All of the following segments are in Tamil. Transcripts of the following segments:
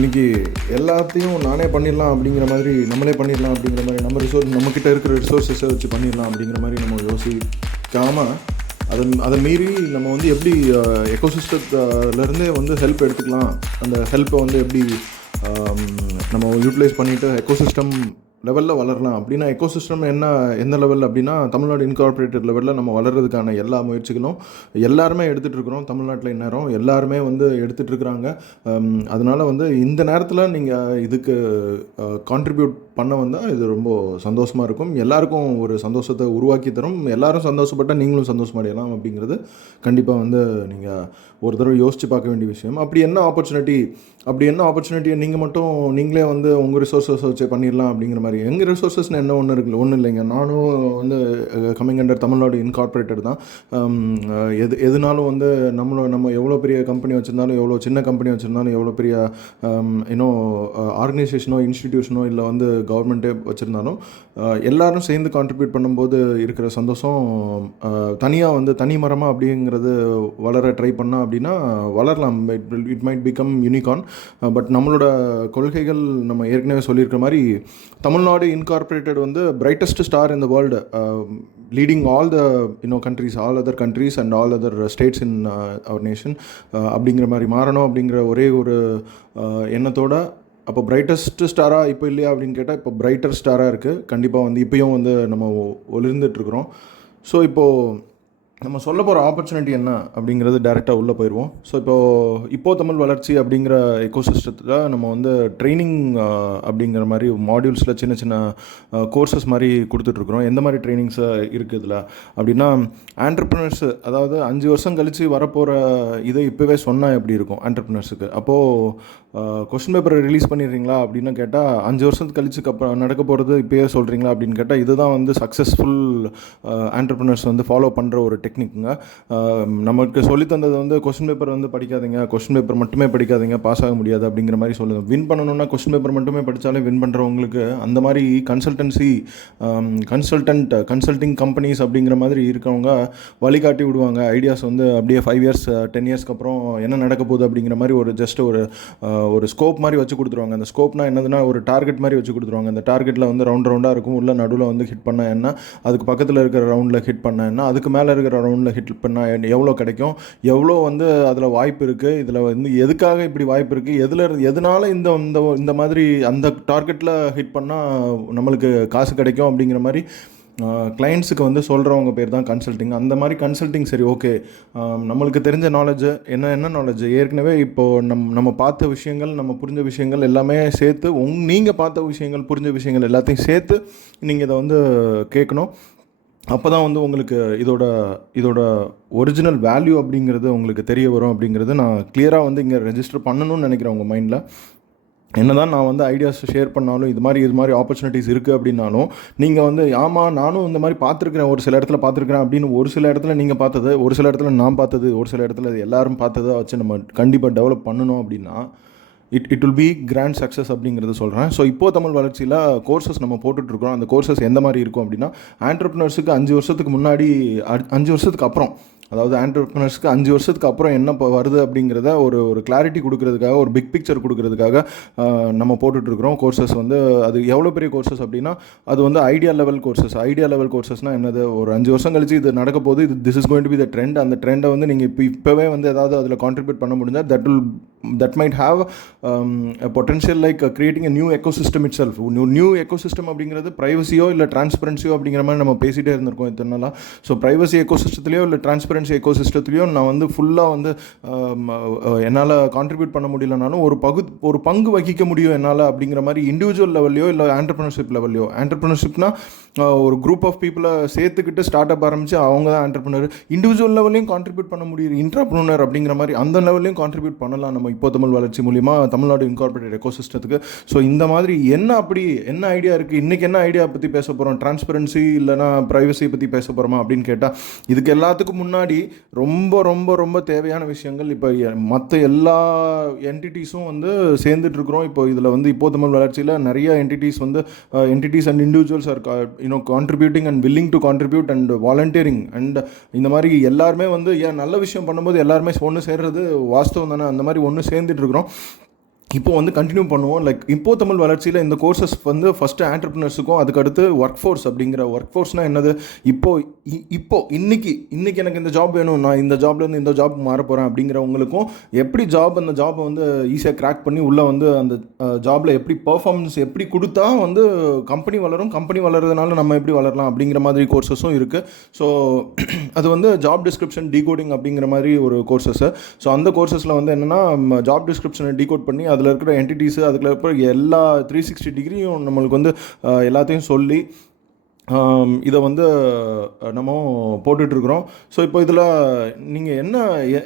இன்றைக்கி எல்லாத்தையும் நானே பண்ணிடலாம் அப்படிங்கிற மாதிரி, நம்மளே பண்ணிடலாம் அப்படிங்கிற மாதிரி, நம்மக்கிட்ட இருக்கிற ரிசோர்ஸஸை வச்சு பண்ணிடலாம் அப்படிங்கிற மாதிரி நம்ம யோசிக்காமல் அதை மீறி நம்ம வந்து எப்படி எக்கோசிஸ்டத்துலேருந்தே வந்து ஹெல்ப் எடுத்துக்கலாம், அந்த ஹெல்ப்பை வந்து எப்படி நம்ம யூட்டிலைஸ் பண்ணிவிட்டு எக்கோசிஸ்டம் லெவலில் வளரலாம் அப்படின்னா, எக்கோசிஸ்டம் எந்த லெவலில் அப்படின்னா தமிழ்நாடு இன்கார்பரேட்டட் லெவலில் நம்ம வளர்கிறதுக்கான எல்லா முயற்சிகளும் எல்லாருமே எடுத்துகிட்டு இருக்கிறோம். தமிழ்நாட்டில் இந்நேரம் எல்லாருமே வந்து எடுத்துகிட்டு இருக்கிறாங்க. அதனால் வந்து இந்த நேரத்தில் நீங்கள் இதுக்கு கான்ட்ரிபியூட் பண்ண வந்தால் இது ரொம்ப சந்தோஷமாக இருக்கும். எல்லாருக்கும் ஒரு சந்தோஷத்தை உருவாக்கி தரும். எல்லாரும் சந்தோஷப்பட்டால் நீங்களும் சந்தோஷமடையலாம் அப்படிங்கிறது கண்டிப்பாக வந்து நீங்கள் ஒரு தடவை யோசித்து பார்க்க வேண்டிய விஷயம். அப்படி என்ன ஆப்பர்ச்சுனிட்டியை நீங்களே வந்து உங்கள் ரிசோர்ஸஸ் வச்சு பண்ணிடலாம் அப்படிங்கிற மாதிரி. எங்கள் ரிசோர்ஸஸ்னு என்ன ஒன்றும் இல்லைங்க. நானும் வந்து கம்மிங் அண்டர் தமிழ்நாடு இன்கார்பரேட்டட் தான். எதுனாலும் வந்து நம்ம எவ்வளோ பெரிய கம்பெனி வச்சுருந்தாலும், எவ்வளோ சின்ன கம்பெனி வச்சுருந்தாலும், எவ்வளோ பெரிய ஆர்கனைசேஷனோ இன்ஸ்டிடியூஷனோ இல்லை வந்து கவர்மெண்ட்டே வச்சுருந்தாலும், எல்லோரும் சேர்ந்து கான்ட்ரிபியூட் பண்ணும்போது இருக்கிற சந்தோஷம் தனியாக வந்து தனி மரமாக அப்படிங்கிறது வளர ட்ரை பண்ணால் அப்படின்னா வளரலாம். It might become unicorn. But நம்மளோட கொள்கைகள் நம்ம ஏற்கனவே சொல்லியிருக்கிற மாதிரி, தமிழ்நாடு இன்கார்பரேட்டட் வந்து brightest star in the world, leading all the countries, all other countries and all other states in our nation அப்படிங்கிற மாதிரி மாறணும் அப்படிங்கிற ஒரே ஒரு எண்ணத்தோட. அப்போ பிரைட்டஸ்ட் ஸ்டாராக இப்போ இல்லையா அப்படின்னு கேட்டால், இப்போ பிரைட்டர் ஸ்டாராக இருக்குது. கண்டிப்பாக வந்து இப்போயும் வந்து நம்ம ஒளிர்ந்துட்டுருக்குறோம். ஸோ இப்போது நம்ம சொல்ல போகிற ஆப்பர்ச்சுனிட்டி என்ன அப்படிங்கிறது டேரெக்டாக உள்ளே போயிடுவோம். ஸோ இப்போது தமிழ் வளர்ச்சி அப்படிங்கிற எக்கோசிஸ்டத்தில் நம்ம வந்து ட்ரைனிங் அப்படிங்கிற மாதிரி மாடியூல்ஸில் சின்ன சின்ன கோர்சஸ் மாதிரி கொடுத்துட்ருக்குறோம். எந்த மாதிரி ட்ரைனிங்ஸ் இருக்குது இதில் அப்படின்னா, ஆண்டர்ப்ரனர்ஸு, அதாவது 5 வருஷம் கழித்து வரப்போகிற இதை இப்போவே சொன்னால் எப்படி இருக்கும் ஆண்டர்ப்ரனர்ஸுக்கு. அப்போது கொஸ்டின் பேப்பரை ரிலீஸ் பண்ணிடுறீங்களா அப்படின்னு கேட்டால், 5 வருஷத்துக்கு கழிச்சுக்கு அப்புறம் நடக்க போகிறது இப்போயே சொல்கிறீங்களா அப்படின்னு கேட்டால், இதுதான் வந்து சக்ஸஸ்ஃபுல் ஆண்டர்ப்ரனர்ஸ் வந்து ஃபாலோ பண்ணுற ஒரு டெக்னிக்குங்க. நமக்கு சொல்லித்தந்தது வந்து கொஸ்டின் பேப்பர் வந்து படிக்காதீங்க, கொஸ்டின் பேப்பர் மட்டுமே படிக்காதீங்க, பாஸ் ஆக முடியாது அப்படிங்கிற மாதிரி சொல்லுது. வின் பண்ணணும்னா கொஸ்டின் பேப்பர் மட்டுமே படித்தாலே வின் பண்ணுறவங்களுக்கு அந்த மாதிரி கன்சல்டிங் கம்பெனிஸ் அப்படிங்கிற மாதிரி இருக்கவங்க வழிகாட்டி விடுவாங்க. ஐடியாஸ் வந்து அப்படியே 5 இயர்ஸ் 10 இயர்ஸ்க்கு அப்புறம் என்ன நடக்க போகுது அப்படிங்கிற மாதிரி ஒரு ஸ்கோப் மாதிரி வச்சு கொடுத்துருவாங்க. அந்த ஸ்கோப்னா என்னதுன்னா, ஒரு டார்கெட் மாதிரி வச்சு கொடுத்துருவாங்க. அந்த டார்கெட்டில் வந்து ரவுண்டாக இருக்கும். உள்ள நடுவில் வந்து ஹிட் பண்ண என்ன, அதுக்கு பக்கத்தில் இருக்கிற ரவுண்டில் ஹிட் பண்ண என்ன, அதுக்கு மேலே இருக்கிற ரவுண்டில் ஹிட் பண்ணால் எவ்வளோ கிடைக்கும், எவ்வளோ வந்து அதில் வாய்ப்பு இருக்குது, இதில் வந்து எதுக்காக இப்படி வாய்ப்பு இருக்குது, எதனால இந்த மாதிரி அந்த டார்கெட்டில் ஹிட் பண்ணால் நம்மளுக்கு காசு கிடைக்கும் அப்படிங்கிற மாதிரி கிளைண்ட்ஸுக்கு வந்து சொல்கிறவங்க பேர் தான் கன்சல்டிங். அந்த மாதிரி கன்சல்டிங் சரி, ஓகே, நம்மளுக்கு தெரிஞ்ச நாலேஜு என்ன நாலேஜ் ஏற்கனவே இப்போது நம்ம பார்த்த விஷயங்கள், நம்ம புரிஞ்ச விஷயங்கள் எல்லாமே சேர்த்து, நீங்கள் பார்த்த விஷயங்கள், புரிஞ்ச விஷயங்கள் எல்லாத்தையும் சேர்த்து நீங்கள் இதை வந்து கேட்கணும். அப்போ தான் வந்து உங்களுக்கு இதோட ஒரிஜினல் வேல்யூ அப்படிங்கிறது உங்களுக்கு தெரிய வரும் அப்படிங்கிறது நான் கிளியராக வந்து இங்கே ரெஜிஸ்டர் பண்ணணும்னு நினைக்கிறேன் உங்கள் மைண்டில். என்ன தான் நான் வந்து ஐடியாஸ் ஷேர் பண்ணாலும், இது மாதிரி ஆப்பர்ச்சுனிட்டிஸ் இருக்குது அப்படின்னாலும், நீங்கள் வந்து ஆமாம் நானும் இந்த மாதிரி பார்த்துருக்குறேன், ஒரு சில இடத்துல பார்த்துருக்குறேன் அப்படின்னு ஒரு சில இடத்துல நீங்கள் பார்த்தது, ஒரு சில இடத்துல நான் பார்த்தது, ஒரு சில இடத்துல எல்லாரும் பார்த்ததை வச்சு நம்ம கண்டிப்பாக டெவலப் பண்ணணும் அப்படின்னா it will be grand success அப்படிங்கிறது சொல்கிறேன். ஸோ இப்போது தமிழ் வளர்ச்சியில் கோர்சஸ் நம்ம போட்டுட்ருக்கோம். அந்த கோர்சஸ் எந்த மாதிரி இருக்கும் அப்படின்னா, ஆண்டர்ப்ரனர்ஸுக்கு 5 வருஷத்துக்கு முன்னாடி, 5 வருஷத்துக்கு அப்புறம், அதாவது ஆண்டர்ப்ரனர்ஸ்க்கு 5 வருஷத்துக்கு அப்புறம் என்ன வருது அப்படிங்கிறத ஒரு கிளாரிட்டி கொடுக்கறதுக்காக, ஒரு பிக் பிக்சர் கொடுக்கறதுக்காக நம்ம போட்டுட்ருக்குறோம் கோர்சஸ். வந்து அது எவ்வளோ பெரிய கோர்சஸ் அப்படின்னா, அது வந்து ஐடியா லெவல் கோர்சஸ்னால் என்னது, ஒரு 5 வருஷம் கழிச்சு இது நடக்க போது, this is going to be the trend. அந்த ட்ரெண்டை வந்து நீங்கள் இப்போவே வந்து ஏதாவது அதில் கான்ட்ரிபியூட் பண்ண முடிஞ்சால் that might have a potential like creating a new ecosystem itself. New ecosystem அப்படிங்கிறது ப்ரைவசியோ இல்லை டிரான்ஸ்பரன்சியோ அப்படிங்கிற மாதிரி நம்ம பேசிகிட்டே இருந்திருக்கோம் இத்தனை நாளாக. ஸோ ப்ரைவசி எக்கோசிஸ்டத்துலையோ இல்லை டிரான்ஸ்பரன்சி எக்கோசிஸ்டத்துலையோ நான் வந்து ஃபுல்லாக வந்து என்னால் கான்ட்ரிபியூட் பண்ண முடியலனாலும் ஒரு பங்கு வகிக்க முடியும் என்னால் அப்படிங்கிற மாதிரி இண்டிவிஜுவல் லெவல்லையோ இல்லை ஆண்டர்ப்ரனர்ஷிப் லெவல்லையோ. ஆண்டர்ப்ரனர்ஷிப்னா ஒரு குரூப் ஆஃப் பீப்புளை சேர்த்துக்கிட்டு ஸ்டார்ட் அப் ஆரம்பித்து அவங்க தான் ஆண்டர்ப்ரனர். இண்டிவிஜுவல் லெவல்லையும் கான்ட்ரிபியூட் பண்ண முடியும், இன்ட்ராப்ரனர் அப்படிங்கிற மாதிரி அந்த லெவல்லையும் கான்ட்ரிபியூட் பண்ணலாம் நம்ம இப்போ தமிழ் வளர்ச்சி மூலிமா தமிழ்நாடு இன்கார்பரேட்டட் எக்கோசிஸ்டத்துக்கு. ஸோ இந்த மாதிரி என்ன ஐடியா இருக்குது, இன்றைக்கி என்ன ஐடியா பற்றி பேச போகிறோம், டிரான்ஸ்பரன்சி இல்லைனா ப்ரைவசியை பற்றி பேச போகிறோமா அப்படின்னு கேட்டால், இதுக்கு எல்லாத்துக்கும் முன்னாடி ரொம்ப ரொம்ப ரொம்ப தேவையான விஷயங்கள் இப்போ மற்ற எல்லா என்டிட்டிஸும் வந்து சேர்ந்துட்டுருக்குறோம். இப்போ இதில் வந்து இப்போ தமிழ் வளர்ச்சியில் நிறைய entities and individuals are contributing and willing to contribute and volunteering and இந்த மாதிரி எல்லாருமே வந்து நல்ல விஷயம் பண்ணும்போது எல்லாருமே ஒன்று சேர்றது வாஸ்தவம் தானே. அந்த மாதிரி ஒன்று சேர்ந்துட்டு இருக்கிறோம். இப்போ வந்து கண்டினியூ பண்ணுவோம். லைக் இப்போ தமிழ் வளர்ச்சியில் இந்த கோர்சஸ் வந்து ஃபஸ்ட்டு ஆண்டர்ப்ரினர்ஸுக்கும், அதுக்கடுத்து ஒர்க் ஃபோர்ஸ் அப்படிங்கிற ஒர்க் ஃபோர்ஸ்னால் என்னது, இப்போ இன்னைக்கு எனக்கு இந்த ஜாப் வேணும், நான் இந்த ஜாப்லேருந்து இந்த ஜாப் மாற போகிறேன் அப்படிங்கிறவங்களுக்கும் எப்படி அந்த ஜாபை வந்து ஈஸியாக கிராக் பண்ணி உள்ளே வந்து அந்த ஜாபில் எப்படி பர்ஃபார்மன்ஸ் எப்படி கொடுத்தா வந்து கம்பெனி வளரும், கம்பெனி வளர்றதுனால நம்ம எப்படி வளரலாம் அப்படிங்கிற மாதிரி கோர்சஸும் இருக்குது. ஸோ அது வந்து ஜாப் டிஸ்கிரிப்ஷன் டீகோடிங் அப்படிங்கிற மாதிரி ஒரு கோர்சஸ்ஸு. ஸோ அந்த கோர்சஸில் வந்து என்னென்னா ஜாப் டிஸ்கிரிப்ஷனை டீகோட் பண்ணி அதில் இருக்கிற என்டிட்டிஸு, அதில் இருக்கிற எல்லா 360 டிகிரியும் நம்மளுக்கு வந்து எல்லாத்தையும் சொல்லி இதை வந்து நம்ம போட்டுட்ருக்குறோம். ஸோ இப்போ இதில் நீங்கள்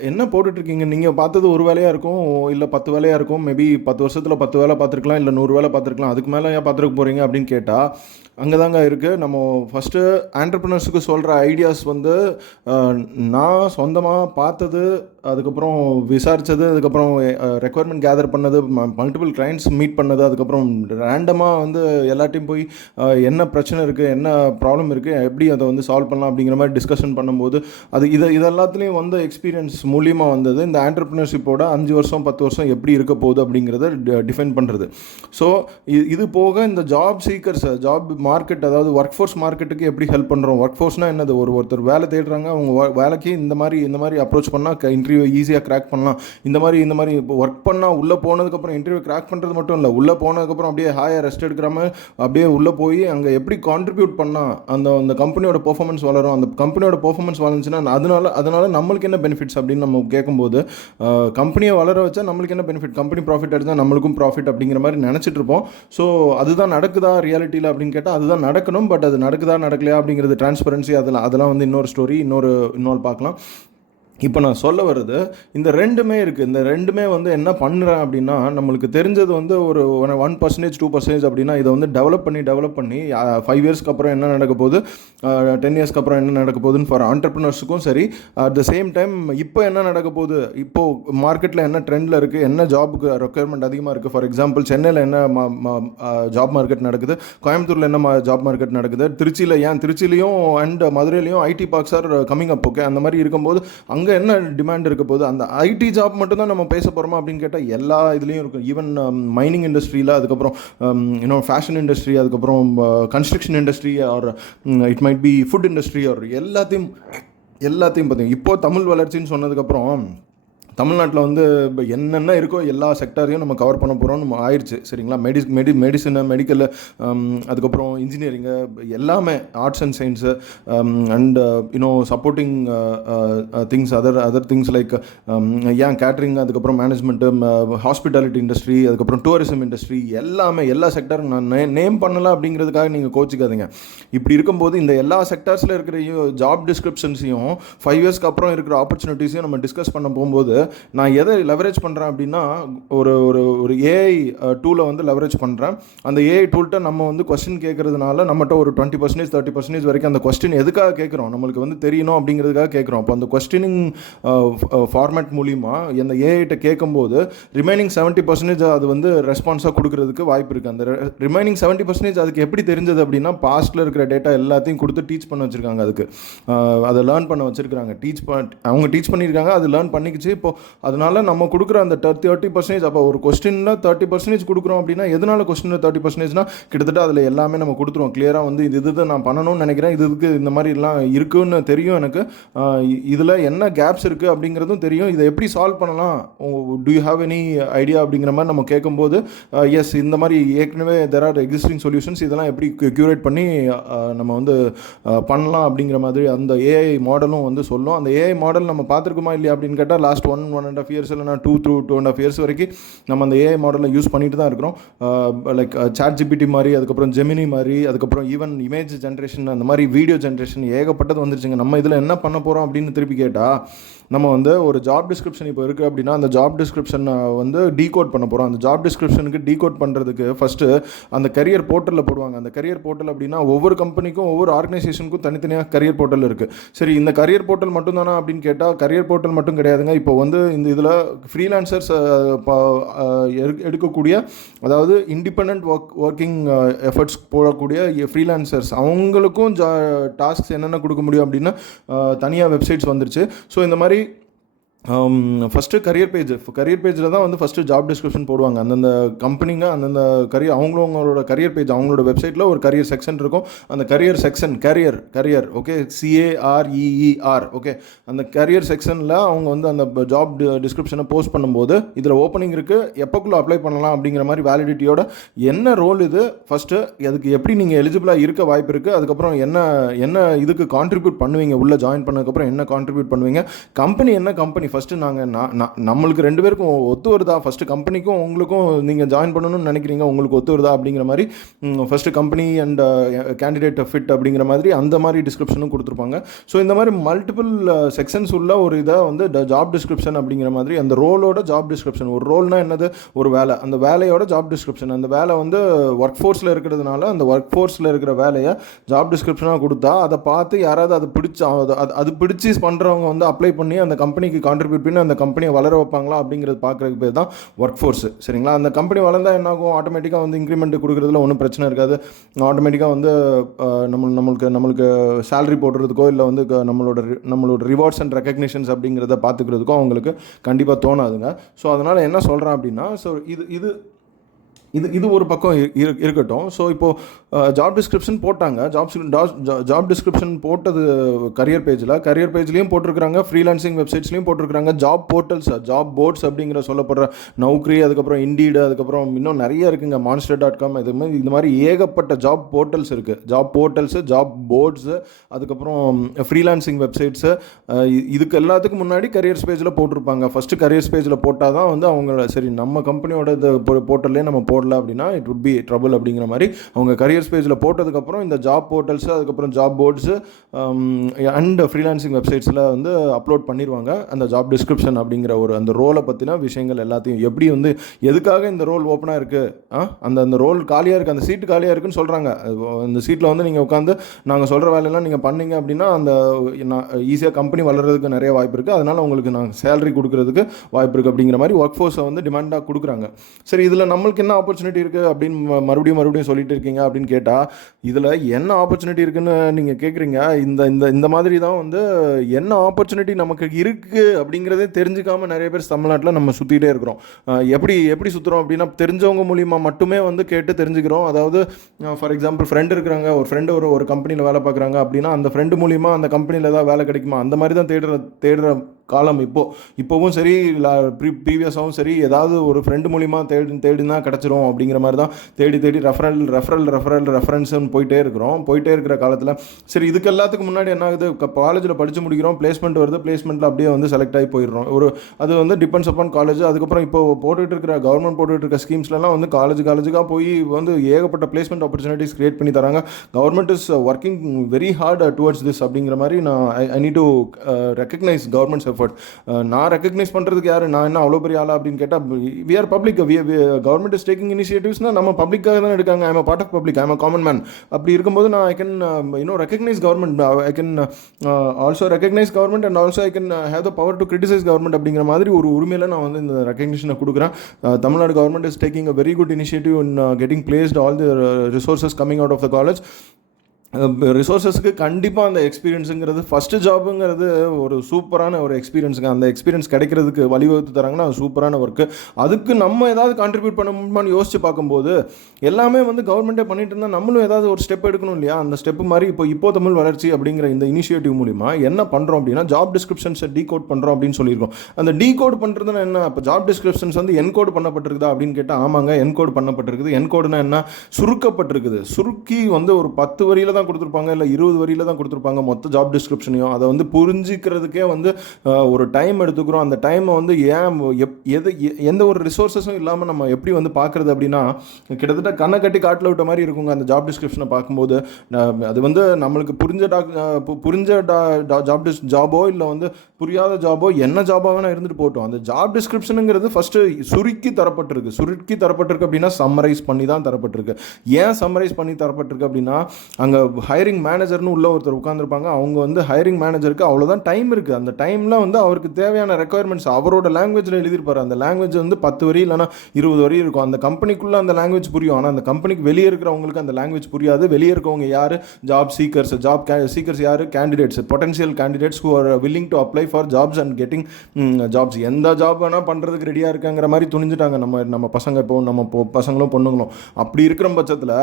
என்ன போட்டுட்ருக்கீங்க, நீங்கள் பார்த்தது ஒரு வேலையாக இருக்கும், இல்லை 10 வேலையாக இருக்கும். மேபி 10 வருஷத்தில் 10 வேலை பார்த்துருக்கலாம், இல்லை 100 வேலை பார்த்துருக்கலாம். அதுக்கு மேலே ஏன் பார்த்துருக்க போகிறீங்க அப்படின்னு கேட்டால் அங்கே தாங்க இருக்குது. நம்ம ஃபஸ்ட்டு ஆண்டர்ப்ரினர்ஸுக்கு சொல்கிற ஐடியாஸ் வந்து நான் சொந்தமாக பார்த்தது, அதுக்கப்புறம் விசாரித்தது, அதுக்கப்புறம் ரெக்குவயர்மெண்ட் கேதர் பண்ணது, மல்டிபிள் கிளைண்ட்ஸ் மீட் பண்ணது, அதுக்கப்புறம் ரேண்டமாக வந்து எல்லாத்தையும் போய் என்ன பிரச்சனை இருக்குது, என்ன ப்ராப்ளம் இருக்குது, எப்படி அதை வந்து சால்வ் பண்ணலாம் அப்படிங்கிற மாதிரி டிஸ்கஷன் பண்ணும்போது இது எல்லாத்துலேயும் வந்து எக்ஸ்பீரியன்ஸ் மூலியமாக வந்தது. இந்த ஆண்டர்ப்ரினர்ஷிப்போட 5 வருஷம் 10 வருஷம் எப்படி இருக்க போகுது அப்படிங்கிறத டிஃபைன் பண்ணுறது. ஸோ இது போக இந்த ஜாப் சீக்கர்ஸ், ஜாப் மார்க்கெட், அதாவது ஒர்க் ஃபோர்ஸ் மார்க்கெட்டுக்கு எப்படி ஹெல்ப் பண்ணுறோம். ஒர்க் ஃபோர்ஸ்னால் என்னது, ஒருத்தர் வேலை தேடுறாங்க, அவங்க வேலைக்கு இந்த மாதிரி அப்ரோச் பண்ணால் இன்டர்வியூ ஈஸியாக கிராக் பண்ணலாம். இந்த மாதிரி இப்போ ஒர்க் பண்ணால் உள்ளே போனதுக்கப்புறம் இன்டர்வியூ கிராக் பண்ணுறது மட்டும் இல்லை, உள்ளே போனதுக்கப்புறம் அப்படியே ஹாயாக ரெஸ்ட் எடுக்கிறாம அப்படியே உள்ளே போய் அங்கே எப்படி கான்ட்ரிபியூட் பண்ணால் அந்த கம்பெனியோட பெர்ஃபார்மன்ஸ் வளரும், அந்த கம்பெனியோட பெர்ஃபார்மன்ஸ் வளர்ந்துச்சுன்னா அதனால நம்மளுக்கு என்ன பெனிஃபிட்ஸ் அப்படின்னு நம்ம கேட்கும்போது, கம்பெனியை வளர வச்சா நம்மளுக்கு என்ன பெனிஃபிட், கம்பெனி ப்ராஃபிட் அடிச்சா நம்மளுக்கும் ப்ராஃபிட் அப்படிங்கிற மாதிரி நினச்சிட்டு இருப்போம். ஸோ அதுதான் நடக்குதா ரியாலிட்டியில் அப்படின்னு கேட்டால் அதுதான் நடக்கணும். பட் அது நடக்குதா நடக்கலையா அப்படிங்கிறது டிரான்ஸ்பரன்சி, அதெல்லாம் வந்து இன்னொரு ஸ்டோரி, இன்னொரு பார்க்கலாம். இப்போ நான் சொல்ல வர்றது இந்த ரெண்டுமே இருக்குது. இந்த ரெண்டுமே வந்து என்ன பண்ணுறேன் அப்படின்னா, நம்மளுக்கு தெரிஞ்சது வந்து ஒரு 1% 2% அப்படின்னா இதை வந்து டெவலப் பண்ணி 5 இயர்ஸ்க்கு அப்புறம் என்ன நடக்க போகுது, 10 இயர்ஸ்க்கு அப்புறம் என்ன நடக்க போகுதுன்னு ஃபார் ஆண்டர்ப்ரினர்ஸுக்கும் சரி, அட் த சேம் டைம் இப்போ என்ன நடக்க போகுது, இப்போது மார்க்கெட்டில் என்ன ட்ரெண்டில் இருக்குது, என்ன ஜாபுக்கு ரெக்குயர்மெண்ட் அதிகமாக இருக்குது. ஃபார் எக்ஸாம்பிள் சென்னையில் என்ன ஜாப் மார்க்கெட் நடக்குது, கோயம்புத்தூரில் என்ன ஜாப் மார்க்கெட் நடக்குது, திருச்சியிலையும் அண்ட் மதுரையிலையும் IT parks are coming up. Okay, அந்த மாதிரி இருக்கும்போது அங்கே என்ன டிமாண்ட் இருக்க போது, அந்த ஐடி ஜாப் மட்டும் தான் நம்ம பேச போகிறோமா அப்படின்னு கேட்டால் எல்லா இதுலேயும் இருக்கும். ஈவன் மைனிங் இண்டஸ்ட்ரியில், அதுக்கப்புறம் இன்னும் ஃபேஷன் இண்டஸ்ட்ரி, அதுக்கப்புறம் construction industry, or it might be food industry, or எல்லாத்தையும் பார்த்தீங்க. இப்போது தமிழ் வளர்ச்சின்னு சொன்னதுக்கப்புறம் தமிழ்நாட்டில் வந்து இப்போ என்னென்ன இருக்கோ எல்லா செக்டாரையும் நம்ம கவர் பண்ண போகிறோம்னு ஆயிடுச்சு. சரிங்களா, மெடிசனு, மெடிக்கலு, அதுக்கப்புறம் இன்ஜினியரிங்கு, எல்லாமே arts and science, and supporting things, other things like catering, அதுக்கப்புறம் மேனேஜ்மெண்ட்டு, ஹாஸ்பிட்டாலிட்டி இண்டஸ்ட்ரி, அதுக்கப்புறம் டூரிசம் இண்டஸ்ட்ரி, எல்லா செக்டாரும் நான் நேம் பண்ணலாம் அப்படிங்கிறதுக்காக நீங்கள் கோச்சிக்காதீங்க. இப்படி இருக்கும்போது இந்த எல்லா செக்டார்ஸில் இருக்கிற ஜாப் டிஸ்கிரிப்ஷன்ஸையும் 5 இயர்ஸ்க்கு அப்புறம் இருக்கிற ஆப்பர்ச்சுனிட்டிஸையும் நம்ம டிஸ்கஸ் பண்ண போகும்போது நான் எதை லெவரேஜ் பண்ணுறேன் அப்படின்னா, ஒரு ஏஐ டூலை வந்து லெவரேஜ் பண்ணுறேன். அந்த ஏஐ டூல்கிட்ட நம்ம வந்து கொஸ்டின் கேட்கறதுனால நம்மகிட்ட ஒரு 20% 30% வரைக்கும் அந்த கொஸ்டின் எதுக்காக கேட்குறோம், நம்மளுக்கு வந்து தெரியணும் அப்படிங்கிறதுக்காக கேட்குறோம். அப்போ அந்த கொஸ்டினிங் ஃபார்மேட் மூலிமா அந்த ஏஐட்ட கேட்கும்போது ரிமைனிங் 70% அது வந்து ரெஸ்பான்ஸாக கொடுக்கறதுக்கு வாய்ப்பு இருக்குது. அந்த ரிமைனிங் 70% அதுக்கு எப்படி தெரிஞ்சது அப்படின்னா, பாஸ்ட்டில் இருக்கிற டேட்டா எல்லாத்தையும் கொடுத்து டீச் பண்ண வச்சுருக்காங்க. அதுக்கு அதை லேர்ன் பண்ண வச்சுருக்காங்க. அவங்க டீச் பண்ணியிருக்காங்க, அது லேர்ன் பண்ணிக்கிச்சு. இப்போ அதனால நம்ம கொடுக்குற அந்த 30%, அப்போ ஒரு கொஸ்டினில் 30% கொடுக்குறோம் அப்படின்னா, எதனால கொஸ்டினில் 30%னா கிட்டத்தட்ட அதில் எல்லாமே நம்ம கொடுத்துருவோம். கிளியராக வந்து இது நான் பண்ணணும்னு நினைக்கிறேன், இதுக்கு இந்த மாதிரிலாம் இருக்குன்னு தெரியும் எனக்கு, இதில் என்ன கேப்ஸ் இருக்குது அப்படிங்கிறதும் தெரியும், இதை எப்படி சால்வ் பண்ணலாம், to you have any idea அப்படிங்கிற மாதிரி நம்ம கேட்கும்போது, எஸ் இந்த மாதிரி ஏற்கனவே தெர் ஆர் எக்ஸிஸ்டிங் சொல்யூஷன்ஸ், இதெல்லாம் எப்படி க்யூரேட் பண்ணி நம்ம வந்து பண்ணலாம் அப்படிங்கிற மாதிரி அந்த ஏஐ மாடலும் வந்து சொல்லும். அந்த ஏஐ மாடல் நம்ம பார்த்துருக்குமா இல்லையா அப்படின்னு கேட்டால் லாஸ்ட் 1.5 இயர்ஸ் இல்லைனா 2.5 இயர்ஸ் வரைக்கும் நம்ம அந்த ஏஐ மாடலை யூஸ் பண்ணிட்டு தான் இருக்கிறோம். லைக் சாட் ஜிபிடி மாதிரி, அதுக்கப்புறம் ஜெமினி மாதிரி, அதுக்கப்புறம் ஈவன் இமேஜ் ஜென்ரேஷன், அந்த மாதிரி வீடியோ ஜென்ரேஷன் ஏகப்பட்டது வந்துருச்சுங்க. நம்ம இதில் என்ன பண்ண போகிறோம் அப்படின்னு திருப்பி கேட்டால், நம்ம வந்து ஒரு ஜாப் டிஸ்கிரிப்ஷன் இப்போ இருக்குது அப்படின்னா, அந்த ஜாப் டிஸ்கிரிப்ஷனை வந்து டீகோட் பண்ண போகிறோம். அந்த ஜாப் டிஸ்கிரிப்ஷனுக்கு டீகோட் பண்ணுறதுக்கு ஃபஸ்ட்டு அந்த கரியர் போர்ட்டலில் போடுவாங்க. அந்த கரியர் போர்ட்டல் அப்படின்னா ஒவ்வொரு கம்பெனிக்கும் ஒவ்வொரு ஆர்கனைசேஷனுக்கும் தனித்தனியாக கரியர் போர்ட்டல் இருக்குது. சரி, இந்த கரியர் போர்ட்டல் மட்டும் தானா அப்படின்னு கேட்டால் கரியர் போர்ட்டல் மட்டும் கிடையாதுங்க. இப்போ வந்து இந்த இதில் ஃப்ரீலான்சர்ஸ் எடுக்கக்கூடிய, அதாவது இண்டிபெண்ட் ஒர்க்கிங் எஃபர்ட்ஸ் போடக்கூடிய ஃப்ரீலான்சர்ஸ், அவங்களுக்கும் டாஸ்க்ஸ் என்னென்ன கொடுக்க முடியும் அப்படின்னா தனியாக வெப்சைட்ஸ் வந்துருச்சு. ஸோ இந்த மாதிரி ஃபஸ்ட்டு கரியர் பேஜில் தான் வந்து ஃபஸ்ட்டு ஜாப் டிஸ்கிரிப்ஷன் போடுவாங்க. அந்தந்த கம்பெனிங்க அந்தந்த அவங்களோட கரியர் பேஜ், அவங்களோட வெப்சைட்டில் ஒரு கரியர் செக்ஷன் இருக்கும். அந்த career section career okay, CAREER okay, அந்த கரியர் செக்ஷனில் அவங்க வந்து அந்த ஜாப் டிஸ்கிரிப்ஷனை போஸ்ட் பண்ணும்போது இதில் ஓப்பனிங் இருக்குது, எப்போக்குள்ளே அப்ளை பண்ணலாம் அப்படிங்கிற மாதிரி வேலிடிட்டியோட என்ன ரோல் இது, ஃபஸ்ட்டு அதுக்கு எப்படி நீங்கள் எலிஜிபிளாக இருக்க வாய்ப்பு இருக்குது, அதுக்கப்புறம் என்ன இதுக்கு கான்ட்ரிபியூட் பண்ணுவீங்க, உள்ளே ஜாயின் பண்ணதுக்கப்புறம் என்ன கான்ட்ரிபியூட் பண்ணுவீங்க, என்ன கம்பெனி ஃபஸ்ட்டு நம்மளுக்கு 2 பேருக்கும் ஒத்து வருதா, ஃபஸ்ட்டு கம்பெனிக்கும் உங்களுக்கும் நீங்கள் ஜாயின் பண்ணணும்னு நினைக்கிறீங்க, உங்களுக்கு ஒத்து வருதா அப்படிங்கிற மாதிரி first company and candidate fit அப்படிங்கிற மாதிரி அந்த மாதிரி டிஸ்கிரிப்ஷனும் கொடுத்துருப்பாங்க. ஸோ இந்த மாதிரி மல்டிபிள் செக்ஷன்ஸ் உள்ள ஒரு இதை வந்து ஜாப் டிஸ்கிரிப்ஷன் அப்படிங்கிற மாதிரி அந்த ரோலோட ஜாப் டிஸ்கிரிப்ஷன், ஒரு ரோல்னா என்னது, ஒரு வேலை, அந்த வேலையோட ஜாப் டிஸ்கிரிப்ஷன், அந்த வேலை வந்து ஒர்க் ஃபோர்ஸில் இருக்கிறதுனால அந்த ஒர்க் ஃபோர்ஸில் இருக்கிற வேலையை ஜாப் டிஸ்கிரிப்ஷனாக கொடுத்தா அதை பார்த்து யாராவது அது பிடிச்சி பண்ணுறவங்க வந்து அப்ளை பண்ணி அந்த கம்பெனிக்கு கான்ட்ரிபியூட் பண்ணி அந்த கம்பெனியை வளர வைப்பாங்களா அப்படிங்கிறது பார்க்குறதுக்கு பேர் தான் ஒர்க் ஃபோர்ஸு. சரிங்களா? அந்த கம்பெனி வளர்ந்தால் என்னாகும், ஆட்டோமேட்டிக்காக வந்து இன்க்ரிமெண்ட் கொடுக்குறதுல ஒன்றும் பிரச்சனை இருக்காது. ஆட்டோமேட்டிக்காக வந்து நம்மளுக்கு சேலரி போடுறதுக்கோ இல்லை வந்து நம்மளோட ரிவார்ட்ஸ் அண்ட் ரெக்கக்னிஷன்ஸ் அப்படிங்கிறத பார்த்துக்கிறதுக்கோ அவங்களுக்கு கண்டிப்பாக தோணாதுங்க. ஸோ அதனால் என்ன சொல்கிறேன் அப்படின்னா, ஸோ இது ஒரு பக்கம் இருக்கட்டும். ஸோ இப்போது ஜாப் டிஸ்கிரிப்ஷன் போட்டாங்க, ஜாப் டிஸ்கிரிப்ஷன் போட்டது கரியர் பேஜ்லேயும் போட்டிருக்கிறாங்க, ஃப்ரீலான்சிங் வெப்சைட்ஸ்லையும் போட்டிருக்கிறாங்க, ஜாப் போர்ட்டல்ஸ், ஜாப் போர்ட்ஸ் அப்படிங்கிற சொல்லப்படுற நௌக்ரி, அதுக்கப்புறம் இண்டீடு, அதுக்கப்புறம் இன்னும் நிறைய இருக்குங்க, monster.com, இது மாதிரி ஏகப்பட்ட ஜாப் போர்ட்டல்ஸ் இருக்குது. ஜாப் போர்ட்டல்ஸு, ஜாப் போர்ட்ஸு, அதுக்கப்புறம் ஃப்ரீலான்சிங் வெப்சைட்ஸு, இதுக்கு எல்லாத்துக்கும் முன்னாடி கரியர்ஸ் பேஜில் போட்டிருப்பாங்க. ஃபஸ்ட்டு கரியர்ஸ் பேஜில் போட்டால் தான் வந்து அவங்கள சரி நம்ம கம்பெனியோட இது போர்ட்டல்லே நம்ம போடல அப்படின்னா இட் வுட் பி ட்ரபிள் அப்படிங்கிற மாதிரி அவங்க கரியர்ஸ் பேஜில் போட்டதுக்கப்புறம் இந்த ஜாப் போர்ட்டல்ஸு, அதுக்கப்புறம் ஜாப் போர்ட்ஸு அண்ட் ஃப்ரீலான்சிங் வெப்சைட்ஸில் வந்து அப்லோட் பண்ணிடுவாங்க அந்த ஜாப் டிஸ்கிரிப்ஷன் அப்படிங்கிற ஒரு அந்த ரோலை பற்றின விஷயங்கள் எல்லாத்தையும், எப்படி வந்து எதுக்காக இந்த ரோல் ஓப்பனாக இருக்குது, அந்த ரோல் காலியாக இருக்குது, அந்த சீட்டு காலியாக இருக்குன்னு சொல்கிறாங்க, அந்த சீட்டில் வந்து நீங்கள் உட்காந்து நாங்கள் சொல்கிற வேலையெல்லாம் நீங்கள் பண்ணீங்க அப்படின்னா அந்த ஈஸியாக கம்பெனி வளர்கிறதுக்கு நிறைய வாய்ப்பு இருக்குது, அதனால் உங்களுக்கு நாங்கள் சேலரி கொடுக்குறதுக்கு வாய்ப்பு இருக்குது அப்படிங்கிற மாதிரி ஒர்க் ஃபோர்ஸை வந்து டிமாண்டாக கொடுக்குறாங்க. சரி, இதில் நம்மளுக்கு என்ன ஆப்பர்ச்சுனிட்டி இருக்குது அப்படின்னு மறுபடியும் சொல்லிட்டு இருக்கீங்க அப்படின்னு கேட்டால், இதில் என்ன ஆப்பர்ச்சுனிட்டி இருக்குன்னு நீங்கள் கேட்குறீங்க. இந்த மாதிரி தான் வந்து என்ன ஆப்பர்ச்சுனிட்டி நமக்கு இருக்குது அப்படிங்கிறதே தெரிஞ்சுக்காமல் நிறைய பேர் தமிழ்நாட்டில் நம்ம சுற்றிகிட்டே இருக்கிறோம். எப்படி சுற்றுறோம் அப்படின்னா, தெரிஞ்சவங்க மூலிமா மட்டுமே வந்து கேட்டு தெரிஞ்சுக்கிறோம். அதாவது ஃபார் எக்ஸாம்பிள் ஃப்ரெண்டு இருக்கிறாங்க, ஒரு ஃப்ரெண்டு ஒரு கம்பெனியில் வேலை பார்க்குறாங்க அப்படின்னா அந்த ஃப்ரெண்டு மூலிமா அந்த கம்பெனியில் ஏதாவது வேலை கிடைக்குமா, அந்த மாதிரி தான் தேடுற காலம் இப்போவும் சரி, ப்ரீவியஸாகவும் சரி, ஏதாவது ஒரு ஃப்ரெண்டு மூலிமா தேடினா கிடச்சிரும் அப்படிங்கிற மாதிரி தான் தேடி ரெஃபரன்ஸ்னு போயிட்டே இருக்கிற காலத்தில் சரி, இதுக்கு எல்லாத்துக்கு முன்னாடி என்ன ஆகுது, காலேஜில் படித்து முடிக்கிறோம், பிளேஸ்மெண்ட் வருது, பிளேஸ்மெண்ட்டில் அப்படியே வந்து செலக்ட் ஆகி போயிடுறோம். அது வந்து டிபெண்ட்ஸ் அப்பான் காலேஜ். அதுக்கப்புறம் இப்போ கவர்மெண்ட் போட்டுட்டு இருக்க ஸ்கீம்ஸ்லாம் வந்து காலேஜுக்காக போய் வந்து ஏகப்பட்ட பிளேஸ்மெண்ட் ஆப்பர்ச்சுனிட்டிஸ் கிரியேட் பண்ணி தராங்க. Government is working very hard towards this அப்படிங்கிற மாதிரி I need to recognise government's effort. நான் ரெக்கக்னைஸ் பண்ணுறதுக்கு யார், நான் என்ன அவ்வளோ பெரிய ஆளா அப்படின்னு கேட்டால், we are public, government is taking இனிஷியேட்டிவ்ஸ்னால் நம்ம பப்ளிக்காக தான் எடுக்காங்க. I am part of public, I am common man. அப்படி இருக்கும்போது நான் I can recognise government, I can also recognise government and also I can have the power to criticise government அப்படிங்கிற மாதிரி ஒரு உரிமையில் நான் வந்து இந்த ரெக்கக்னிஷனை கொடுக்குறேன். Tamil Nadu government is taking a very good initiative in getting placed all the resources coming out of the college. ரிசோர்ஸஸ்க்கு கண்டிப்பாக அந்த எக்ஸ்பீரியன்ஸுங்கிறது ஃபஸ்ட்டு ஜாபுங்கிறது ஒரு சூப்பரான ஒரு எக்ஸ்பீரியன்ஸுங்க. அந்த எக்ஸ்பீரியன்ஸ் கிடைக்கிறதுக்கு வழிவகுத்து தராங்கன்னா அது சூப்பரான ஒர்க்கு. அதுக்கு நம்ம ஏதாவது கான்ட்ரிபியூட் பண்ண முடியுமான்னு யோசிச்சு பார்க்கும்போது எல்லாமே வந்து கவர்மெண்ட்டே பண்ணிட்டு இருந்தால் நம்மளும் ஏதாவது ஒரு ஸ்டெப் எடுக்கணும் இல்லையா? அந்த ஸ்டெப்பு மாதிரி இப்போ தமிழ் வளர்ச்சி அப்படிங்கிற இந்த இனிஷியேட்டிவ் மூலிமா என்ன பண்ணுறோம் அப்படின்னா, ஜாப் டிஸ்கிரிப்ஷன்ஸை டீகோட் பண்ணுறோம் அப்படின்னு சொல்லியிருக்கோம். அந்த டீகோட் பண்ணுறதுன்னா என்ன, இப்போ ஜாப் டிஸ்கிரிப்ஷன்ஸ் வந்து என்கோட் பண்ணப்பட்டிருக்குதா அப்படின்னு கேட்டால் ஆமாங்க, என்கோட் பண்ணப்பட்டிருக்குது. என்கோடுனா என்ன, சுருக்கப்பட்டிருக்குது. சுருக்கி வந்து ஒரு 10 வரியில் தான் கொடுத்துருப்பாங்க, இல்லை 20 வரியில் தான் கொடுத்துருப்பாங்க மொத்த ஜாப் டிஸ்கிரிப்ஷனையும். அதை வந்து புரிஞ்சிக்கிறதுக்கே வந்து ஒரு டைம் எடுத்துக்கிறோம். அந்த டைமை வந்து எந்த ஒரு ரிசோர்ஸஸும் இல்லாமல் நம்ம எப்படி வந்து பார்க்குறது அப்படின்னா, கிட்டத்தட்ட கண்ணை கட்டி காட்டில் விட்ட மாதிரி இருக்குங்க அந்த ஜாப் டிஸ்கிரிப்ஷனை பார்க்கும்போது. அது வந்து நம்மளுக்கு புரிஞ்ச ஜாபோ இல்லை வந்து புரியாத ஜாபோ என்ன ஜாபாக வேணால் இருந்துட்டு போட்டோம். அந்த ஜாப் டிஸ்கிரிப்ஷனுங்கிறது ஃபஸ்ட்டு சுருக்கி தரப்பட்டிருக்கு அப்படின்னா சம்மரைஸ் பண்ணி தான் தரப்பட்டிருக்கு. ஏன் சம்மரைஸ் பண்ணி தரப்பட்டிருக்கு அப்படின்னா, அங்கே ஹைரிங் மேனேஜர்னு உள்ள ஒருத்தர் உட்காந்துருப்பாங்க. அவங்க வந்து ஹைரிங் மேனேஜருக்கு அவ்வளோதான் டைம் இருக்குது. அந்த டைமில் வந்து அவருக்கு தேவையான ரெக்குயர்மெண்ட்ஸ் அவரோட லாங்குவேஜில் எழுதியிருப்பார். அந்த லாங்குவேஜ் வந்து 10 வரி இல்லைனா 20 வரி இருக்கும். அந்த கம்பெனிக்குள்ளே அந்த லாங்குவேஜ் புரியும். ஆனால் அந்த கம்பெனிக்கு வெளியே இருக்கிறவங்களுக்கு அந்த லாங்குவேஜ் புரியாது. வெளியே இருக்கவங்க யார்? ஜாப் சீக்கர்ஸ் யார்? Candidates, potential candidates who are willing to apply for jobs and getting jobs. எந்த ஜாப் வேணால் பண்ணுறதுக்கு ரெடியாக இருக்காங்கிற மாதிரி துணிஞ்சிட்டாங்க நம்ம பசங்க. இப்போ நம்ம பசங்களும் பொண்ணுங்களும் அப்படி இருக்கிற பட்சத்தில்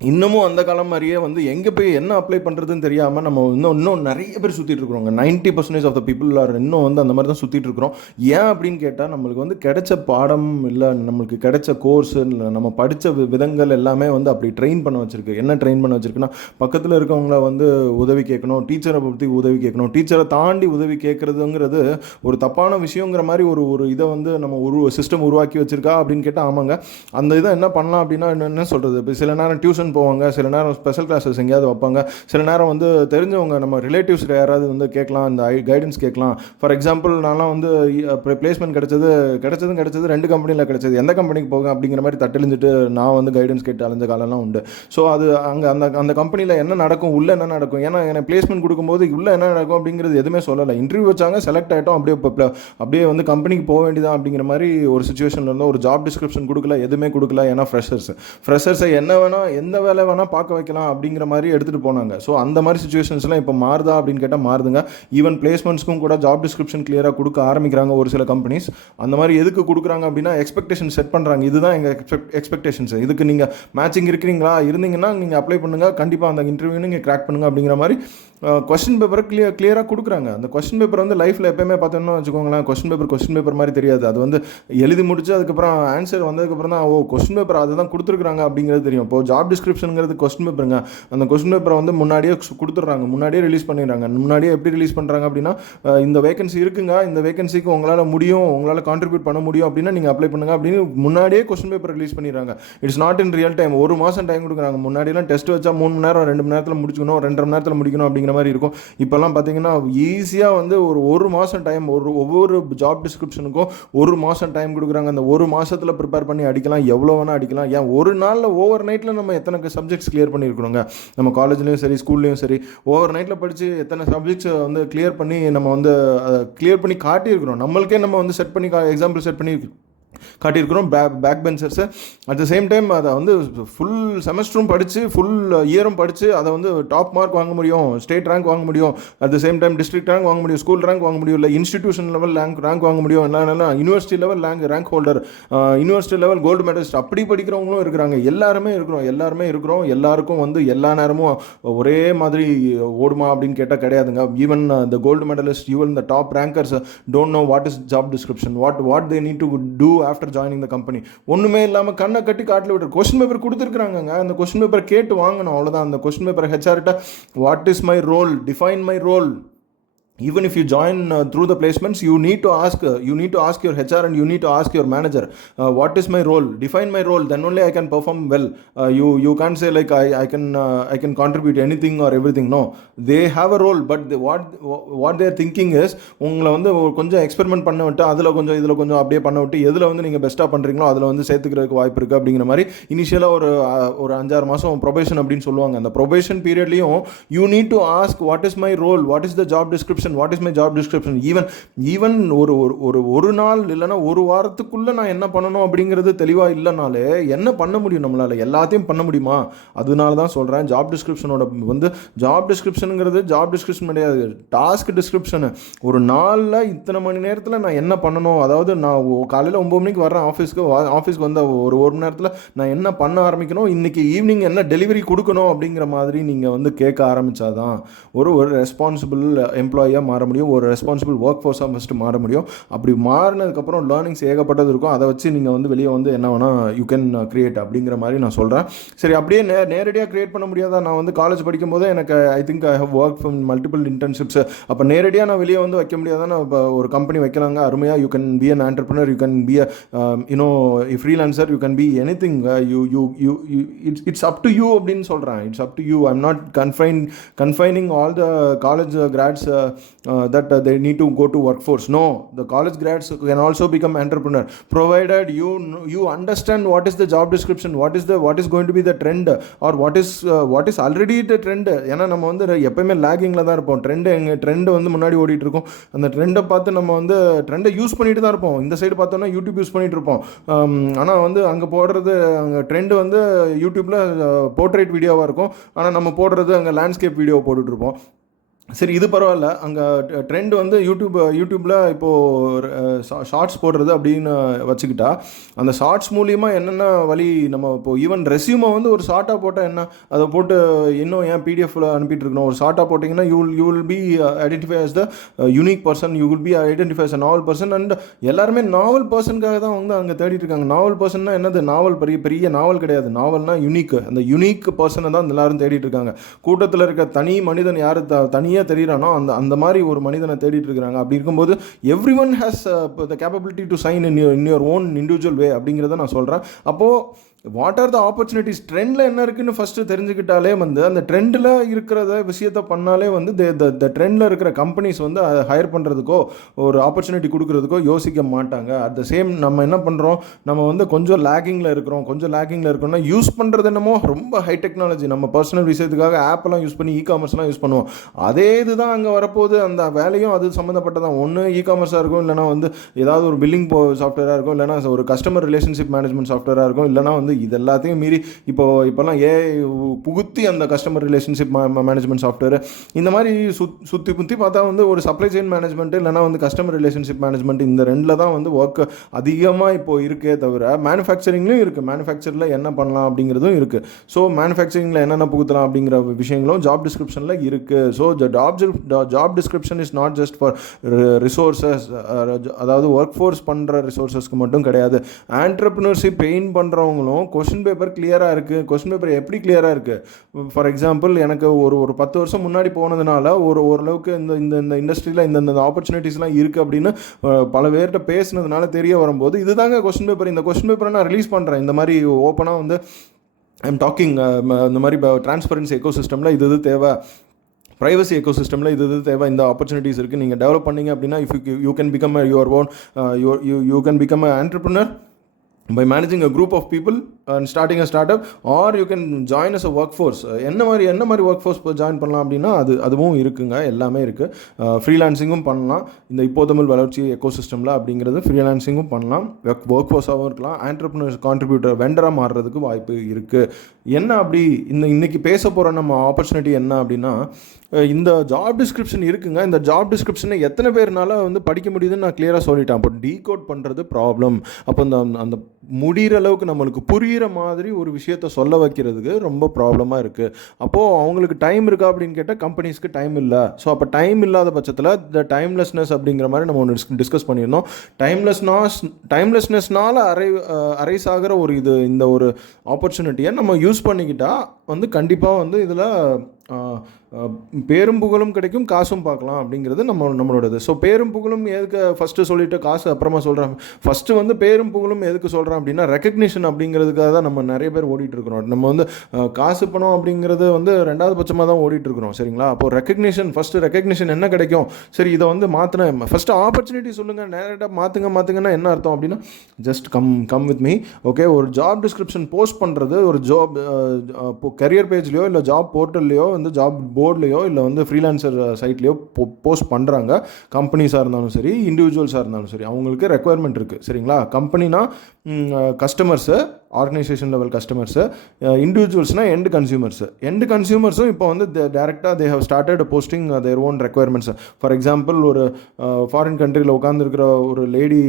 இன்னமும் அந்த காலம் மாதிரியே வந்து எங்கே போய் என்ன அப்ளை பண்ணுறதுன்னு தெரியாமல் நம்ம இன்னும் நிறைய பேர் சுற்றிட்டு இருக்கிறோங்க. 90% ஆஃப் த பீப்புள் ஆர் இன்னும் வந்து அந்த மாதிரி தான் சுற்றிட்டு இருக்கிறோம். ஏன் அப்படின்னு கேட்டால் நம்மளுக்கு வந்து கிடைச்ச பாடம் இல்லை, நம்மளுக்கு கிடைச்ச கோர்ஸ் இல்லை, நம்ம படித்த விதங்கள் எல்லாமே வந்து அப்படி ட்ரெயின் பண்ண வச்சுருக்கு. என்ன ட்ரெயின் பண்ண வச்சுருக்குன்னா, பக்கத்தில் இருக்கவங்கள வந்து உதவி கேட்கணும், டீச்சரை பற்றி உதவி கேட்கணும், டீச்சரை தாண்டி உதவி கேட்குறதுங்கிறது ஒரு தப்பான விஷயங்கிற மாதிரி ஒரு இதை வந்து நம்ம சிஸ்டம் உருவாக்கி வச்சுருக்கா அப்படின்னு கேட்டால் ஆமாங்க. அந்த இதை என்ன பண்ணலாம் அப்படின்னா என்ன சொல்கிறது, இப்போ சில நேரம் டியூஷன் போவாங்க, சில நேரம் ஸ்பெஷல் கிளாஸஸ் எங்கேயாவது வைப்பாங்க, சில நேரம் வந்து தெரிஞ்சவங்க நம்ம ரிலேட்டிவ்ஸ் யாராவது வந்து கேட்கலாம், இந்த கைடன்ஸ் கேட்கலாம். ஃபார் எக்ஸாம்பிள் நான்லாம் வந்து பிளேஸ்மெண்ட் கிடைச்சது 2 கம்பெனியில் கிடைச்சது. எந்த கம்பெனிக்கு போக அப்படிங்கிற மாதிரி தட்டெழுந்துட்டு நான் வந்து கைடன்ஸ் கேட்டு அலைஞ்ச காலம்லாம் உண்டு. ஸோ அது அங்கே அந்த கம்பெனியில் என்ன நடக்கும், உள்ளே என்ன நடக்கும், ஏன்னா எனக்கு பிளேஸ்மெண்ட் கொடுக்கும்போது உள்ளே என்ன நடக்கும் அப்படிங்கிறது எதுவுமே சொல்லலை. இன்டர்வியூ வச்சாங்க, செலக்ட் ஆகிட்டோம், அப்படியே வந்து கம்பெனிக்கு போக வேண்டியதான் அப்படிங்கிற மாதிரி ஒரு சுச்சுவேஷனில் இருந்தால் ஒரு ஜாப் டிஸ்கிரிப்ஷன் கொடுக்கல, எதுவுமே கொடுக்கல. ஏன்னா ஃப்ரெஷர்ஸை என்ன வேணால் எந்த வேலை வேணால் பார்க்க வைக்கலாம் அப்படிங்கிற மாதிரி எடுத்துகிட்டு போனாங்க. ஸோ அந்த மாதிரி சுச்சுவேஷன்ஸ்லாம் இப்போ மாறுதா அப்படின்னு கேட்டால் மாறுதுங்க. ஈவன் பிளேஸ்மெண்ட்ஸ்க்கும் கூட ஜாப் டிஸ்கிரிப்ஷன் கிளியராக கொடுக்க ஆரம்பிக்கிறாங்க ஒரு சில கம்பெனிஸ். அந்த மாதிரி எதுக்கு கொடுக்குறாங்க அப்படின்னா எக்ஸ்பெக்டேஷன் செட் பண்ணுறாங்க. இதுதான் எங்கள் எக்ஸ்பெக்டேஷன்ஸ், இதுக்கு நீங்கள் மேட்சிங் இருந்தீங்கன்னா நீங்கள் அப்ளை பண்ணுங்கள், கண்டிப்பாக அந்த இன்டர்வியூ நீங்கள் கிராக் பண்ணுங்கள் அப்படிங்கிற மாதிரி கொஸ்டின் பேப்பரை கிளியராக கொடுக்குறாங்க. அந்த கொஸ்டின் பேப்பர் வந்து லைஃப்பில் எப்போயுமே பார்த்தோம்னா வச்சுக்கோங்களேன், கொஸ்டின் பேப்பர் மாதிரி தெரியாது. அது வந்து எழுதி முடிச்சு அதுக்கப்புறம் ஆன்சர் வந்ததுக்கப்புறம் தான் கொஸ்டின் பேப்பர் அதை தான் கொடுத்துருக்குறாங்க அப்படிங்கிறது தெரியும். இப்போ ஜாப் டிஸ்கிரிப்ஷனுங்கிறது கொஸ்டின் பேப்பருங்க. அந்த கொஸ்டின் பேப்பரை வந்து முன்னாடியே கொடுத்துட்றாங்க, முன்னாடியே ரிலீஸ் பண்ணிடுறாங்க. முன்னாடியே எப்படி ரிலீஸ் பண்ணுறாங்க அப்படின்னா, இந்த வேகன்சி இருக்குங்க, இந்த வேகன்சிக்கு உங்களால் கான்ட்ரிபியூட் பண்ண முடியும் அப்படின்னா நீங்கள் அப்ளை பண்ணுங்கள் அப்படின்னு முன்னாடியே கொஸ்டின் பேப்பர் ரிலீஸ் பண்ணிடுறாங்க. It's not in real time. 1 மாதம் டைம் கொடுக்குறாங்க. முன்னாடியெல்லாம் டெஸ்ட் வச்சா 3 மணி நேரம் 2 மணி நேரத்தில் முடிச்சுக்கணும், 2.5 மணி நேரத்தில் முடிக்கணும் அப்படிங்கிற மாதிரி இருக்கும். இப்போல்லாம் பார்த்தீங்கன்னா ஈஸியாக வந்து ஒரு மாதம் டைம், ஒவ்வொரு ஜாப் டிஸ்கிரிப்ஷனுக்கும் 1 மாதம் டைம் கொடுக்குறாங்க. அந்த 1 மாதத்தில் ப்ரிப்பேர் பண்ணி அடிக்கலாம், எவ்வளோ வேணால் அடிக்கலாம். ஏன் ஒரு நாளில் ஓவர் நைட்டில் நம்ம எத்தனை சப்ஜெக்ட்ஸ் கிளியர் பண்ணியிருக்கிறோங்க. நம்ம காலேஜ்லேயும் சரி ஸ்கூல்லேயும் சரி ஓவர் நைட்டில் படித்து எத்தனை சப்ஜெக்ட்ஸ் வந்து கிளியர் பண்ணி நம்ம வந்து கிளியர் பண்ணி காட்டியிருக்கிறோம். நம்மளுக்கே நம்ம வந்து செட் பண்ணி எக்ஸாம்பிள் செட் பண்ணி காட்டியிருக்கிறோம் பேக் பெஞ்சர்ஸை. அட் த சேம் டைம் அதை வந்து ஃபுல் செமஸ்டரும் படித்து ஃபுல் இயரும் படித்து அதை வந்து டாப் மார்க் வாங்க முடியும், ஸ்டேட் ரேங்க் வாங்க முடியும், at the same time district rank வாங்க முடியும், ஸ்கூல் ரேங்க் வாங்க முடியும், இல்லை இன்ஸ்டிடியூஷன் லெவல் ரேங்க் வாங்க முடியும், இல்லைன்னா university level rank holder, university level gold medalist அப்படி படிக்கிறவங்களும் இருக்கிறாங்க. எல்லாருமே இருக்கிறோம். எல்லாருக்கும் வந்து எல்லா நேரமும் ஒரே மாதிரி ஓடுமா அப்படின்னு கேட்டால் கிடையாதுங்க. Even the gold medalist, even the top rankers don't know what is job description, what they need to do after joining the company. ஒன்றுமே இல்லாமல் கண்ணை கட்டி காட்டில் விட்டு கொஸ்டின் பேப்பர் கொடுத்துருக்காங்க. அந்த கொஸ்டின் பேப்பரை கேட்டு வாங்கணும், அவ்வளோதான். அந்த கொஸ்டின் பேப்பரை ஹெச்ஆர்கிட்ட what is my role, define my role. Even if you join through the placements, you need to ask your HR and you need to ask your manager, what is my role, define my role, then only I can perform well. You can't say like I can contribute anything or everything. No, they have a role, but what they are thinking is உங்களை வந்து கொஞ்சம் எக்ஸ்பெரிமெண்ட் பண்ண விட்டு அதில் கொஞ்சம் இதில் கொஞ்சம் அப்படியே பண்ண விட்டு எதில் வந்து நீங்கள் பெஸ்ட்டாக பண்ணுறீங்களோ அதில் வந்து சேர்த்துக்கிறதுக்கு வாய்ப்பு இருக்குது அப்படிங்கிற மாதிரி இனிஷியலாக ஒரு 5-6 மாதம் ப்ரொபேஷன் அப்படின்னு சொல்லுவாங்க. அந்த probation பீரியட்லையும் you need to ask what is my role, what is the job description, what is my job description. Even ஒரு நாள் இல்லைன்னா ஒரு வாரத்துக்குள்ளே நான் என்ன பண்ணணும் அப்படிங்கிறது தெளிவாக இல்லைனாலே என்ன பண்ண முடியும், நம்மளால் எல்லாத்தையும் பண்ண முடியுமா? அதனால தான் சொல்கிறேன், ஜாப் டிஸ்கிரிப்ஷனோட வந்து ஜாப் டிஸ்கிரிப்ஷனுங்கிறது ஜாப் டிஸ்கிரிப்ஷன் கிடையாது, டாஸ்க் டிஸ்கிரிப்ஷனு. ஒரு நாளில் இத்தனை மணி நேரத்தில் நான் என்ன பண்ணணும், அதாவது நான் காலையில் 9 மணிக்கு வர்றேன் ஆஃபீஸ்க்கு வந்த ஒரு மணி நேரத்தில் நான் என்ன பண்ண ஆரம்பிக்கணும், இன்றைக்கி ஈவினிங் என்ன டெலிவரி கொடுக்கணும் அப்படிங்கிற மாதிரி நீங்கள் வந்து கேட்க ஆரம்பித்தாதான் ஒரு ரெஸ்பான்சிபிள் எம்ப்ளாயி மாற முடியும், ஒரு ரெஸ்பான்சிபிள் ஒர்க் ஃபோர்ஸாக ஃபஸ்ட்டு மாற முடியும். அப்படி மாறினதுக்கப்புறம் லேர்னிங்ஸ் ஏகப்பட்டது இருக்கும். அதை வச்சு நீங்கள் வந்து வெளியே வந்து என்ன வேணால் யூ கேன் கிரியேட் அப்படிங்கிற மாதிரி நான் சொல்கிறேன். சரி, அப்படியே நேரடியாக கிரியேட் பண்ண முடியாதா? நான் வந்து காலேஜ் படிக்கும்போது எனக்கு I think I have work from multiple internships. அப்போ நேரடியாக நான் வெளியே வந்து வைக்க முடியாதான், இப்போ ஒரு கம்பெனி வைக்கலாங்க அருமையாக. You can be an entrepreneur, you can be freelancer, you can be anything. It's up to you அப்படின்னு சொல்கிறேன். It's up to you. I am not confining all the college grads that they need to go to workforce. No, the college grads can also become entrepreneur, provided you understand what is the job description, what is going to be the trend, or what is already the trend. ஏன்னா நம்ம வந்து எப்பயுமே லேகிங்கில் தான் இருப்போம். ட்ரெண்டு வந்து முன்னாடி ஓடிட்டு இருக்கும். அந்த ட்ரெண்டை பார்த்து நம்ம வந்து ட்ரெண்டை யூஸ் பண்ணிட்டு தான் இருப்போம். இந்த சைடு பார்த்தோம்னா யூடியூப் யூஸ் பண்ணிட்டு இருப்போம். ஆனால் வந்து அங்கே போடுறது, அங்கே ட்ரெண்டு வந்து யூடியூப்பில் போர்ட்ரேட் வீடியோவாக இருக்கும். ஆனால் நம்ம போடுறது அங்கே லேண்ட்ஸ்கேப் வீடியோ போட்டுட்ருப்போம். சரி, இது பரவாயில்ல. அங்கே ட்ரெண்ட் வந்து யூடியூப்பில் இப்போது ஷார்ட்ஸ் போடுறது அப்படின்னு வச்சுக்கிட்டா, அந்த ஷார்ட்ஸ் மூலியமாக என்னென்ன வழி, நம்ம இப்போது ஈவன் ரெஸ்யூமை வந்து ஒரு ஷார்ட்டாக போட்டால் என்ன, அதை போட்டு இன்னும் ஏன் பிடிஎஃப்ல அனுப்பிட்டு இருக்கணும். ஒரு ஷார்ட்டாக போட்டிங்கன்னா you will be identify as the unique person, you will be identify as a novel person. And எல்லாருமே நாவல் பர்சனுக்காக தான் வந்து அங்கே தேடிட்டு இருக்காங்க. நாவல் பர்சன்னா என்னது, நாவல் பெரிய நாவல் கிடையாது. நாவல்னா யூனிக். அந்த யூனிக் பர்சனை தான் எல்லாரும் தேடிட்டு இருக்காங்க. கூட்டத்தில் இருக்க தனி மனிதன் யார் தனியாக தெரியுறானோ அந்த மாதிரி ஒரு மனிதனை தேடிட்டு இருக்கிறாங்க. அப்படி இருக்கும்போது everyone has the capability to shine in your own individual way அப்படிங்கிறத நான் சொல்கிறேன். அப்போது வாட் ஆர் த ஆப்பர்ச்சுனிட்டிஸ், ட்ரெண்டில் என்ன இருக்குன்னு ஃபஸ்ட்டு தெரிஞ்சுக்கிட்டாலே வந்து அந்த ட்ரெண்டில் இருக்கிறத விஷயத்த பண்ணாலே வந்து த ட்ரெண்டில் இருக்கிற கம்பெனிஸ் வந்து ஹையர் பண்ணுறதுக்கோ ஒரு ஆப்பர்ச்சுனிட்டி கொடுக்குறதுக்கோ யோசிக்க மாட்டாங்க. அட் த சேம் நம்ம என்ன பண்ணுறோம், நம்ம வந்து கொஞ்சம் லேக்கிங்கில் இருக்கோம்னா யூஸ் பண்ணுறது என்னமோ ரொம்ப ஹை டெக்னாலஜி, நம்ம பர்சனல் விஷயத்துக்காக ஆப்பெல்லாம் யூஸ் பண்ணி காமர்ஸ்லாம் யூஸ் பண்ணுவோம். அதே இதுதான் அங்கே வரப்போகுது. அந்த வேலையும் அது சம்மந்தப்பட்டதான். ஒன்று காமர்ஸாக இருக்கும், இல்லைனா வந்து ஏதாவது ஒரு பில்லிங் சாஃப்ட்வேராக இருக்கும், இல்லைனா ஒரு கஸ்டமர் ரிலேஷன்ஷிப் மேனேஜ்மெண்ட் சாஃப்ட்வேராக இருக்கும், இல்லைனா வந்து இது எல்லாத்தையும் மீறி இப்போல்லாம் புகுத்தி அந்த கஸ்டமர் ரிலேஷன்ஷிப் மேனேஜ்மெண்ட் சாஃப்ட்வேர் இந்த மாதிரி சுற்றி பார்த்தா வந்து ஒரு சப்ளை செயின் மேனேஜ்மெண்ட் இல்லைனா வந்து கஸ்டமர் ரிலேஷன்ஷிப் மேனேஜ்மெண்ட், இந்த ரெண்டில் தான் வந்து ஒர்க் அதிகமாக இப்போது இருக்கே தவிர மேனுஃபேக்சரிங்லையும் இருக்குது. மேனுஃபேக்சரில் என்ன பண்ணலாம் அப்படிங்கிறதும் இருக்குது. ஸோ மேனுஃபேக்சரிங்கில் என்னென்ன புகுத்தலாம் அப்படிங்கிற விஷயங்களும் ஜாப் டிஸ்கிரிப்ஷனில் இருக்குது. So job description is not just for resources, அதாவது ஒர்க் ஃபோர்ஸ் பண்ணுற ரிசோர்ஸஸ்க்கு மட்டும் கிடையாது. ஆண்டர்ப்ரனர்ஷிப் பெயின் பண்ணுறவங்களும் கொஸ்டின் பேப்பர் கிளியராக இருக்குது. கொஸ்டின் பேப்பர் எப்படி கிளியராக இருக்குது, ஃபார் எக்ஸாம்பிள் எனக்கு ஒரு 10 வருஷம் முன்னாடி போனதுனால ஓரளவுக்கு இந்த இண்டஸ்ட்ரியில் இந்த ஆப்பர்ச்சுனிட்டிஸ்லாம் இருக்குது அப்படின்னு பல பேர்கிட்ட பேசுனதுனால தெரிய வரும்போது இதுதாங்க கொஸ்டின் பேப்பர். இந்த கொஸ்டின் பேப்பரை நான் ரிலீஸ் பண்ணுறேன். இந்த மாதிரி ஓப்பனாக வந்து ஐம் டாக்கிங், இந்த மாதிரி டிரான்ஸ்பரன்சி எக்கோசிஸ்டமில் இது தேவை, ப்ரைவசி எக்கோசிஸ்டமில் இது தேவை, இந்த ஆப்பர்ச்சுனிட்டிஸ் இருக்குது. நீங்கள் டெவலப் பண்ணிங்க அப்படின்னா if you can become your own you can become a entrepreneur by managing a group of people and starting a startup, or you can join as a workforce. என்ன மாதிரி workforce ஜாயின் பண்ணலாம் அப்படின்னா அதுவும் இருக்குங்க, எல்லாமே இருக்குது. ஃப்ரீலான்சிங்கும் பண்ணலாம் இந்த இப்போதமிழ் வளர்ச்சி எக்கோசிஸ்டமில் அப்படிங்கிறது. ஃப்ரீலான்சிங்கும் பண்ணலாம், ஒர்க் ஃபோர்ஸாகவும் இருக்கலாம், ஆண்டர்ப்ரனர்ஸ் கான்ட்ரிபியூட்டர் வெண்டராக மாறுறதுக்கு வாய்ப்பு இருக்குது. என்ன அப்படி இன்னைக்கு பேச போகிற நம்ம ஆப்பர்ச்சுனிட்டி என்ன அப்படின்னா, இந்த ஜாப் டிஸ்கிரிப்ஷன் இருக்குங்க. இந்த ஜாப் டிஸ்கிரிப்ஷனை எத்தனை பேர்னால வந்து படிக்க முடியுதுன்னு நான் கிளியராக சொல்லிட்டேன். அப்போ டீகோட் பண்ணுறது ப்ராப்ளம். அப்போ அந்த முடிகிற அளவுக்கு நம்மளுக்கு புரிகிற மாதிரி ஒரு விஷயத்த சொல்ல வைக்கிறதுக்கு ரொம்ப ப்ராப்ளமாக இருக்குது. அப்போது அவங்களுக்கு டைம் இருக்கா அப்படின்னு கேட்டால் கம்பெனிஸ்க்கு டைம் இல்லை. ஸோ அப்போ டைம் இல்லாத பட்சத்தில் இந்த டைம்லெஸ்னஸ் அப்படிங்கிற மாதிரி நம்ம ஒன்று டிஸ்கஸ் பண்ணியிருந்தோம். டைம்லெஸ்னஸ்னால அரைஸ் ஆகிற இந்த ஒரு ஆப்பர்ச்சுனிட்டியை நம்ம யூஸ் பண்ணிக்கிட்டால் வந்து கண்டிப்பாக வந்து இதில் பேரும் புகழும் கிடைக்கும், காசும் பார்க்கலாம் அப்படிங்கிறது நம்மளோடது. ஸோ பேரும் புகழும் எதுக்கு ஃபஸ்ட்டு சொல்லிவிட்டு காசு அப்புறமா சொல்கிறேன். ஃபஸ்ட்டு வந்து பேரும் புகழும் எதுக்கு சொல்கிறேன் அப்படின்னா ரெக்கக்னிஷன் அப்படிங்கிறதுக்காக தான் நம்ம நிறைய பேர் ஓடிட்டுருக்கிறோம். நம்ம வந்து காசு பணம் அப்படிங்கிறது வந்து ரெண்டாவது பட்சமாக தான் ஓடிட்டுருக்கிறோம், சரிங்களா? அப்போது ஃபஸ்ட்டு ரெக்கக்னிஷன் என்ன கிடைக்கும்? சரி, இதை வந்து மாற்றினேன், ஃபஸ்ட்டு ஆப்பர்ச்சுனிட்டி சொல்லுங்கள், நேரடியாக மாற்றுங்கன்னா என்ன அர்த்தம் அப்படின்னா just come with me, okay? ஒரு ஜாப் டிஸ்கிரிப்ஷன் போஸ்ட் பண்ணுறது, ஒரு ஜாப் கரியர் பேஜ்லேயோ இல்லை ஜாப் போர்ட்டல்லையோ வந்து ஜாப் போர்ட்லையோ இல்லை வந்து ஃப்ரீலான்சர் சைட்லேயோ போஸ்ட் பண்ணுறாங்க. கம்பெனிஸாக இருந்தாலும் சரி, இண்டிவிஜுவல்ஸாக இருந்தாலும் சரி, அவங்களுக்கு ரெக்குயர்மெண்ட் இருக்குது, சரிங்களா? கம்பெனினா கஸ்டமர்ஸு, ஆர்கனைசேஷன் லெவல் கஸ்டமர்ஸு, இண்டிவிஜுவல்ஸ்னால் எண்டு கன்சியூமர்ஸும் இப்போ வந்து டேரெக்டாக they have started posting their own requirements. For example, ஒரு ஃபாரின் கண்ட்ரியில் உட்காந்துருக்கிற ஒரு லேடி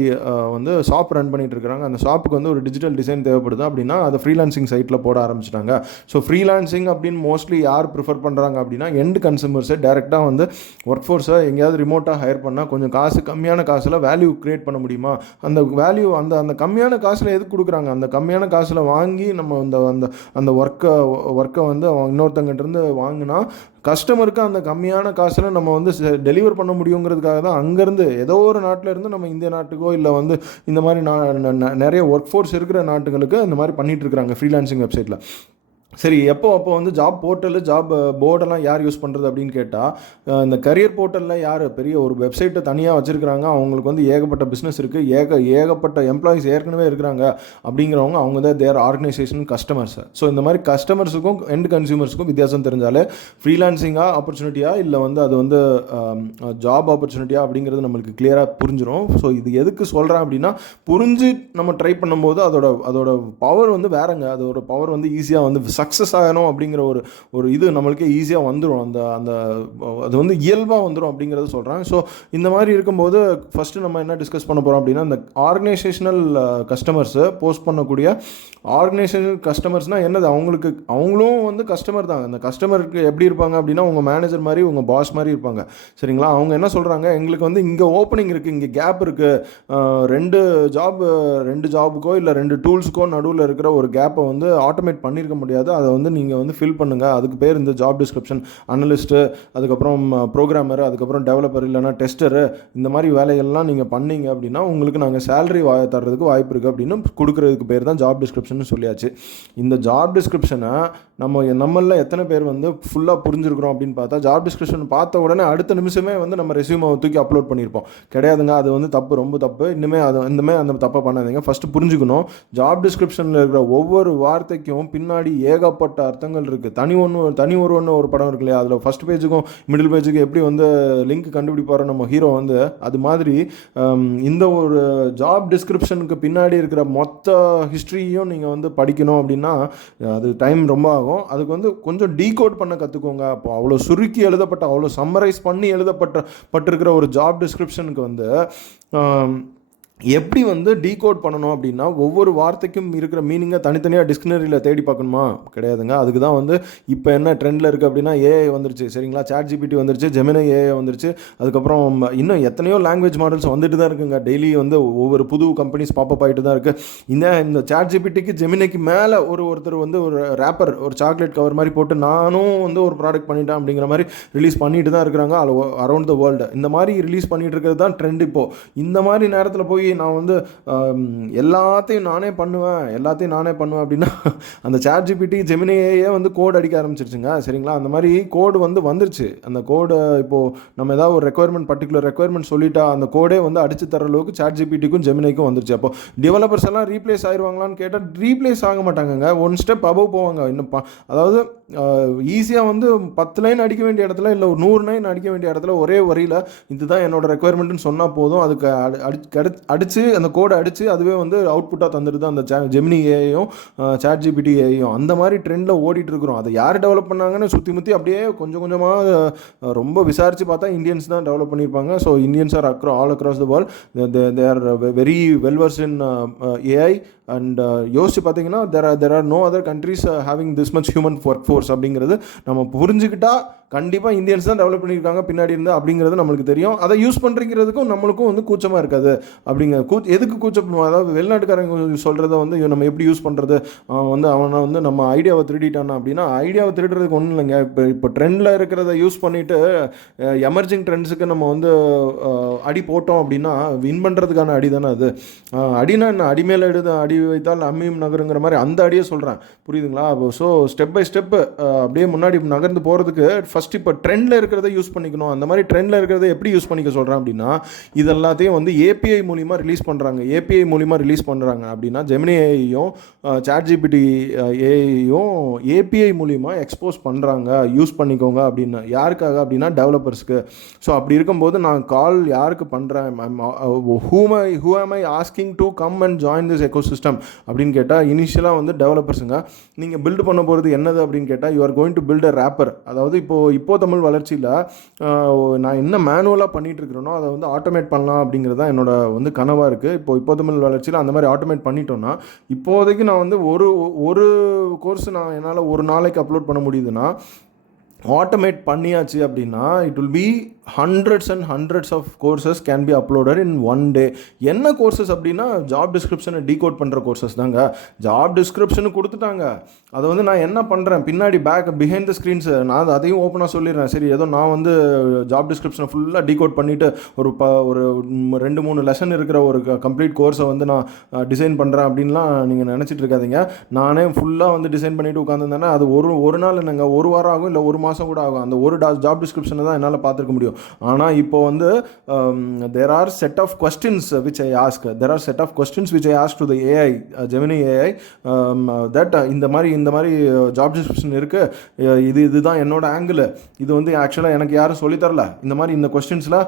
வந்து ஷாப் ரன் பண்ணிட்டு இருக்கிறாங்க. அந்த ஷாப்புக்கு வந்து ஒரு டிஜிட்டல் டிசைன் தேவைப்படுது அப்படின்னா அதை ஃப்ரீலான்சிங் சைட்டில் போட ஆரம்பிச்சிட்டாங்க. ஸோ ஃப்ரீலான்சிங் அப்படின்னு மோஸ்ட்லி யார் ப்ரிஃபர் பண்ணுறாங்க அப்படின்னா எண்டு கன்சியூமர்ஸை டேரெக்டாக வந்து ஒர்க் ஃபோர்ஸை எங்கேயாவது ரிமோட்டாக ஹையர் பண்ணால் கொஞ்சம் கம்மியான காசில் வேல்யூ க்ரியேட் பண்ண முடியுமா? அந்த வேல்யூ அந்த கம்மியான காசில் எதுக்கு கொடுக்குறாங்க? அந்த கம்மியான காசில் வாங்கி நம்ம அந்த ஒர்க்கை வந்து இன்னொருத்தங்கிட்டேருந்து வாங்கினா கஸ்டமருக்கு அந்த கம்மியான காசில் நம்ம வந்து டெலிவர் பண்ண முடியுங்கிறதுக்காக தான் அங்கேருந்து ஏதோ ஒரு நாட்டில் இருந்து நம்ம இந்திய நாட்டுக்கோ இல்லை வந்து இந்த மாதிரி நிறைய ஒர்க் ஃபோர்ஸ் இருக்கிற நாட்டுகளுக்கு இந்த மாதிரி பண்ணிகிட்டு இருக்கிறாங்க ஃப்ரீலான்சிங் வெப்சைட்டில். சரி, அப்போ வந்து ஜாப் போர்ட்டலு, ஜாப் போர்டெல்லாம் யார் யூஸ் பண்ணுறது அப்படின்னு கேட்டால், இந்த கரியர் போர்ட்டலில் யார் பெரிய ஒரு வெப்சைட்டை தனியாக வச்சுருக்கிறாங்க, அவங்களுக்கு வந்து ஏகப்பட்ட பிஸ்னஸ் இருக்குது, ஏகப்பட்ட எம்ப்ளாயிஸ் ஏற்கனவே இருக்கிறாங்க அப்படிங்கிறவங்க, அவங்க தான் தேர் ஆர்கனைசேஷன் கஸ்டமர்ஸ். ஸோ இந்த மாதிரி கஸ்டமர்ஸுக்கும் எண்ட் கன்சியூமர்ஸுக்கும் வித்தியாசம் தெரிஞ்சாலே ஃப்ரீலான்சிங்காக ஆப்பர்ச்சுனிட்டியா இல்லை வந்து அது வந்து ஜாப் ஆப்பர்ச்சுனிட்டியா அப்படிங்கிறது நம்மளுக்கு கிளியராக புரிஞ்சிடும். ஸோ இது எதுக்கு சொல்கிறேன் அப்படின்னா, புரிஞ்சு நம்ம ட்ரை பண்ணும்போது அதோட பவர் வந்து வேறங்க. அதோட பவர் வந்து ஈஸியாக வந்து சக்ஸஸ் ஆகணும் அப்படிங்கிற ஒரு இது நம்மளுக்கே ஈஸியாக வந்துடும். அந்த அது வந்து இயல்பாக வந்துடும் அப்படிங்கிறத சொல்கிறேன். ஸோ இந்த மாதிரி இருக்கும்போது ஃபஸ்ட்டு நம்ம என்ன டிஸ்கஸ் பண்ண போகிறோம் அப்படின்னா, இந்த ஆர்கனைசேஷனல் கஸ்டமர்ஸு போஸ்ட் பண்ணக்கூடிய ஆர்கனைசேஷனல் கஸ்டமர்ஸ்னால் என்னது, அவங்களும் வந்து கஸ்டமர் தான். அந்த கஸ்டமருக்கு எப்படி இருப்பாங்க அப்படின்னா, உங்கள் மேனேஜர் மாதிரி, உங்கள் பாஸ் மாதிரி இருப்பாங்க. சரிங்களா? அவங்க என்ன சொல்கிறாங்க, எங்களுக்கு வந்து இங்கே ஓப்பனிங் இருக்குது, இங்கே கேப் இருக்குது, ரெண்டு ஜாபுக்கோ இல்லை 2 டூல்ஸுக்கோ நடுவில் இருக்கிற ஒரு கேப்பை வந்து ஆட்டோமேட் பண்ணியிருக்க முடியாது, அதை வந்து நீங்கள் வந்து ஃபில் பண்ணுங்கள். அதுக்கு பேர் இந்த ஜாப் டிஸ்கிரிப்ஷன் அனலிஸ்ட்டு, அதுக்கப்புறம் ப்ரோக்ராமர், அதுக்கப்புறம் டெவலப்பர் இல்லைனா டெஸ்டரு, இந்த மாதிரி வேலைகள்லாம் நீங்கள் பண்ணீங்க அப்படின்னா உங்களுக்கு நாங்கள் சேலரி தர்றதுக்கு வாய்ப்பு இருக்குது அப்படின்னு கொடுக்குறதுக்கு பேர் தான் ஜாப் டிஸ்கிரிப்ஷன் சொல்லியாச்சு. இந்த ஜாப் டிஸ்கிரிப்ஷனை நம்மள எத்தனை பேர் வந்து ஃபுல்லாக புரிஞ்சிருக்கிறோம் அப்படின்னு பார்த்தா, ஜாப் டிஸ்கிரிப்ஷன் பார்த்த உடனே அடுத்த நிமிஷமே வந்து நம்ம ரெஸ்யூமை தூக்கி அப்லோட் பண்ணியிருப்போம். கிடையாதுங்க, அது வந்து தப்பு, ரொம்ப தப்பு. இனிமேல் அந்த தப்பை பண்ணாதீங்க. ஃபஸ்ட்டு புரிஞ்சுக்கணும், ஜாப் டிஸ்கிரிப்ஷனில் இருக்கிற ஒவ்வொரு வார்த்தைக்கும் பின்னாடி ஏகப்பட்ட அர்த்தங்கள் இருக்குது. தனி ஒரு படம் இருக்கு இல்லையா, அதில் ஃபஸ்ட் பேஜுக்கும் மிடில் பேஜுக்கும் எப்படி வந்து லிங்க் கண்டுபிடிப்பாரோ நம்ம ஹீரோ வந்து, அது மாதிரி இந்த ஒரு ஜாப் டிஸ்கிரிப்ஷனுக்கு பின்னாடி இருக்கிற மொத்த ஹிஸ்ட்ரியும் நீங்கள் வந்து படிக்கணும் அப்படின்னா அது டைம் ரொம்ப ஆகும். அதுக்கு வந்து கொஞ்சம் டீகோட் பண்ண கற்றுக்கோங்க. அப்போ அவ்வளோ சுருக்கி எழுதப்பட்ட, அவ்வளோ சம்மரைஸ் பண்ணி எழுதப்பட்டிருக்கிற ஒரு ஜாப் டிஸ்கிரிப்ஷனுக்கு வந்து எப்படி வந்து டீகோட் பண்ணணும் அப்படின்னா, ஒவ்வொரு வார்த்தைக்கும் இருக்கிற மீனிங்கை தனித்தனியாக டிக்ஷனரியில் தேடி பார்க்கணுமா? கிடையாதுங்க. அதுக்கு தான் வந்து இப்போ என்ன ட்ரெண்டில் இருக்குது அப்படின்னா, ஏஐ வந்துருச்சு. சரிங்களா? சாட் ஜிபிடி வந்துருச்சு, ஜெமினி ஏஐ வந்துருச்சு, அதுக்கப்புறம் இன்னும் எத்தனையோ லாங்குவேஜ் மாடல்ஸ் வந்துட்டு தான் இருக்குங்க. டெய்லி வந்து ஒவ்வொரு புது கம்பெனிஸ் பாப்பப் ஆகிட்டு தான் இருக்குது. இந்த சாட் ஜிபிடிக்கு ஜெமினிக்கு மேலே ஒருத்தர் வந்து ஒரு ரேப்பர் ஒரு சாக்லேட் கவர் மாதிரி போட்டு நானும் வந்து ஒரு ப்ராடக்ட் பண்ணிட்டேன் அப்படிங்கிற மாதிரி ரிலீஸ் பண்ணிட்டு தான் இருக்கிறாங்க அரௌண்ட் த வேர்ல்டு. இந்த மாதிரி ரிலீஸ் பண்ணிட்டு இருக்கிறது தான் ட்ரெண்ட். இப்போது இந்த மாதிரி நேரத்தில் போய் நான் வந்து எல்லாத்தையும் நானே பண்ணுவேன் அப்படின்னா அந்த சாட் ஜிபிடி ஜெமினியே வந்து கோட் அடிக்க ஆரம்பிச்சிருச்சுங்க. சரிங்களா? அந்த மாதிரி கோடு வந்துருச்சு. அந்த கோடு இப்போது நம்ம ஏதாவது ஒரு பர்டிகுலர் ரெக்குயர்மெண்ட் சொல்லிட்டா அந்த கோடே வந்து அடிச்சு தர அளவுக்கு சாட் ஜிபிடிக்கும் ஜெமினிக்கும் வந்துருச்சு. அப்போ டெவலப்பர்ஸ் எல்லாம் ரீப்ளேஸ் ஆயிடுவாங்களான்னு கேட்டால் ரீப்ளேஸ் ஆக மாட்டாங்கங்க. ஒன் ஸ்டெப் அபவ் போவாங்க. இன்னும் அதாவது ஈஸியாக வந்து 10 லைன் அடிக்க வேண்டிய இடத்துல இல்லை ஒரு 100 லைன் அடிக்க வேண்டிய இடத்துல ஒரே வரியில் இதுதான் என்னோட ரெக்குயர்மெண்ட்டுன்னு சொன்னால் போதும். அதுக்கு அடித்து அந்த கோடை அடித்து அதுவே வந்து அவுட்புட்டாக தந்துடுது அந்த ஜெமினி ஏஐயும் சாட் ஜிபிடி ஏஐயும். அந்த மாதிரி ட்ரெண்டில் ஓடிட்டுருக்குறோம். அதை யார் டெவலப் பண்ணாங்கன்னு சுற்றி அப்படியே கொஞ்சம் கொஞ்சமாக ரொம்ப விசாரித்து பார்த்தா இந்தியன்ஸ் தான் டெவலப் பண்ணியிருப்பாங்க. So Indians are all across the world, they are very well versed in AI. And யோசிச்சு பார்த்தீங்கன்னா there are no other countries having this much human workforce அப்படிங்கிறது நம்ம புரிஞ்சுக்கிட்டா கண்டிப்பாக இந்தியன்ஸ் தான் டெவலப் பண்ணியிருக்காங்க பின்னாடி இருந்து அப்படிங்கிறது நம்மளுக்கு தெரியும். அதை யூஸ் பண்ணுறதுக்கும் நம்மளுக்கும் வந்து கூச்சமாக இருக்காது. எதுக்கு கூச்சப்படுவோம்? அதாவது வெளிநாட்டுக்காரங்க சொல்கிறத வந்து நம்ம எப்படி யூஸ் பண்ணுறது, அவனை வந்து நம்ம ஐடியாவை திருடிட்டானா அப்படின்னா, ஐடியாவை திருடுறதுக்கு ஒன்றும் இல்லைங்க. இப்போ ட்ரெண்டில் இருக்கிறத யூஸ் பண்ணிவிட்டு எமர்ஜிங் ட்ரெண்ட்ஸுக்கு நம்ம வந்து அடி போட்டோம் அப்படின்னா வின் பண்ணுறதுக்கான அடி தானே அது. அடினா என்ன, அடிமேல அடி வைத்தால் அம்மியும் நகருங்கிற மாதிரி அந்த அடியே சொல்கிறேன். புரியுதுங்களா? ஸோ ஸ்டெப் பை ஸ்டெப்பு அப்படியே முன்னாடி நகர்ந்து போகிறதுக்கு ஃபஸ்ட் இப்போ ட்ரெண்டில் இருக்கிறத யூஸ் பண்ணிக்கணும். அந்த மாதிரி ட்ரெண்டில் இருக்கிறத எப்படி யூஸ் பண்ணிக்க சொல்கிறேன் அப்படின்னா, இது எல்லாத்தையும் வந்து ஏபிஐ மூலிமா ரிலீஸ் பண்ணுறாங்க அப்படின்னா ஜெமினி ஏஐயும் சாட் ஜிபிடி ஏஐயும் ஏபிஐ மூலிமா எக்ஸ்போஸ் பண்ணுறாங்க, யூஸ் பண்ணிக்கோங்க அப்படின்னு. யாருக்காக அப்படின்னா டெவலப்பர்ஸ்க்கு. ஸோ அப்படி இருக்கும்போது நான் கால் யாருக்கு பண்ணுறேன், who am I asking to come and join this ecosystem அப்படின்னு கேட்டால் இனிஷியலாக வந்து டெவலப்பர்ஸுங்க. நீங்கள் பில்டு பண்ண போகிறது என்னது அப்படின்னு கேட்டால் you are going to build a wrapper. அதாவது இப்போ தமிழ் வளர்ச்சியில் நான் என்ன மேனுவலாக பண்ணிகிட்டு இருக்கிறேனோ அதை வந்து ஆட்டோமேட் பண்ணலாம் அப்படிங்கிறது தான் என்னோட வந்து கனவாக இருக்குது. இப்போ தமிழ் வளர்ச்சியில் அந்த மாதிரி ஆட்டோமேட் பண்ணிட்டோன்னா இப்போதைக்கு நான் வந்து ஒரு கோர்ஸ் நான் என்னால் ஒரு நாளைக்கு அப்லோட் பண்ண முடியுதுன்னா, ஆட்டோமேட் பண்ணியாச்சு அப்படின்னா it will be hundreds and hundreds of courses can be uploaded in one day. என்ன கோர்சஸ் அப்படின்னா ஜாப் டிஸ்கிரிப்ஷனை டீகோட் பண்ணுற கோர்சஸ் தாங்க. ஜாப் டிஸ்கிரிப்ஷனு கொடுத்துட்டாங்க, அதை வந்து நான் என்ன பண்ணுறேன் பின்னாடி பிஹைண்ட் த ஸ்க்ரீன்ஸு நான் அதையும் ஓப்பனாக சொல்லிடுறேன். சரி, ஏதோ நான் வந்து ஜாப் டிஸ்கிரிப்ஷனை ஃபுல்லாக டீகோட் பண்ணிவிட்டு ஒரு 2-3 லெசன் இருக்கிற ஒரு கம்ப்ளீட் கோர்ஸை வந்து நான் டிசைன் பண்ணுறேன் அப்படின்லாம் நீங்கள் நினச்சிட்டு இருக்காதீங்க. நானே ஃபுல்லாக வந்து டிசைன் பண்ணிவிட்டு உட்காந்துருந்தேன்னா அது ஒரு நாள் என்னங்க, ஒரு வாரம் ஆகும், இல்லை ஒரு மாதம் கூட ஆகும். அந்த ஒரு ஜாப் டிஸ்கிரிப்ஷனை தான் என்னால் பார்த்துருக்க முடியும். ஆனால் இப்போ வந்து there are set of questions which I ask to the AI, Gemini AI, that இந்த மாதிரி ஜாப் டிஸ்கிரிப்ஷன் இருக்குது, இதுதான் என்னோட ஆங்கிள், இது வந்து ஆக்சுவலாக எனக்கு யாரும் சொல்லித்தரல, இந்த மாதிரி இந்த கொஸ்டின்ஸில்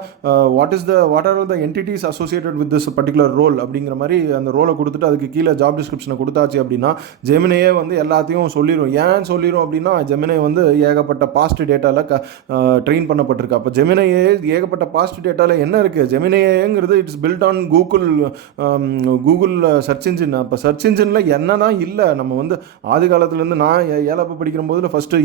what are the entities associated with this particular role அப்படிங்கிற மாதிரி அந்த ரோலை கொடுத்துட்டு அதுக்கு கீழே ஜாப் டிஸ்கிரிப்ஷனை கொடுத்தாச்சு அப்படின்னா ஜெமினியே வந்து எல்லாத்தையும் சொல்லிடும். ஏன் சொல்லிடும் அப்படின்னா ஜெமினி வந்து ஏகப்பட்ட பாஸ்ட் டேட்டாவில் ட்ரெயின் பண்ணப்பட்டிருக்கு. அப்போ ஜெமினி ஏகப்பட்ட பாஸ்ட் டேட்டாவில் என்ன இருக்குது, ஜெமினிங்கிறது it's built on Google search engine. அப்போ சர்ச் இன்ஜினில் என்ன தான் இல்லை, நம்ம வந்து ஆதி காலத்துலேருந்து நான் ஏழாப்பு படிக்கிற போதில் ஃபஸ்ட்டு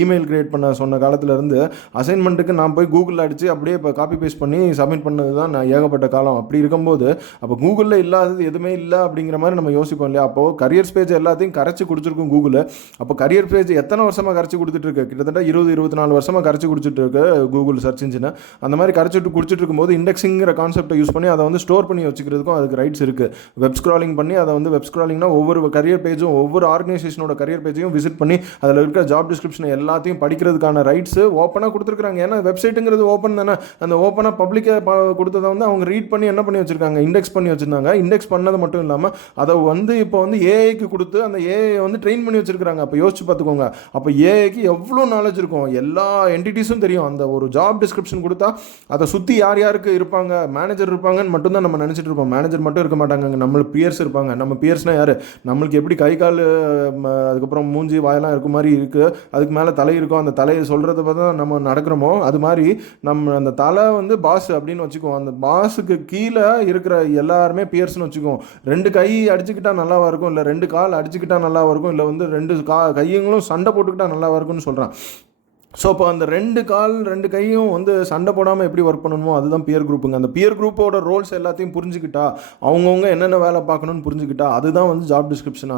இமெயில் கிரியேட் பண்ண சொன்ன காலத்துலேருந்து அசைன்மெண்ட்டுக்கு நான் போய் கூகுளில் அடித்து அப்படியே இப்போ காப்பி பேஸ்ட் பண்ணி சப்மிட் பண்ணது தான் நான் ஏகப்பட்ட காலம். அப்படி இருக்கும்போது அப்போ கூகுளில் இல்லாதது எதுவுமே இல்லை அப்படிங்கிற மாதிரி நம்ம யோசிப்போம் இல்லையா. அப்போது கரியர்ஸ் பேஜ் எல்லாத்தையும் கரைச்சி குடிச்சிருக்கும் கூகுள். அப்போ கரியர் பேஜ் எத்தனை வருஷமாக கரைச்சி கொடுத்துட்ருக்கு, கிட்டத்தட்ட 20-24 வருஷமாக கரைச்சி குடிச்சிட்டு இருக்கு கூகுள் சர்ச் இன்ஜினை. அந்த மாதிரி குடிச்சிட்டு இருக்கும்போது இண்டெக்ஸிங்கிற கான்செப்டை யூஸ் பண்ணி அதை வந்து ஸ்டோர் பண்ணி வச்சுக்கிறதுக்கும் அதுக்கு ரைட்ஸ் இருக்குது. வெப் ஸ்க்ராலிங் பண்ணி அதை வந்து வெப் ஸ்க்ராலிங்னா ஒவ்வொரு கரியர் பேஜும் ஒவ்வொரு ஆர்கனைசேஷனோட கரியர் பேஜையும் விசிட் பண்ணி அதில் இருக்கிற ஜாப் டிஸ்கிரிப்ஷனை எல்லாத்தையும் படிக்கிறதுக்கான ரைட்ஸ் ஓப்பனாக கொடுத்துருக்காங்க. ஏன்னா வெப்சைட்டுங்கிறது ஓப்பன் தானே, அந்த ஓப்பனாக பப்ளிக்காக கொடுத்ததை வந்து அவங்க ரீட் பண்ணி என்ன பண்ணி வச்சுருக்காங்க, இண்டெக்ஸ் பண்ணி வச்சுருந்தாங்க. இண்டெக்ஸ் பண்ணது மட்டும் இல்லாமல் அதை வந்து இப்போ வந்து ஏஐக்கு கொடுத்து அந்த ஏஐ வந்து ட்ரெயின் பண்ணி வச்சுருக்காங்க. அப்போ யோசிச்சு பார்த்துக்கோங்க, அப்போ ஏஐக்கு எவ்வளோ நாலேஜ் இருக்கும், எல்லா என்டிட்டிஸும் தெரியும். அந்த ஒரு ஜாப் டிஸ்கிரிப்ஷன் கொடுத்தா அதை சுற்றி யாருக்கு இருப்பாங்க, மேனேஜர் இருப்பாங்கன்னு மட்டும்தான் நம்ம நினச்சிட்டு இருப்போம். மேனேஜர் மட்டும் இருக்க மாட்டாங்க, நம்மளுக்கு பியர்ஸ் இருப்பாங்க. நம்ம பியர்ஸ்னால் யார், நம்மளுக்கு எப்படி கை கால் அதுக்கப்புறம் மூஞ்சி வாயெல்லாம் இருக்க மாதிரி இருக்குது, அதுக்கு மேலே தலை இருக்கும், அந்த தலையை சொல்கிறத பார்த்து தான் நம்ம நடக்கிறோமோ அது மாதிரி நம்ம அந்த தலை வந்து பாஸ் அப்படின்னு வச்சுக்குவோம். அந்த பாஸுக்கு கீழே இருக்கிற எல்லாருமே பியர்ஸ்னு வச்சுக்குவோம். 2 கை அடிச்சுக்கிட்டா நல்லாவா இருக்கும், இல்லை 2 கால் அடிச்சுக்கிட்டா நல்லாவா இருக்கும், இல்லை வந்து 2 கையங்களும் சண்டை போட்டுக்கிட்டா நல்லாவா இருக்கும்னு சொல்கிறான். ஸோ இப்போ அந்த 2 கையும் வந்து சண்டை போடாமல் எப்படி ஒர்க் பண்ணணுமோ அதுதான் பியர் குரூப்புங்க. அந்த பியர் குரூப்போட ரோல்ஸ் எல்லாத்தையும் புரிஞ்சுக்கிட்டா, அவங்கவுங்க என்னென்ன வேலை பார்க்கணும்னு புரிஞ்சுக்கிட்டா அதுதான் வந்து ஜாப் டிஸ்கிரிப்ஷன்.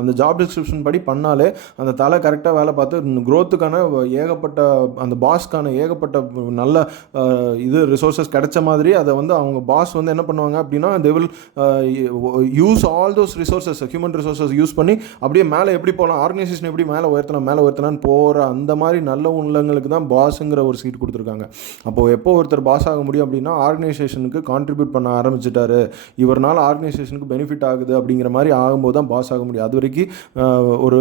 அந்த ஜாப் டிஸ்கிரிப்ஷன் படி பண்ணாலே அந்த தலை கரெக்டாக வேலை பார்த்து க்ரோத்துக்கான ஏகப்பட்ட அந்த பாஸ்க்கான ஏகப்பட்ட நல்ல ரிசோர்ஸஸ் கிடைச்ச மாதிரி அதை வந்து அவங்க பாஸ் வந்து என்ன பண்ணுவாங்க அப்படின்னா they will use all those resources, human resources use பண்ணி அப்படியே மேலே எப்படி போகலாம், ஆர்கனைசேஷன் எப்படி மேலே உயர்த்தலான்னு போகிற அந்த மாதிரி நல்ல உள்ளங்களுக்கு தான் பாஸுங்கிற ஒரு சீட் கொடுத்துருக்காங்க. அப்போது எப்போ ஒருத்தர் பாஸ் ஆக முடியும் அப்படின்னா ஆர்கனைசேஷனுக்கு கான்ட்ரிபியூட் பண்ண ஆரம்பிச்சிட்டாரு, இவரால் ஆர்கனைசேஷனுக்கு பெனிஃபிட் ஆகுது அப்படிங்கிற மாதிரி ஆகும்போது தான் பாஸ் ஆக முடியும். அது வரைக்கும் ஒரு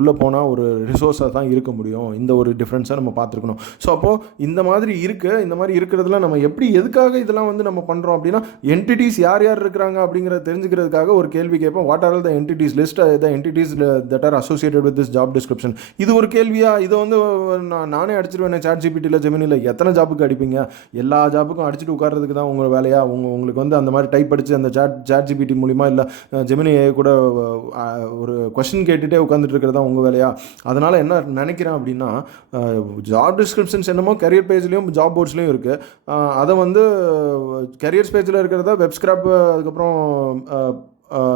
உள்ளே போனால் ஒரு ரிசோர்ஸாக தான் இருக்க முடியும். இந்த ஒரு டிஃப்ரென்ஸாக நம்ம பார்த்துருக்கணும். ஸோ அப்போது இந்த மாதிரி இருக்கிறதுல நம்ம எப்படி எதுக்காக இதெல்லாம் வந்து நம்ம பண்ணுறோம் அப்படின்னா என்டிட்டிஸ் யார் இருக்கிறாங்க அப்படிங்கிறத தெரிஞ்சுக்கிறதுக்காக ஒரு கேள்வி கேட்போம். What are the entities, list the entities that are associated with this job description. இது ஒரு கேள்வியா? இதை வந்து நானே அடிச்சிருவேன் சாட் ஜிபிடியில், ஜெமினியில். எத்தனை ஜாப்புக்கு அடிப்பீங்க? எல்லா ஜாப்புக்கும் அடிச்சுட்டு உட்கார்றதுக்கு தான் உங்கள் வேலையா? உங்களுக்கு வந்து அந்த மாதிரி டைப் அடித்து அந்த சாட் ஜிபிடி மூலிமா இல்லை ஜெமினி கூட ஒரு கொஸ்டின் கேட்டுகிட்டே உட்காந்துட்டு இருக்கிறது தான் உங்கள் வேலையா? அதனால் என்ன நினைக்கிறேன் அப்படின்னா ஜாப் டிஸ்கிரிப்ஷன்ஸ் என்னமோ கரியர் பேஜ்லேயும் ஜாப் போர்ட்ஸ்லேயும் இருக்குது. அதை வந்து கரியர்ஸ் பேஜில் இருக்கிறத வெப் ஸ்க்ராப்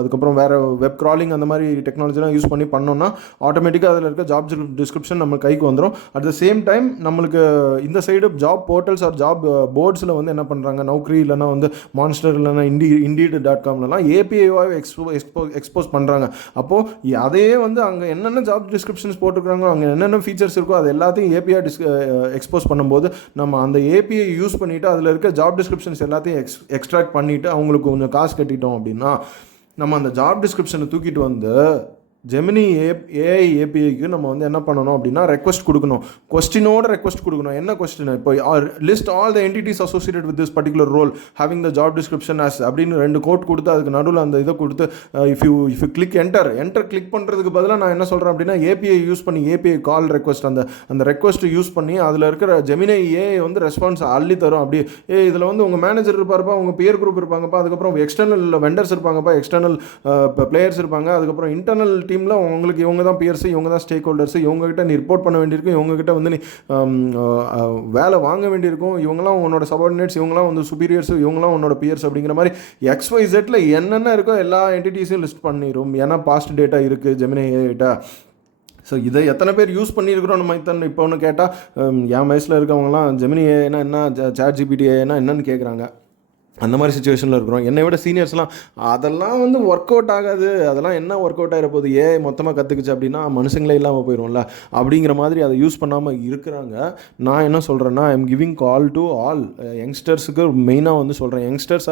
அதுக்கப்புறம் வேறு வெப் க்ராலிங் அந்த மாதிரி டெக்னாலஜிலாம் யூஸ் பண்ணி பண்ணோன்னா ஆட்டோமேட்டிக்காக அதில் இருக்க ஜாப் டிஸ்கிரிப்ஷன் நம்ம கைக்கு வந்துடும். அட் த சேம் டைம் நம்மளுக்கு இந்த side job portals or job போர்ட்ஸில் வந்து என்ன பண்ணுறாங்க, நௌக்ரி இல்லைனா வந்து மான்ஸ்டர் இல்லைனா Indeed.comலாம் ஏபிஐவாக எக்ஸ்போஸ் பண்ணுறாங்க. அப்போது அதையே வந்து அங்கே என்னென்ன ஜாப் டிஸ்கிரிப்ஷன்ஸ் போட்டுருக்காங்களோ அங்கே என்னென்ன ஃபீச்சர்ஸ் இருக்கோ அது எல்லாத்தையும் ஏபிஐ எக்ஸ்போஸ் பண்ணும்போது நம்ம அந்த ஏபிஐ யூஸ் பண்ணிவிட்டு அதில் இருக்க ஜாப் டிஸ்கிரிப்ஷன்ஸ் எல்லாத்தையும் எக்ஸ்ட்ராக்ட் பண்ணிவிட்டு அவங்களுக்கு கொஞ்சம் காசு கட்டிட்டோம் அப்படின்னா நம்ம அந்த ஜாப் டிஸ்கிரிப்ஷனை தூக்கிட்டு வந்து ஜெமினி ஏஐ ஏபிஐக்கு நம்ம வந்து என்ன பண்ணணும் அப்படின்னா ரெக்வஸ்ட் கொடுக்கணும், கொஸ்டினோட ரெக்வஸ்ட் கொடுக்கணும். என்ன கொஸ்டின்? இப்போ list all the entities associated with this particular role having the job description as அப்படின்னு 2 கோட் கொடுத்து அதுக்கு நடுவில் அந்த இதை கொடுத்து if you click enter click பண்ணுறதுக்கு பதிலாக நான் என்ன சொல்கிறேன் அப்படின்னா ஏபிஐ யூஸ் பண்ணி ஏபிஐ கால் ரெக்வஸ்ட் அந்த ரெக்வஸ்ட்டு யூஸ் பண்ணி அதில் இருக்கிற ஜெமினி ஏஐ வந்து ரெஸ்பான்ஸ் அள்ளி தரும். அப்படியே இதில் வந்து உங்கள் மேனேஜர் இருப்பாருப்பா, உங்கள் பியர் குரூப் இருப்பாங்கப்பா, அதுக்கப்புறம் எக்ஸ்டர்னல் வெண்டர்ஸ் இருப்பாங்கப்பா, எக்ஸ்டர்னல் பிளேயர்ஸ் இருப்பாங்க, அதுக்கப்புறம் இன்டர்னல் டீமில் உங்களுக்கு இவங்க தான் பியர்ஸு, இவங்க தான் ஸ்டேக் ஹோல்டர்ஸு, இவங்ககிட்ட நீ ரிப்போர்ட் பண்ண வேண்டியிருக்கும், இவங்ககிட்ட வந்து நீ வேலை வாங்க வேண்டியிருக்கும், இவங்களாம் உன்னோட சபார்டினேட்ஸ், இவங்களாம் வந்து சுப்பீரியர்ஸு, இவங்களாம் உன்னோட பியர்ஸ் அப்படிங்கிற மாதிரி XYZல என்னென்ன இருக்கோ எல்லா என்டிட்டிஸையும் லிஸ்ட் பண்ணிடும். ஏன்னா பாஸ்ட் டேட்டா இருக்குது ஜெமினி ஏஐட்டா. ஸோ இதை எத்தனை பேர் யூஸ் பண்ணியிருக்கிறோம் நம்ம இத்தனை இப்போ ஒன்று கேட்டால் என் வயசில் இருக்கவங்களாம் ஜெமினி ஏஐனா என்ன, ChatGPT ஏஐனா என்னன்னு கேட்குறாங்க. அந்த மாதிரி சுச்சுவேஷனில் இருக்கிறோம். என்னை விட சீனியர்ஸ்லாம் அதெல்லாம் வந்து ஒர்க் அவுட் ஆகாது, அதெல்லாம் என்ன ஒர்க் அவுட் ஆகிற போது, மொத்தமாக கற்றுக்குச்சு அப்படின்னா மனுஷங்களே இல்லாமல் போயிடும்ல அப்படிங்கிற மாதிரி அதை யூஸ் பண்ணாமல் இருக்கிறாங்க. நான் என்ன சொல்கிறேன்னா, I am giving call to all யங்ஸ்டர்ஸுக்கு மெயினாக வந்து சொல்கிறேன். Youngsters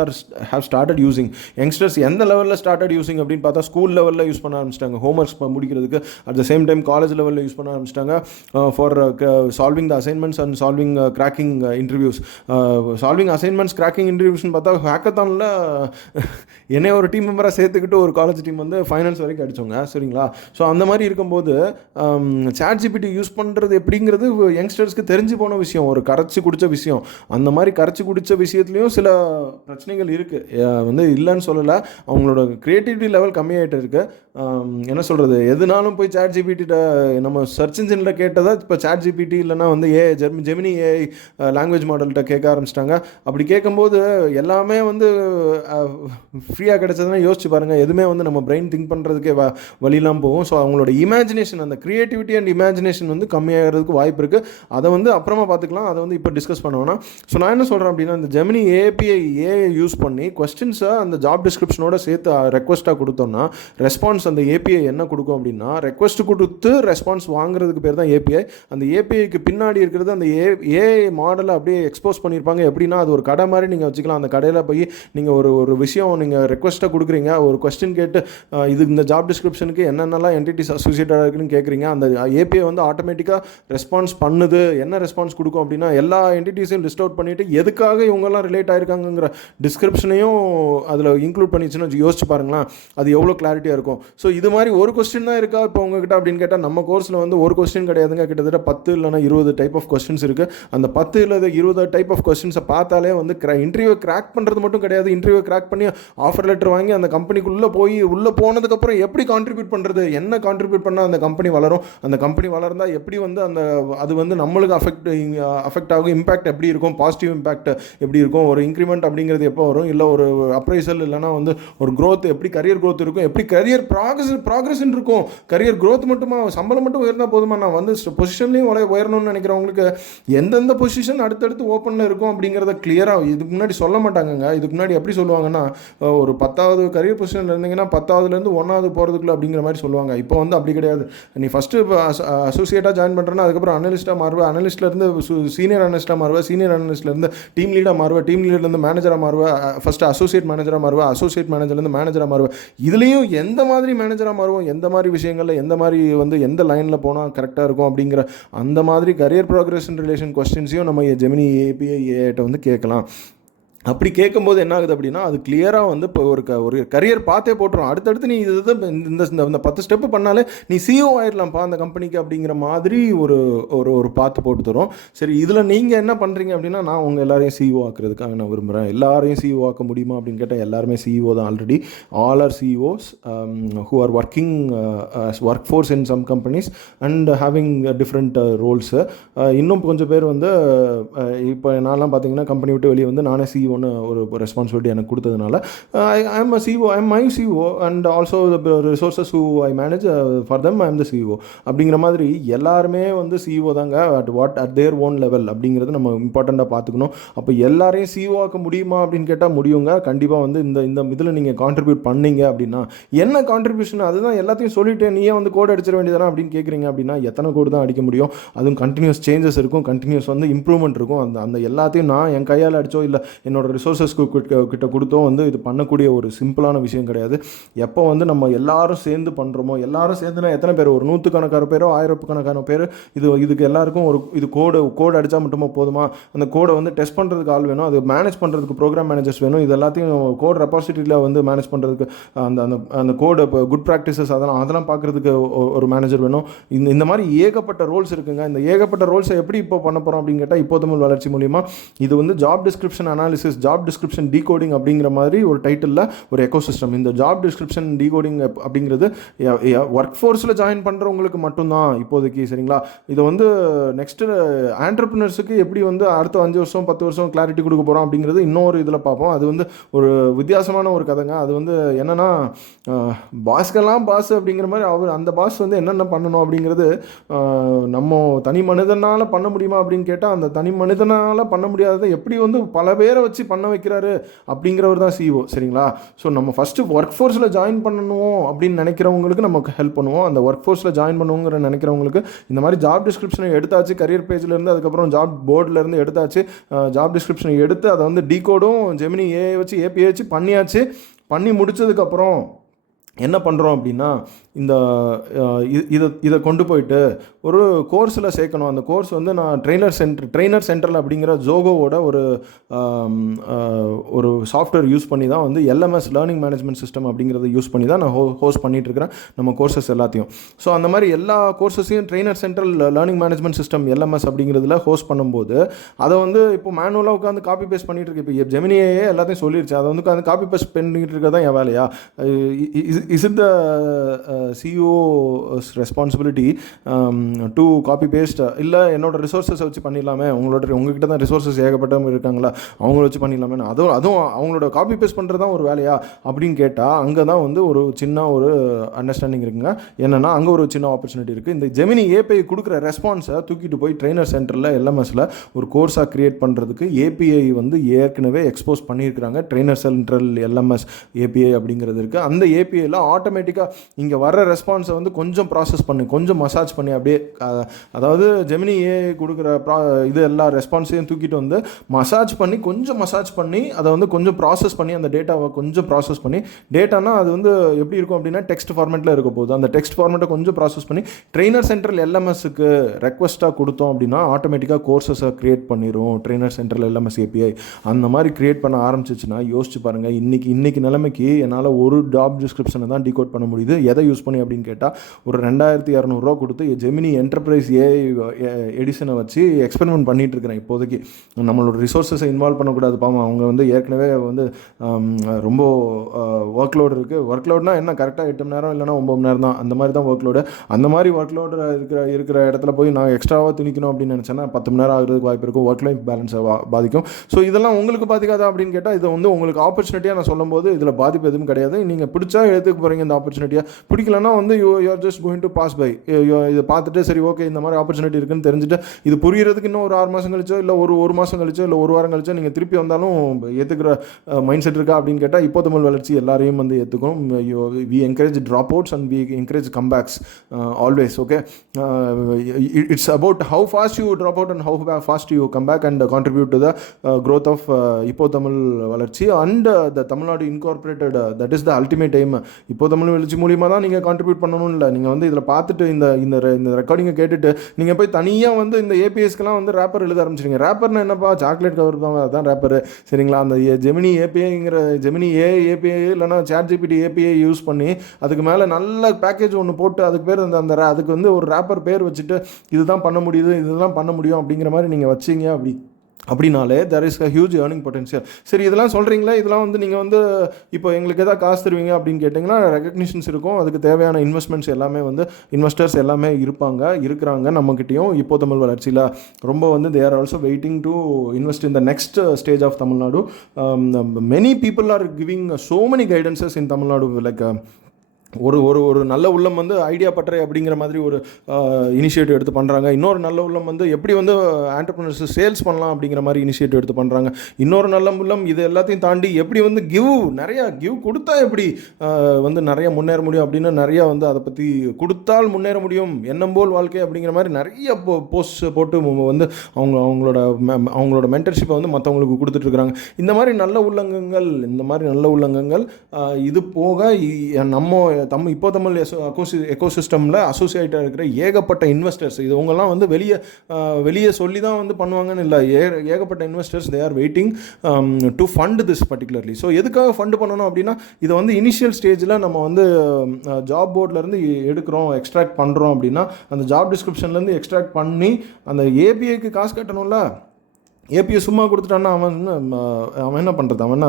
have started using. Youngsters எந்த லெவலில் ஸ்டார்டட் யூஸிங் அப்படின்னு பார்த்தா, ஸ்கூல் லெவலில் யூஸ் பண்ண ஆரம்பிச்சிட்டாங்க ஹோம்ஒர்க்ஸ் முடிக்கிறதுக்கு. At the same time college லெவலில் யூஸ் பண்ண ஆரம்பிச்சிட்டாங்க for solving the assignments and solving cracking interviews. Solving assignments cracking இன்டர்வியூஸ்னு பார்த்தா ஹேக்கத்தானில் என்னை ஒரு டீம் மெம்பராக சேர்த்துக்கிட்டு ஒரு காலேஜ் டீம் வந்து ஃபைனல்ஸ் வரைக்கும் அடித்தோங்க. சரிங்களா? ஸோ அந்த மாதிரி இருக்கும்போது ChatGPT யூஸ் பண்ணுறது எப்படிங்கிறது யங்ஸ்டர்ஸ்க்கு தெரிஞ்சு போன விஷயம், ஒரு கரைச்சி குடித்த விஷயம். அந்த மாதிரி கரைச்சி குடித்த விஷயத்துலையும் சில பிரச்சனைகள் இருக்குது, வந்து இல்லைன்னு சொல்லலை. அவங்களோட க்ரியேட்டிவிட்டி லெவல் கம்மியாகிட்டு இருக்குது. என்ன சொல்கிறது, எதுனாலும் போய் ChatGPT நம்ம சர்ச் இன்ஜினில் கேட்டதா இப்போ ChatGPT இல்லைனா வந்து ஜெமினி ஏஐ லாங்குவேஜ் மாடல்கிட்ட கேட்க ஆரம்பிச்சிட்டாங்க. அப்படி கேட்கும்போது எல்லாமே வந்து ஃப்ரீயாக கிடைச்சதுன்னா யோசிச்சு பாருங்கள், எதுவுமே வந்து நம்ம பிரெயின் திங்க் பண்ணுறதுக்கே வழியெல்லாம் போகும். ஸோ அவங்களோட இமேஜினேஷன், அந்த க்ரியேட்டிவிட்டி அண்ட் இமேஜினேஷன் வந்து கம்மியாகிறதுக்கு வாய்ப்பு இருக்குது. அதை வந்து அப்புறமா பார்த்துக்கலாம், அதை வந்து இப்போ டிஸ்கஸ் பண்ணுவோன்னா. ஸோ நான் என்ன சொல்கிறேன் அப்படின்னா, இந்த ஜெமினி ஏபிஐ யூஸ் பண்ணி கொஸ்டின்ஸை அந்த ஜாப் டிஸ்கிரிப்ஷனோட சேர்த்து ரெக்வஸ்ட்டாக கொடுத்தோம்னா ரெஸ்பான்ஸ் அந்த ஏபிஐ என்ன கொடுக்கும் அப்படின்னா, ரெக்வஸ்ட் கொடுத்து ரெஸ்பான்ஸ் வாங்குறதுக்கு பேர் தான் ஏபிஐ. அந்த ஏபிஐக்கு பின்னாடி இருக்கிறது அந்த ஏஐ மாடலை அப்படியே எக்ஸ்போஸ் பண்ணியிருப்பாங்க. எப்படின்னா, அது ஒரு கடை மாதிரி நீங்கள் வச்சுக்கலாம். அந்த கடையில் போய் நீங்கள் ஒரு விஷயம் நீங்கள் ரெக்வஸ்ட்டாக கொடுக்குறீங்க, ஒரு கொஸ்டின் கேட்டு இது இந்த ஜாப் டிஸ்கிரிப்ஷனுக்கு என்னென்னலாம் என்டிட்டிஸ் அசோசியேட்டாக இருக்குன்னு கேட்குறீங்க. அந்த ஏபிஐ வந்து ஆட்டோமேட்டிக்காக ரெஸ்பான்ஸ் பண்ணுது. என்ன ரெஸ்பான்ஸ் கொடுக்கும் அப்படின்னா, எல்லா என்டிட்டிஸையும் லிஸ்ட் அவுட் பண்ணிவிட்டு எதுக்காக இவங்கெல்லாம் ரிலேட் ஆகிருக்காங்கிற டிஸ்கிரிப்ஷனையும் அதில் இன்க்ளூட் பண்ணிச்சுன்னு யோசிச்சு பாருங்களேன், அது எவ்வளோ கிளாரிட்டியாக இருக்கும். ஸோ இது மாதிரி ஒரு கொஸ்டின் தான் இருக்கா இப்போ உங்ககிட்ட அப்படின்னு கேட்டால், நம்ம கோர்ஸில் வந்து ஒரு கொஸ்டின் கிடையாதுங்க, கிட்டத்தட்ட 10 இல்லைனா 20 டைப் ஆஃப் கொஸ்டின்ஸ் இருக்குது. அந்த 10 இல்லை 20 டைப் ஆஃப் கொஸ்டின்ஸை பார்த்தாலே வந்து இன்டர்வியூ கிராக் பண்ணுறது மட்டும் கிடையாது, இன்டர்வியூ கிராக் பண்ணி ஆஃபர் லெட்டர் வாங்கி அந்த கம்பெனிக்குள்ளே போய் உள்ளே போனதுக்கப்புறம் எப்படி கான்ட்ரிபியூட் பண்ணுறது, என்ன கான்ட்ரிபியூட் பண்ணால் அந்த கம்பெனி வளரும், அந்த கம்பெனி வளர்ந்தால் எப்படி வந்து அந்த அது வந்து நம்மளுக்கு அஃபெக்ட் ஆகும், இம்பாக்ட் எப்படி இருக்கும், பாசிட்டிவ் இம்பாக்ட் எப்படி இருக்கும், ஒரு இன்க்ரிமெண்ட் அப்படிங்கிறது எப்போ வரும், இல்லை ஒரு அப்ரைசல் இல்லைனா வந்து ஒரு க்ரோத், எப்படி கரியர் க்ரோத் இருக்கும், எப்படி கரியர் ப்ராக்ரஸ் இருக்கும். கரியர் க்ரோத் மட்டுமா, சம்பளம் மட்டும் உயர்ந்தால் போதுமா? நான் வந்து பொசிஷன்லையும் உயரணும்னு நினைக்கிறவங்களுக்கு எந்தெந்த பொசிஷன் அடுத்தடுத்து ஓப்பனில் இருக்கும் அப்படிங்கிறத கிளியராக இதுக்கு முன்னாடி சொல்ல மாட்டாங்கங்க. இதுக்கு முன்னாடி எப்படி சொல்லுவாங்கன்னா, ஒரு 10வது கரியர் பொசிஷனில் இருந்தீங்கன்னா 10வதுலேருந்து 1வது போகிறதுக்குள்ள அப்படிங்கிற மாதிரி சொல்லுவாங்க. இப்போ வந்து அப்படி கிடையாது. நீ ஃபஸ்ட்டு அசோசியேட்டாக ஜாயின் பண்ணுறேன்னா அதுக்கப்புறம் அனலிஸ்ட்டாக மாறுவேன், அனலிஸ்ட்லேருந்து சீனியர் அனலிஸ்ட்டாக மாறுவேன், சீனியர் அனலிஸ்ட்லேருந்து டீம் லீடாக மாறுவேன், டீம் லீடர்லேருந்து மேனேஜராக மாறுவேன், ஃபஸ்ட்டு அசோசியேட் மேனேஜராக மாறுவேன், அசோசியேட் மேனேஜர்லேருந்து மேனேஜராக மாறுவேன். இதுலேயும் எந்த மாதிரி மேனேஜராக மாறுவோம், எந்த மாதிரி விஷயங்களில் எந்த மாதிரி வந்து எந்த லைனில் போனால் கரெக்டாக இருக்கும் அப்படிங்கிற அந்த மாதிரி கரியர் ப்ராக்ரஷன் ரிலேஷன் கொஸ்டின்ஸையும் நம்ம ஜெமினி ஏபிஐ ஏஐட்ட வந்து கேட்கலாம். அப்படி கேட்கும்போது என்ன ஆகுது அப்படின்னா, அது கிளியராக வந்து இப்போ ஒரு கரியர் பார்த்தே போட்டுரும். அடுத்தடுத்து நீ இந்த 10 ஸ்டெப்பு பண்ணாலே நீ சிஇஓ ஆயிடலாம்ப்பா அந்த கம்பெனிக்கு அப்படிங்கிற மாதிரி ஒரு பார்த்து போட்டு தரும். சரி, இதில் நீங்கள் என்ன பண்ணுறீங்க அப்படின்னா, நான் உங்கள் எல்லாரையும் சிஇஓ ஆக்குறதுக்காக நான் விரும்புகிறேன். எல்லாரையும் சிஇஓ ஆக்க முடியுமா அப்படின்னு கேட்டால் எல்லாருமே சிஇஓ தான். Already all are CEOs who are working work force in some companies and having different roles. இன்னும் கொஞ்சம் பேர் வந்து இப்போ நான்லாம் பார்த்தீங்கன்னா கம்பெனி விட்டு வெளியே வந்து நானே சிஇஓ ஒரு ரெஸ்பான்சிபிலிட்டி எனக்கு கொடுத்ததுனால I am my CEO and also the resources who I manage for them I am the CEO அப்படிங்கிற மாதிரி எல்லாருமே வந்து சிஇஓ தாங்க அட் தேர் ஓன் லெவல் அப்படிங்கிறது நம்ம இம்பார்ட்டண்ட்டாக பார்த்துக்கணும். அப்போ எல்லாரையும் சிஇஓ ஆக்க முடியுமா அப்படின்னு கேட்டால் முடியுங்க. கண்டிப்பாக வந்து இந்த இதில் நீங்கள் கான்ட்ரிபியூட் பண்ணீங்க அப்படின்னா என்ன கான்ட்ரிபியூஷன், அதுதான் எல்லாத்தையும் சொல்லிவிட்டு நீயே வந்து கோட் அடிச்சிட வேண்டியதானே அப்படின்னு கேட்குறீங்க அப்படின்னா எத்தனை கோடு தான் அடிக்க முடியும்? அதுவும் கண்டினியூஸ் சேஞ்சஸ் இருக்கும், கண்டினியூஸ் வந்து இம்ப்ரூவ்மெண்ட் இருக்கும். அந்த எல்லாத்தையும் நான் என் கையால் அடித்தோ இல்லை என்னோட ரிசோர்ஸஸ் கிட்ட கொடுத்தோம் வந்து இது பண்ணக்கூடிய ஒரு சிம்பிளான விஷயம் கிடையாது. எப்போ வந்து நம்ம எல்லாரும் சேர்ந்து பண்ணுறோமோ, எல்லாரும் சேர்ந்துனா எத்தனை பேர், ஒரு 100கணக்கான பேரோ 1000கணக்கான பேர் இதுக்கு எல்லாருக்கும் இது கோடு அடித்தா மட்டுமா போதுமா? அந்த கோடை வந்து டெஸ்ட் பண்ணுறதுக்கு ஆள் வேணும், அது மேனேஜ் பண்ணுறதுக்கு ப்ரோக்ராம் மேனேஜர்ஸ் வேணும், இது எல்லாத்தையும் கோட் ரெபாசிட்டரியில் வந்து மேனேஜ் பண்ணுறதுக்கு அந்த கோடு இப்போ குட் ப்ராக்டிசஸ் அதெல்லாம் பார்க்குறதுக்கு ஒரு மேனேஜர் வேணும். இந்த மாதிரி ஏகப்பட்ட ரோல்ஸ் இருக்குங்க. இந்த ஏகப்பட்ட ரோல்ஸை எப்படி இப்போ பண்ண போகிறோம் அப்படின்னு கேட்டால் இப்போ தமிழ் வளர்ச்சி மூலிமா இது வந்து job description analysis is job description decoding அப்படிங்கிற மாதிரி ஒரு டைட்டிலில் ஒரு எக்கோசிஸ்டம். இந்த ஜாப் டிஸ்கிரிப்ஷன் டீகோடிங் அப்படிங்கிறது ஒர்க் ஃபோர்ஸில் ஜாயின் பண்ணுறவங்களுக்கு மட்டும்தான் இப்போதைக்கு, சரிங்களா? இதை வந்து நெக்ஸ்ட்டு ஆண்டர்ப்ரினர்ஸுக்கு எப்படி வந்து அடுத்த 5 வருஷம் 10 வருஷம் கிளாரிட்டி கொடுக்க போகிறோம் அப்படிங்கிறது இன்னொரு இதில் பார்ப்போம். அது வந்து ஒரு வித்தியாசமான ஒரு கதைங்க. அது வந்து என்னென்னா, பாஸ்கெல்லாம் பாஸ் அப்படிங்கிற மாதிரி அந்த பாஸ் வந்து என்னென்ன பண்ணணும் அப்படிங்கிறது நம்ம தனி மனிதனால் பண்ண முடியுமா அப்படின்னு கேட்டால், அந்த தனி மனிதனால் பண்ண முடியாததை எப்படி வந்து பல பேரை வச்சு பண்ண வைக்கிறாரு அப்படிங்கிறவர் தான் சிஇஓ, சரிங்களா? ஸோ நம்ம ஃபஸ்ட்டு ஒர்க் ஃபோர்ஸில் ஜாயின் பண்ணணும் அப்படின்னு நினைக்கிறவங்களுக்கு நமக்கு ஹெல்ப் பண்ணுவோம். அந்த ஒர்க் ஃபோர்ஸில் ஜாயின் பண்ணுவோங்கிற நினைக்கிறவங்களுக்கு இந்த மாதிரி ஜாப் டிஸ்கிரிப்ஷனை எடுத்தாச்சு, கரியர் பேஜ்லேருந்து, அதுக்கப்புறம் ஜாப் போர்டிலேருந்து எடுத்தாச்சு. ஜாப் டிஸ்கிரிப்ஷனை எடுத்து அதை வந்து டீகோடும் ஜெமினி ஏஐ வச்சு ஏபிஐ வச்சு பண்ணி முடித்ததுக்கப்புறம் என்ன பண்ணுறோம் அப்படின்னா, இந்த இதை கொண்டு போயிட்டு ஒரு கோர்ஸில் சேர்க்கணும். அந்த கோர்ஸ் வந்து நான் ட்ரெயினர் சென்டரில் அப்படிங்கிற ஜோகோவோட ஒரு சாஃப்ட்வேர் யூஸ் பண்ணி தான் வந்து எல்எம்எஸ் லேர்னிங் மேனேஜ்மெண்ட் சிஸ்டம் அப்படிங்கிறத யூஸ் பண்ணி தான் நான் ஹோஸ்ட் பண்ணிகிட்ருக்கிறேன் நம்ம கோர்சஸ் எல்லாத்தையும். ஸோ அந்த மாதிரி எல்லா கோர்ஸஸையும் trainer central learning management system LMS அப்படிங்கிறதுல ஹோஸ்ட் பண்ணும்போது அதை வந்து இப்போ மேனுவலாக உட்காந்து காப்பி பேஸ்ட் பண்ணிகிட்டு இருக்கு. இப்போ ஜெமினியே எல்லாத்தையும் சொல்லிடுச்சு, அதை வந்து உட்காந்து காப்பி பேஸ்ட் பண்ணிகிட்டு இருக்க தான் என் வேலையா? Is it the CEO's responsibility to copy paste? இல்லை என்னோட ரிசோர்ஸஸை வச்சு பண்ணிடலாமே, உங்ககிட்ட தான் ரிசோர்ஸஸ் ஏகப்பட்ட இருக்காங்களா, அவங்கள வச்சு பண்ணிடலாமே, அதுவும் அவங்களோட காப்பி பேஸ்ட் பண்ணுறது தான் ஒரு வேலையா அப்படின்னு கேட்டால், அங்கே தான் வந்து ஒரு சின்ன ஒரு அண்டர்ஸ்டாண்டிங் இருக்குங்க. என்னென்னா, அங்கே ஒரு சின்ன ஆப்பர்ச்சுனிட்டி இருக்குது. இந்த ஜெமினி ஏபிஐ கொடுக்குற ரெஸ்பான்ஸை தூக்கிட்டு போய் ட்ரெயினர் சென்டரில் எல்எம்எஸில் ஒரு கோர்ஸாக க்ரியேட் பண்ணுறதுக்கு ஏபிஐ வந்து ஏற்கனவே எக்ஸ்போஸ் பண்ணியிருக்கிறாங்க. ட்ரெயினர் சென்ட்ரல் எல்எம்எஸ் ஏபிஐ அப்படிங்கிறது இருக்குது. அந்த ஏபிஐயில் ஆட்டோமேட்டிக்காக இங்கே வர ரெஸ்பான்ஸை வந்து கொஞ்சம் ப்ராசஸ் பண்ணி, கொஞ்சம் மசாஜ் பண்ணி, அப்படியே அதாவது ஜெமினி ஏஐ கொடுக்குற இது எல்லா ரெஸ்பான்ஸையும் தூக்கிட்டு வந்து மசாஜ் பண்ணி அதை வந்து கொஞ்சம் ப்ராசஸ் பண்ணி, அந்த டேட்டாவை கொஞ்சம் ப்ராசஸ் பண்ணி, டேட்டானா அது வந்து எப்படி இருக்கும் அப்படின்னா டெக்ஸ்ட் ஃபார்மேட்டில் இருக்க போகுது. அந்த டெக்ஸ்ட் ஃபார்மேட்டை கொஞ்சம் ப்ராசஸ் பண்ணி ட்ரெயினர் சென்ட்ரல் எல்எம்எஸ்க்கு ரெக்வஸ்ட்டாக கொடுத்தோம் அப்படின்னா ஆட்டோமேட்டிக்காக கோர்சஸை க்ரியேட் பண்ணிடும் ட்ரெயினர் சென்ட்ரல் எல்எம்எஸ் ஏபிஐ. அந்த மாதிரி க்ரியேட் பண்ண ஆரம்பிச்சிச்சுன்னா யோசிச்சு பாருங்கள், இன்னைக்கு நிலைமைக்கு என்னால் ஒரு ஜாப் டிஸ்கிரிப்ஷனை தான் டீகோட் பண்ண முடியுது. எதை யூஸ் பண்ணி அப்படின்னு கேட்டால், ஒரு 2200 கொடுத்து ஜெமினி என்டர்பிரைஸ் ஏஐ எடிஷனை வச்சு எக்ஸ்பெரிமெண்ட் பண்ணிகிட்டு இருக்கிறேன். இப்போதைக்கு நம்மளோட ரிசோர்ஸஸை இன்வால்வ் பண்ணக்கூடாது. பாவம், அவங்க வந்து ஏற்கனவே வந்து ரொம்ப ஒர்க்லோடு இருக்குது. ஒர்க்லோட்னா என்ன, கரெக்டாக 8 மணி நேரம் இல்லைனா 9 மணி நேரம் தான், அந்த மாதிரி தான் ஒர்க்லோடு. அந்த மாதிரி ஒர்க்லோடு இருக்கிற இடத்துல போய் நான் எக்ஸ்ட்ராவாக திணிக்கணும் அப்படின்னு நினச்சேன்னா 10 மணி நேரம் ஆகிறதுக்கு வாய்ப்பு இருக்கும். ஒர்க் லைஃப் பேலன்ஸை பாதிக்கும். ஸோ இதெல்லாம் உங்களுக்கு பாதிக்காதா அப்படின்னு கேட்டால், இதை வந்து உங்களுக்கு ஆப்பர்ச்சுனிட்டியாக நான் சொல்லும்போது இதில் பாதிப்பு எதுவும் கிடையாது. நீங்கள் பிடிச்சா எடுத்துக்க போகிறீங்க இந்த ஆப்பர்ச்சுனிட்டியாக, பிடிக்கலன்னா வந்து you are just going to pass by. இதை பார்த்துட்டு சரி ஓகே இந்த மாதிரி ஆப்பர்ச்சுனிட்டி இருக்குன்னு தெரிஞ்சுட்டு இது புரிகிறதுக்கு இன்னும் ஒரு 6 மாதம் கழிச்சோ இல்லை ஒரு மாதம் கழிச்சோ இல்லை ஒரு வாரம் கழிச்சோ நீங்கள் திருப்பி வந்தாலும் ஏற்றுக்கிற மைண்ட் செட் இருக்கா அப்படின்னு கேட்டால், இப்போ தமிழ் வளர்ச்சி எல்லாரையும் வந்து ஏற்றுக்கும். We encourage dropouts and we encourage comebacks always. Okay, it's about how fast you drop out and how fast you come back and contribute to the growth of இப்போ தமிழ் வளர்ச்சி and the Tamil Nadu incorporated. That is the ultimate aim. இப்போ தமிழ் வளர்ச்சி மூலியமாக தான் நீங்கள் கான்ட்ரிபியூட் பண்ணணும். இல்லை நீங்கள் வந்து இதில் பார்த்துட்டு இந்த ரெக்கார்டிங்கை கேட்டுட்டு நீங்கள் போய் தனியாக வந்து இந்த ஏபிஎஸ்க்கெலாம் வந்து ரேப்பர் எழுத ஆரம்பிச்சிருங்க. ரேப்பர்னா என்னப்பா, சாக்லேட் கவர் தான், அதுதான் ரேப்பரு, சரிங்களா? அந்த ஜெமினி ஏபிஐங்கிற ஜெமினி ஏபிஐ இல்லைனா சாட் ஜிபிடி ஏபிஐ யூஸ் பண்ணி அதுக்கு மேலே நல்ல பேக்கேஜ் ஒன்று போட்டு அதுக்கு பேர் அதுக்கு வந்து ஒரு ரேப்பர் பேர் வச்சுட்டு இதுதான் பண்ண முடியுது, இதெல்லாம் பண்ண முடியும் அப்படிங்கிற மாதிரி நீங்கள் வச்சிங்க அப்படின்னாலே there is a huge earning potential. சரி, இதெல்லாம் சொல்கிறீங்களா, இதெல்லாம் வந்து நீங்கள் வந்து இப்போ எங்களுக்கு எதாவது காசு தருவீங்க அப்படின்னு கேட்டிங்கன்னா ரெகக்னிஷன்ஸ் இருக்கும். அதுக்கு தேவையான இன்வெஸ்ட்மெண்ட்ஸ் எல்லாமே வந்து இன்வெஸ்டர்ஸ் எல்லாமே இருக்கிறாங்க நம்மக்கிட்டையும். இப்போ தமிழ் வளர்ச்சியில் ரொம்ப வந்து they are also waiting to invest in the next stage of Tamil Nadu. Many people are giving so many guidances in Tamil Nadu, like ஒரு நல்ல உள்ளம் வந்து ஐடியா பட்டறை அப்படிங்கிற மாதிரி ஒரு இனிஷியேட்டிவ் எடுத்து பண்ணுறாங்க. இன்னொரு நல்ல உள்ளம் வந்து எப்படி வந்து ஆண்டர்ப்ரனர்ஸ் சேல்ஸ் பண்ணலாம் அப்படிங்கிற மாதிரி இனிஷியேட்டிவ் எடுத்து பண்ணுறாங்க. இன்னொரு நல்ல உள்ளம் இது எல்லாத்தையும் தாண்டி எப்படி வந்து நிறையா கிவ் கொடுத்தா எப்படி வந்து நிறைய முன்னேற முடியும் அப்படின்னு நிறையா வந்து அதை பற்றி கொடுத்தால் முன்னேற முடியும், எண்ணம் போல் வாழ்க்கை அப்படிங்கிற மாதிரி நிறைய போஸ்ட் போட்டு வந்து அவங்களோட மென்டர்ஷிப்பை வந்து மற்றவங்களுக்கு கொடுத்துட்ருக்குறாங்க. இந்த மாதிரி நல்ல உள்ளங்கங்கள் இது போக நம்ம இப்போ தமிழ் எக்கோசிஸ்டமில் அசோசியேட்டாக இருக்கிற ஏகப்பட்ட இன்வெஸ்டர்ஸ், இவங்கெல்லாம் வந்து வெளியே சொல்லி தான் வந்து பண்ணுவாங்கன்னு இல்லை, ஏகப்பட்ட investors they are waiting to fund this particularly. So எதுக்காக ஃபண்டு பண்ணணும் அப்படின்னா, இதை வந்து இனிஷியல் ஸ்டேஜில் நம்ம வந்து ஜாப் போர்ட்லேருந்து எடுக்கிறோம், எக்ஸ்ட்ராக்ட் பண்ணுறோம் அப்படின்னா அந்த ஜாப் டிஸ்கிரிப்ஷன்லேருந்து எக்ஸ்ட்ராக்ட் பண்ணி அந்த ஏபிஐக்கு காசு கட்டணும்ல. ஏபிஐ சும்மா கொடுத்துட்டான்னா அவன் என்ன பண்ணுறது, அவன் என்ன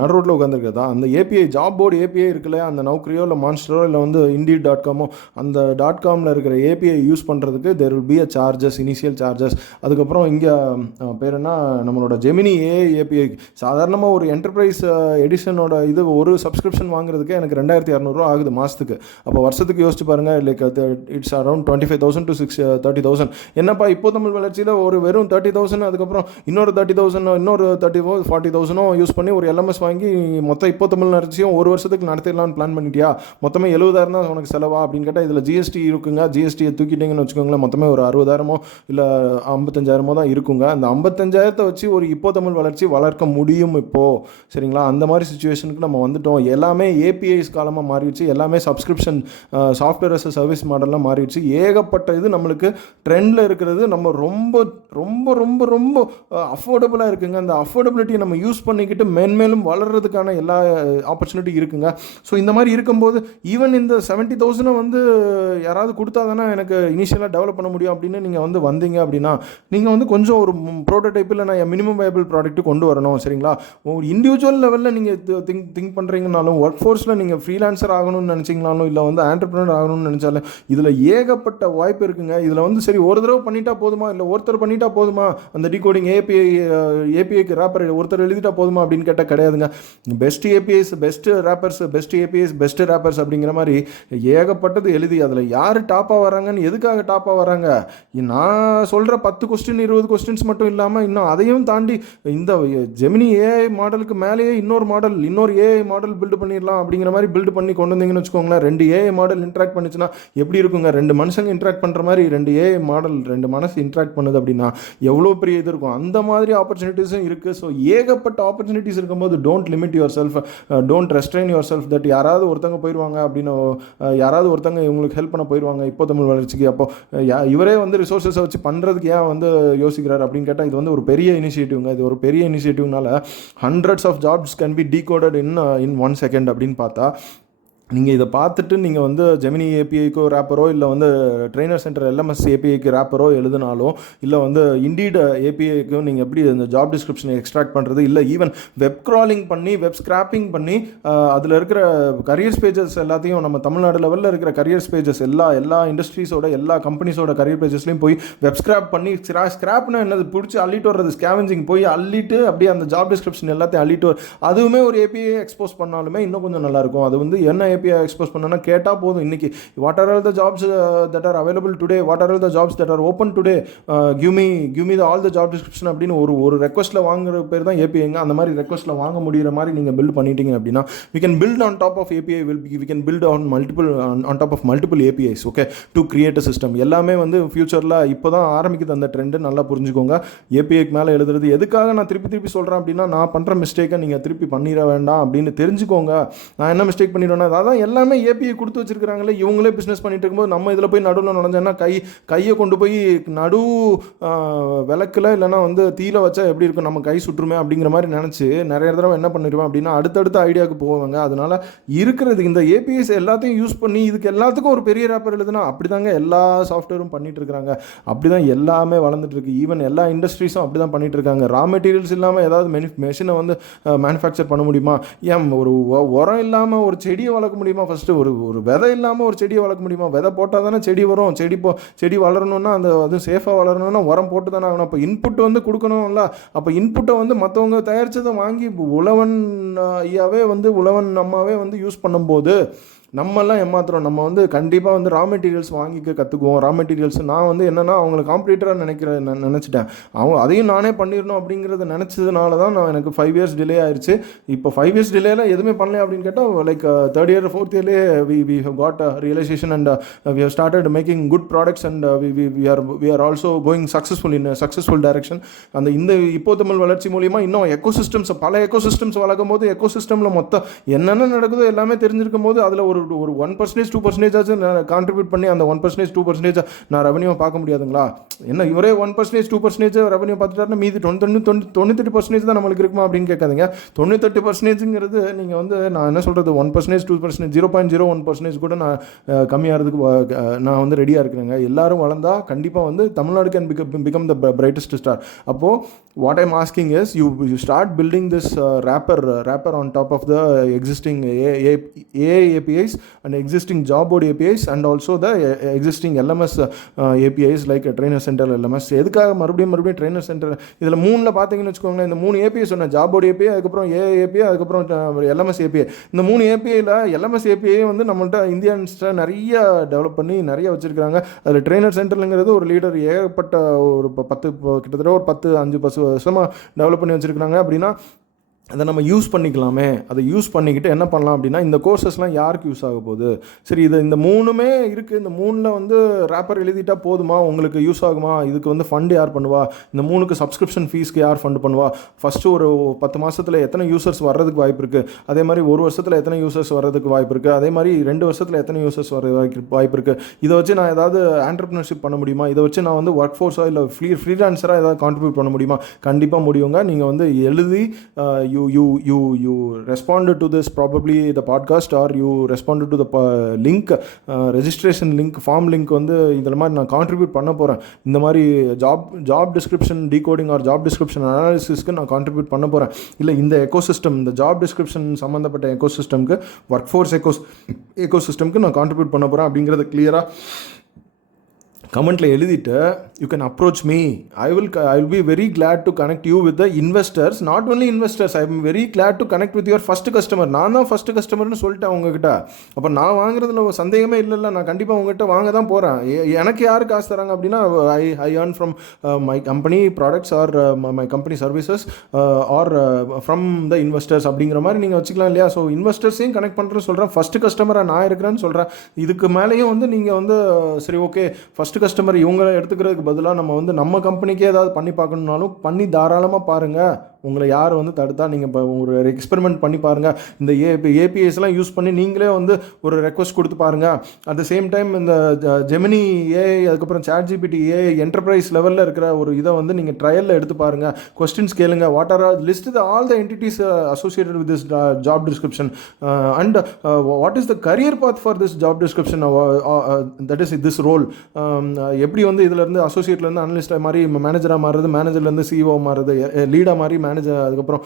நடு ரோட்டில் உட்காந்துருக்கதா? அந்த ஏபிஐ ஜாப் போர்டு ஏபிஐ இருக்குல்ல, அந்த நௌக்கரியோ இல்லை மான்ஸ்டரோ இல்லை வந்து Indeed.comோ அந்த .comல இருக்கிற ஏபிஐ யூஸ் பண்ணுறதுக்கு there will be a charges, initial charges. அதுக்கப்புறம் இங்கே பேர் என்ன, நம்மளோட ஜெமினி ஏஐ ஏபிஐ சாதாரணமாக ஒரு என்டர்பிரைஸ் எடிஷனோட இது ஒரு சப்ஸ்கிரிப்ஷன் வாங்குறதுக்கு எனக்கு 2200 ஆகுது மாதத்துக்கு. அப்போ வருஷத்துக்கு யோசிச்சு பாருங்கள், லைக் இட்ஸ் அரௌண்ட் 25,000 to 30,000. என்னப்பா இப்போ தமிழ் வளர்ச்சியில் ஒரு வெறும் 30,000, அதுக்கப்புறம் இன்னொரு 30,000, இன்னொரு 40,000 யூஸ் பண்ணி ஒரு எல்எம்எஸ் வாங்கி மொத்தம் இப்போ தமிழ் வளர்ச்சியும் ஒரு வருஷத்துக்கு நடத்திடலான்னு பிளான் பண்ணிட்டியா? மொத்தமே 70,000 தான் உனக்கு செலவா அப்படின்னு கேட்டால், இதில் ஜிஎஸ்டி இருக்குங்க. ஜிஎஸ்டியை தூக்கிட்டிங்கன்னு வச்சுக்கோங்களேன், மொத்தமே ஒரு 60,000 இல்லை 55,000 தான் இருக்குங்க. அந்த 55,000 வச்சு ஒரு இப்போ தமிழ் வளர்ச்சி வளர்க்க முடியும் இப்போது, சரிங்களா? அந்த மாதிரி சுச்சுவேஷனுக்கு நம்ம வந்துட்டோம். எல்லாமே ஏபிஐஸ் காலமாக மாறிடுச்சு, எல்லாமே subscription software as a service மாடல்லாம் மாறிடுச்சு. ஏகப்பட்ட இது நம்மளுக்கு ட்ரெண்டில் இருக்கிறது. நம்ம ரொம்ப ரொம்ப ரொம்ப ரொம்ப அஃபோர்டபுளாக இருக்குங்க. அந்த அஃபோர்டபிலிட்டியை நம்ம யூஸ் பண்ணிக்கிட்டு மேன்மேலும் வளர்கிறதுக்கான எல்லா ஆப்பர்ச்சுனிட்டி இருக்குங்க. ஸோ இந்த மாதிரி இருக்கும்போது ஈவன் இந்த 70,000 வந்து யாராவது கொடுத்தா தானே எனக்கு இனிஷியலாக டெவலப் பண்ண முடியும் அப்படின்னு நீங்கள் வந்து வந்தீங்க அப்படின்னா, நீங்கள் வந்து கொஞ்சம் ஒரு ப்ரோட்டோடைப்பில் நான் என் மினிமம் வயபிள் ப்ராடக்ட்டு கொண்டு வரணும், சரிங்களா? ஒரு இண்டிவிஜுவல் லெவலில் நீங்கள் திங்க் பண்ணுறீங்கனாலும், ஒர்க் ஃபோர்ஸில் நீங்கள் ஃப்ரீலான்சர் ஆகணும்னு நினச்சிங்கனாலும், இல்லை வந்து ஆண்டர்ப்ரனர் ஆகணும்னு நினச்சாலும், இதில் ஏகப்பட்ட வாய்ப்பு இருக்குங்க. இதில் வந்து சரி ஒரு தடவை பண்ணிட்டா போதுமா, இல்லை ஒருத்தர் பண்ணிட்டா போதுமா, அந்த டிகோடிங் ஏபிஐக்கு ரேப்பர் ஒருத்தர் எழுதிட்டா போதுமா அப்படின்னு கேட்டால் கிடையாதுங்க. Best APIs, best wrappers, best APIs, best wrappers அப்படிங்கிற மாதிரி ஏகப்பட்டது எழுதி அதில் யார் டாப்பாக வராங்கன்னு, எதுக்காக டாப்பாக வராங்க, நான் சொல்கிற 10 கொஸ்டின் 20 கொஸ்டின்ஸ் மட்டும் இல்லாமல் இன்னும் அதையும் தாண்டி இந்த ஜெமினி ஏஐ மாடலுக்கு மேலேயே இன்னொரு ஏஐ மாடல் பில்டு பண்ணிடலாம் அப்படிங்கிற மாதிரி பில்டு பண்ணி கொண்டு வந்தீங்கன்னு வச்சுக்கோங்களேன். 2 ஏஐ மாடல் இன்ட்ராக்ட் பண்ணிச்சுன்னா எப்படி இருக்குங்க? 2 மனுஷங்க இன்ட்ராக்ட் பண்ணுற மாதிரி 2 ஏஐ மாடல் 2 மனசு இன்ட்ராக்ட் பண்ணுது அப்படின்னா எவ்வளோ பெரிய இது இருக்கும். அந்த மாதிரி ஆப்பர்ச்சுனிட்டிஸும் இருக்குது. ஸோ ஏகப்பட்ட ஆப்பர்ச்சுனிட்டிஸ் இருக்கும்போது don't limit your self, don't restrain your self that யாராவது ஒருத்தங்க போயிடுவாங்க அப்படின்னு, யாராவது ஒருத்தங்க இவங்களுக்கு ஹெல்ப் பண்ண போயிடுவாங்க இப்போ தமிழ் வளர்ச்சிக்கு, அப்போ இவரே வந்து ரிசோர்ஸஸை வச்சு பண்ணுறதுக்கு ஏன் வந்து யோசிக்கிறார் அப்படின்னு கேட்டால், இது வந்து ஒரு பெரிய இனிஷியேட்டிவ்ங்க. இது ஒரு பெரிய இனிஷியேட்டிவ்னால hundreds of jobs can be decoded in 1 second அப்படின்னு பார்த்தா, நீங்கள் இதை பார்த்துட்டு நீங்கள் வந்து ஜெமினி ஏபிஐக்கோ ரேப்பரோ, இல்லை வந்து ட்ரெய்னர் சென்டர் எல்எம்எஸ் ஏபிஐக்கு ரேப்பரோ எழுதினாலும், இல்லை வந்து இண்டீட் ஏபிஐக்கும் நீங்கள் எப்படி அந்த ஜாப் டிஸ்கிரிப்ஷனை எக்ஸ்ட்ராக்ட் பண்ணுறது, இல்லை ஈவன் வெப் க்ராலிங் பண்ணி வெப் ஸ்கிராப்பிங் பண்ணி அதில் இருக்கிற கரியர்ஸ் பேஜஸ் எல்லாத்தையும், நம்ம தமிழ்நாடு லெவலில் இருக்கிற கரியர்ஸ் பேஜஸ் எல்லா இண்டஸ்ட்ரீஸோட எல்லா கம்பெனிஸோட கரியர் பேஜஸ்லையும் போய் வெப் ஸ்கிராப் பண்ணி, ஸ்கிராப்னா என்னது, பிடிச்சி அள்ளிட்டு வர்றது, ஸ்கேவெஞ்சிங் போய் அள்ளிட்டு அப்படியே அந்த ஜாப் டிஸ்கிரிப்ஷன் எல்லாத்தையும் அள்ளிட்டு அதுவுமே ஒரு ஏபிஐ எக்ஸ்போஸ் பண்ணாலுமே இன்னும் கொஞ்சம் நல்லாயிருக்கும். அது வந்து என்ன ஏபிஐ எக்ஸ்போஸ் பண்ணனா கேட்டால் போதும், இன்னைக்கு what are all the jobs that are available today, what are all the jobs that R open today, give me all the job description அப்படின்னு ஒரு ரெக்வஸ்ட்டில் வாங்குற பேர் தான் ஏபிஐங்க. அந்த மாதிரி ரெக்வஸ்ட்டில் வாங்க முடிகிற மாதிரி நீங்கள் பில்ட் பண்ணிட்டீங்க அப்படின்னா, we can build on top of API, we can build on top of multiple APIs, okay, to create a system. எல்லாமே வந்து ஃபியூச்சரில் இப்போ தான் ஆரம்பிக்குது அந்த ட்ரெண்டு, நல்லா புரிஞ்சுக்கோங்க. ஏபிஐக்கு மேலே எழுதுறது எதுக்காக நான் திருப்பி சொல்கிறேன் அப்படின்னா, நான் பண்ணுற மிஸ்டேக்கை நீங்கள் திருப்பி பண்ணிட வேண்டாம் அப்படின்னு தெரிஞ்சுக்கோங்க. நான் என்ன மிஸ்டேக் பண்ணிடுவேன்னா, அதான் எல்லாமே ஏபிஐ கொடுத்து வச்சிருக்காங்களே, இவங்களே பிஸ்னஸ் பண்ணிட்டு இருக்கும்போது நம்ம இதில் போய் நடுவில் நுழைஞ்சோன்னா கையை கொண்டு போய் நடு விளக்கில் இல்லைனா வந்து தீயில வச்சா எப்படி இருக்கும், நம்ம கை சுற்றுமே அப்படிங்கிற மாதிரி நினச்சி நிறைய தடவை என்ன பண்ணிடுவேன் அப்படின்னா அடுத்தடுத்த ஐடியாவுக்கு போவாங்க. அதனால் இருக்கிறது இந்த ஏபிஐஸ் எல்லாத்தையும் யூஸ் பண்ணி இதுக்கு எல்லாத்துக்கும் ஒரு பெரிய ரேப்பர் எழுதுனா அப்படி தாங்க எல்லா சாஃப்ட்வேரும் பண்ணிட்டு இருக்கிறாங்க. அப்படி தான் எல்லாமே வளர்ந்துட்டு இருக்கு. ஈவன் எல்லா இண்டஸ்ட்ரீஸும் அப்படி தான் பண்ணிட்டு இருக்காங்க. ரா மெட்டீரியல்ஸ் இல்லாமல் ஏதாவது மெஷினை வந்து மேனுஃபேக்சர் பண்ண முடியுமா? ஏன் ஒரு உரம் இல்லாமல் ஒரு செடியை வளர்க்க முடியுமா? ஃபஸ்ட்டு ஒரு விதை இல்லாமல் ஒரு செடியை வளர்க்க முடியுமா? விதை போட்டால் தானே செடி வரும். செடி வளரணும்னா அது சேஃபாக வளரணும்னா உரம் போட்டு தானே ஆகணும். அப்போ இன்புட் வந்து கொடுக்கணும்ல. அப்போ இன்புட்டை வந்து மற்றவங்க தயாரித்ததை வாங்கி உழவன் ஐயாவே வந்து உழவன் அம்மாவே வந்து யூஸ் பண்ணும்போது நம்மெல்லாம் ஏமாத்துறோம். நம்ம வந்து கண்டிப்பாக வந்து ரா மெட்டீரியல்ஸ் வாங்கிக்க கற்றுக்குவோம். ரா மெட்டீரியல்ஸ் நான் வந்து என்னென்னா அவங்களை காம்படிட்டராக நினச்சிட்டேன். அதையும் நானே பண்ணிடணும் அப்படிங்கிறத நினச்சதுனால தான் நான் எனக்கு 5 years டிலே ஆயிடுச்சு. இப்போ 5 years டிலேல எதுவுமே பண்ணல அப்படின்னு கேட்டால் like 3rd year 4th yearலேயே we have got a realization and we have started making good products and we are also going successful in a successful direction. இந்த இப்போ தமிழ் வளர்ச்சி மூலிமா இன்னும் பல எக்கோசிஸ்டம்ஸ் வளர்க்கும் போது எக்கோசிஸ்டமில் மொத்தம் என்னென்ன நடக்குதோ எல்லாமே தெரிஞ்சிருக்கும் போது அதில் ஒரு ஒரு 1% 2% ஆச்சு கான்ட்ரிபியூட் பண்ணி அந்த 1% 2% நான் ரெவன்யூ பார்க்க முடியாதுங்களா? என்ன இவரே 1% 2% ரெவன்யூ பார்த்துட்டாருன்னா மீதி 98% தான் நம்மளுக்கு இருக்குமா அப்படின்னு கேட்காதீங்க. 98%ங்கிறது நீங்கள் வந்து நான் என்ன சொல்கிறது 1% 2% 0.01% கூட நான் கம்மியாகிறதுக்கு நான் வந்து ரெடியாக இருக்கிறேங்க. எல்லாரும் வளர்ந்தால் கண்டிப்பாக வந்து Tamil Nadu can become the brightest star. அப்போது what I'm asking is you start building this wrapper on top of the existing AI APIs and existing job board APIs and also the existing LMS APIs like trainer center LMS. எதுக்காக மறுபடியும் trainer center இதில் 3ல பார்த்தீங்கன்னு வச்சுக்கோங்களேன், இந்த 3 API சொன்னேன், job board API, அதுக்கப்புறம் AI API, அதுக்கப்புறம் LMS API. இந்த 3 APIயில் LMS API வந்து நம்மள்ட்ட இந்தியன்ஸ்ட்டை நிறைய டெவலப் பண்ணி நிறைய வச்சுருக்காங்க. அதில் ட்ரெயினர் சென்டருங்கிறது ஒரு லீடர் ஏகப்பட்ட ஒரு கிட்டத்தட்ட ஒரு 10-5 வருஷமாக டெவலப் பண்ணி வச்சுருக்காங்க. அப்படின்னா அதை நம்ம யூஸ் பண்ணிக்கலாமே. அதை யூஸ் பண்ணிக்கிட்டு என்ன பண்ணலாம் அப்படின்னா, இந்த கோர்சஸ்லாம் யாருக்கு யூஸ் ஆக போகுது? சரி, இது இந்த 3மே இருக்குது, இந்த 3ல் வந்து ரேப்பர் எழுதிட்டா போதுமா, உங்களுக்கு யூஸ் ஆகுமா? இதுக்கு வந்து ஃபண்டு யார் பண்ணுவா? இந்த 3க்கு சப்ஸ்கிரிப்ஷன் ஃபீஸ்க்கு யார் ஃபண்டு பண்ணுவா? ஃபஸ்ட்டு ஒரு 10 மாதத்தில் எத்தனை யூசர்ஸ் வர்றதுக்கு வாய்ப்பு இருக்குது? அதே மாதிரி 1 வருஷத்தில் எத்தனை யூசர்ஸ் வர்றதுக்கு வாய்ப்பு இருக்குது? அதே மாதிரி 2 வருஷத்தில் எத்தனை யூசர்ஸ் வர வாய்ப்பு இருக்குது? இதை வச்சு நான் ஏதாவது ஆண்டர்ப்ரனர்ஷிப் பண்ண முடியுமா? இதை வச்சு நான் வந்து ஒர்க் ஃபோர்ஸாக இல்லை ஃப்ரீலான்சராக ஏதாவது கான்ட்ரிபியூட் பண்ண முடியுமா? கண்டிப்பாக முடியுங்க. நீங்கள் வந்து எழுதி you responded to this, probably the podcast, or you responded to the link, registration link, form link வந்து இதில் மாதிரி நான் கான்ட்ரிபியூட் பண்ண போகிறேன். இந்த மாதிரி job description decoding or job description அனாலிசிஸ்க்கு நான் கான்ட்ரிபியூட் பண்ண போகிறேன். இல்லை இந்த எக்கோசிஸ்டம், இந்த ஜாப் டிஸ்கிரிப்ஷன் சம்மந்தப்பட்ட எக்கோசிஸ்டம்க்கு, ஒர்க் ஃபோர்ஸ் எக்கோசிஸ்டம்க்கு நான் கான்ட்ரிபியூட் பண்ண போகிறேன் அப்படிங்கிறத கிளியராக கமெண்ட்டில் எழுதிட்டு you can approach me. I will be very glad to connect you with the investors. Not only investors, I am very glad to connect with your first customer. நான் தான் ஃபஸ்ட்டு கஸ்டமர்னு சொல்லிட்டேன் உங்ககிட்ட. அப்போ நான் வாங்குறதுல சந்தேகமே இல்லைல்ல, நான் கண்டிப்பாக உங்ககிட்ட வாங்க தான் போகிறேன். எனக்கு யார் காசு தராங்க அப்படின்னா, I earn from my company products or my company services or from the investors அப்படிங்கிற மாதிரி நீங்கள் வச்சுக்கலாம் இல்லையா? ஸோ இன்வெஸ்டர்ஸையும் கனெக்ட் பண்ணுறேன்னு சொல்கிறேன், ஃபஸ்ட்டு கஸ்டமராக நான் இருக்கிறேன்னு சொல்கிறேன். இதுக்கு மேலேயும் வந்து நீங்கள் வந்து சரி ஓகே ஃபஸ்ட்டு கஸ்டமர் இவங்களை எடுத்துக்கிறதுக்கு பதிலாக நம்ம வந்து நம்ம கம்பெனிக்கே ஏதாவது பண்ணி பார்க்கணுன்னாலும் பண்ணி தாராளமாக பாருங்கள். உங்களை யார் வந்து தடுத்தா நீங்கள் இப்போ ஒரு எக்ஸ்பெரிமெண்ட் பண்ணி பாருங்கள். இந்த ஏபிஎஸ்லாம் யூஸ் பண்ணி நீங்களே வந்து ஒரு ரெக்வஸ்ட் கொடுத்து பாருங்கள். அட் த சேம் டைம் இந்த ஜெமினி ஏஐ, அதுக்கப்புறம் ChatGPT ஏஐ என்டர்பிரைஸ் லெவலில் இருக்கிற ஒரு இதை வந்து நீங்கள் ட்ரையலில் எடுத்து பாருங்கள். கொஸ்டின்ஸ் கேளுங்க. What are list all the entities associated with this job description and what is the career path for this job description, that is this role. எப்படி வந்து இதிலேருந்து அசோசியேட்லேருந்து அனலிஸ்டாக மாதிரி மேனேஜராக மாறுறது, மேனேஜர்லேருந்து சிஇஓ மாறுறது, லீடாக மாதிரி மேனேஜர், அதுக்கப்புறம்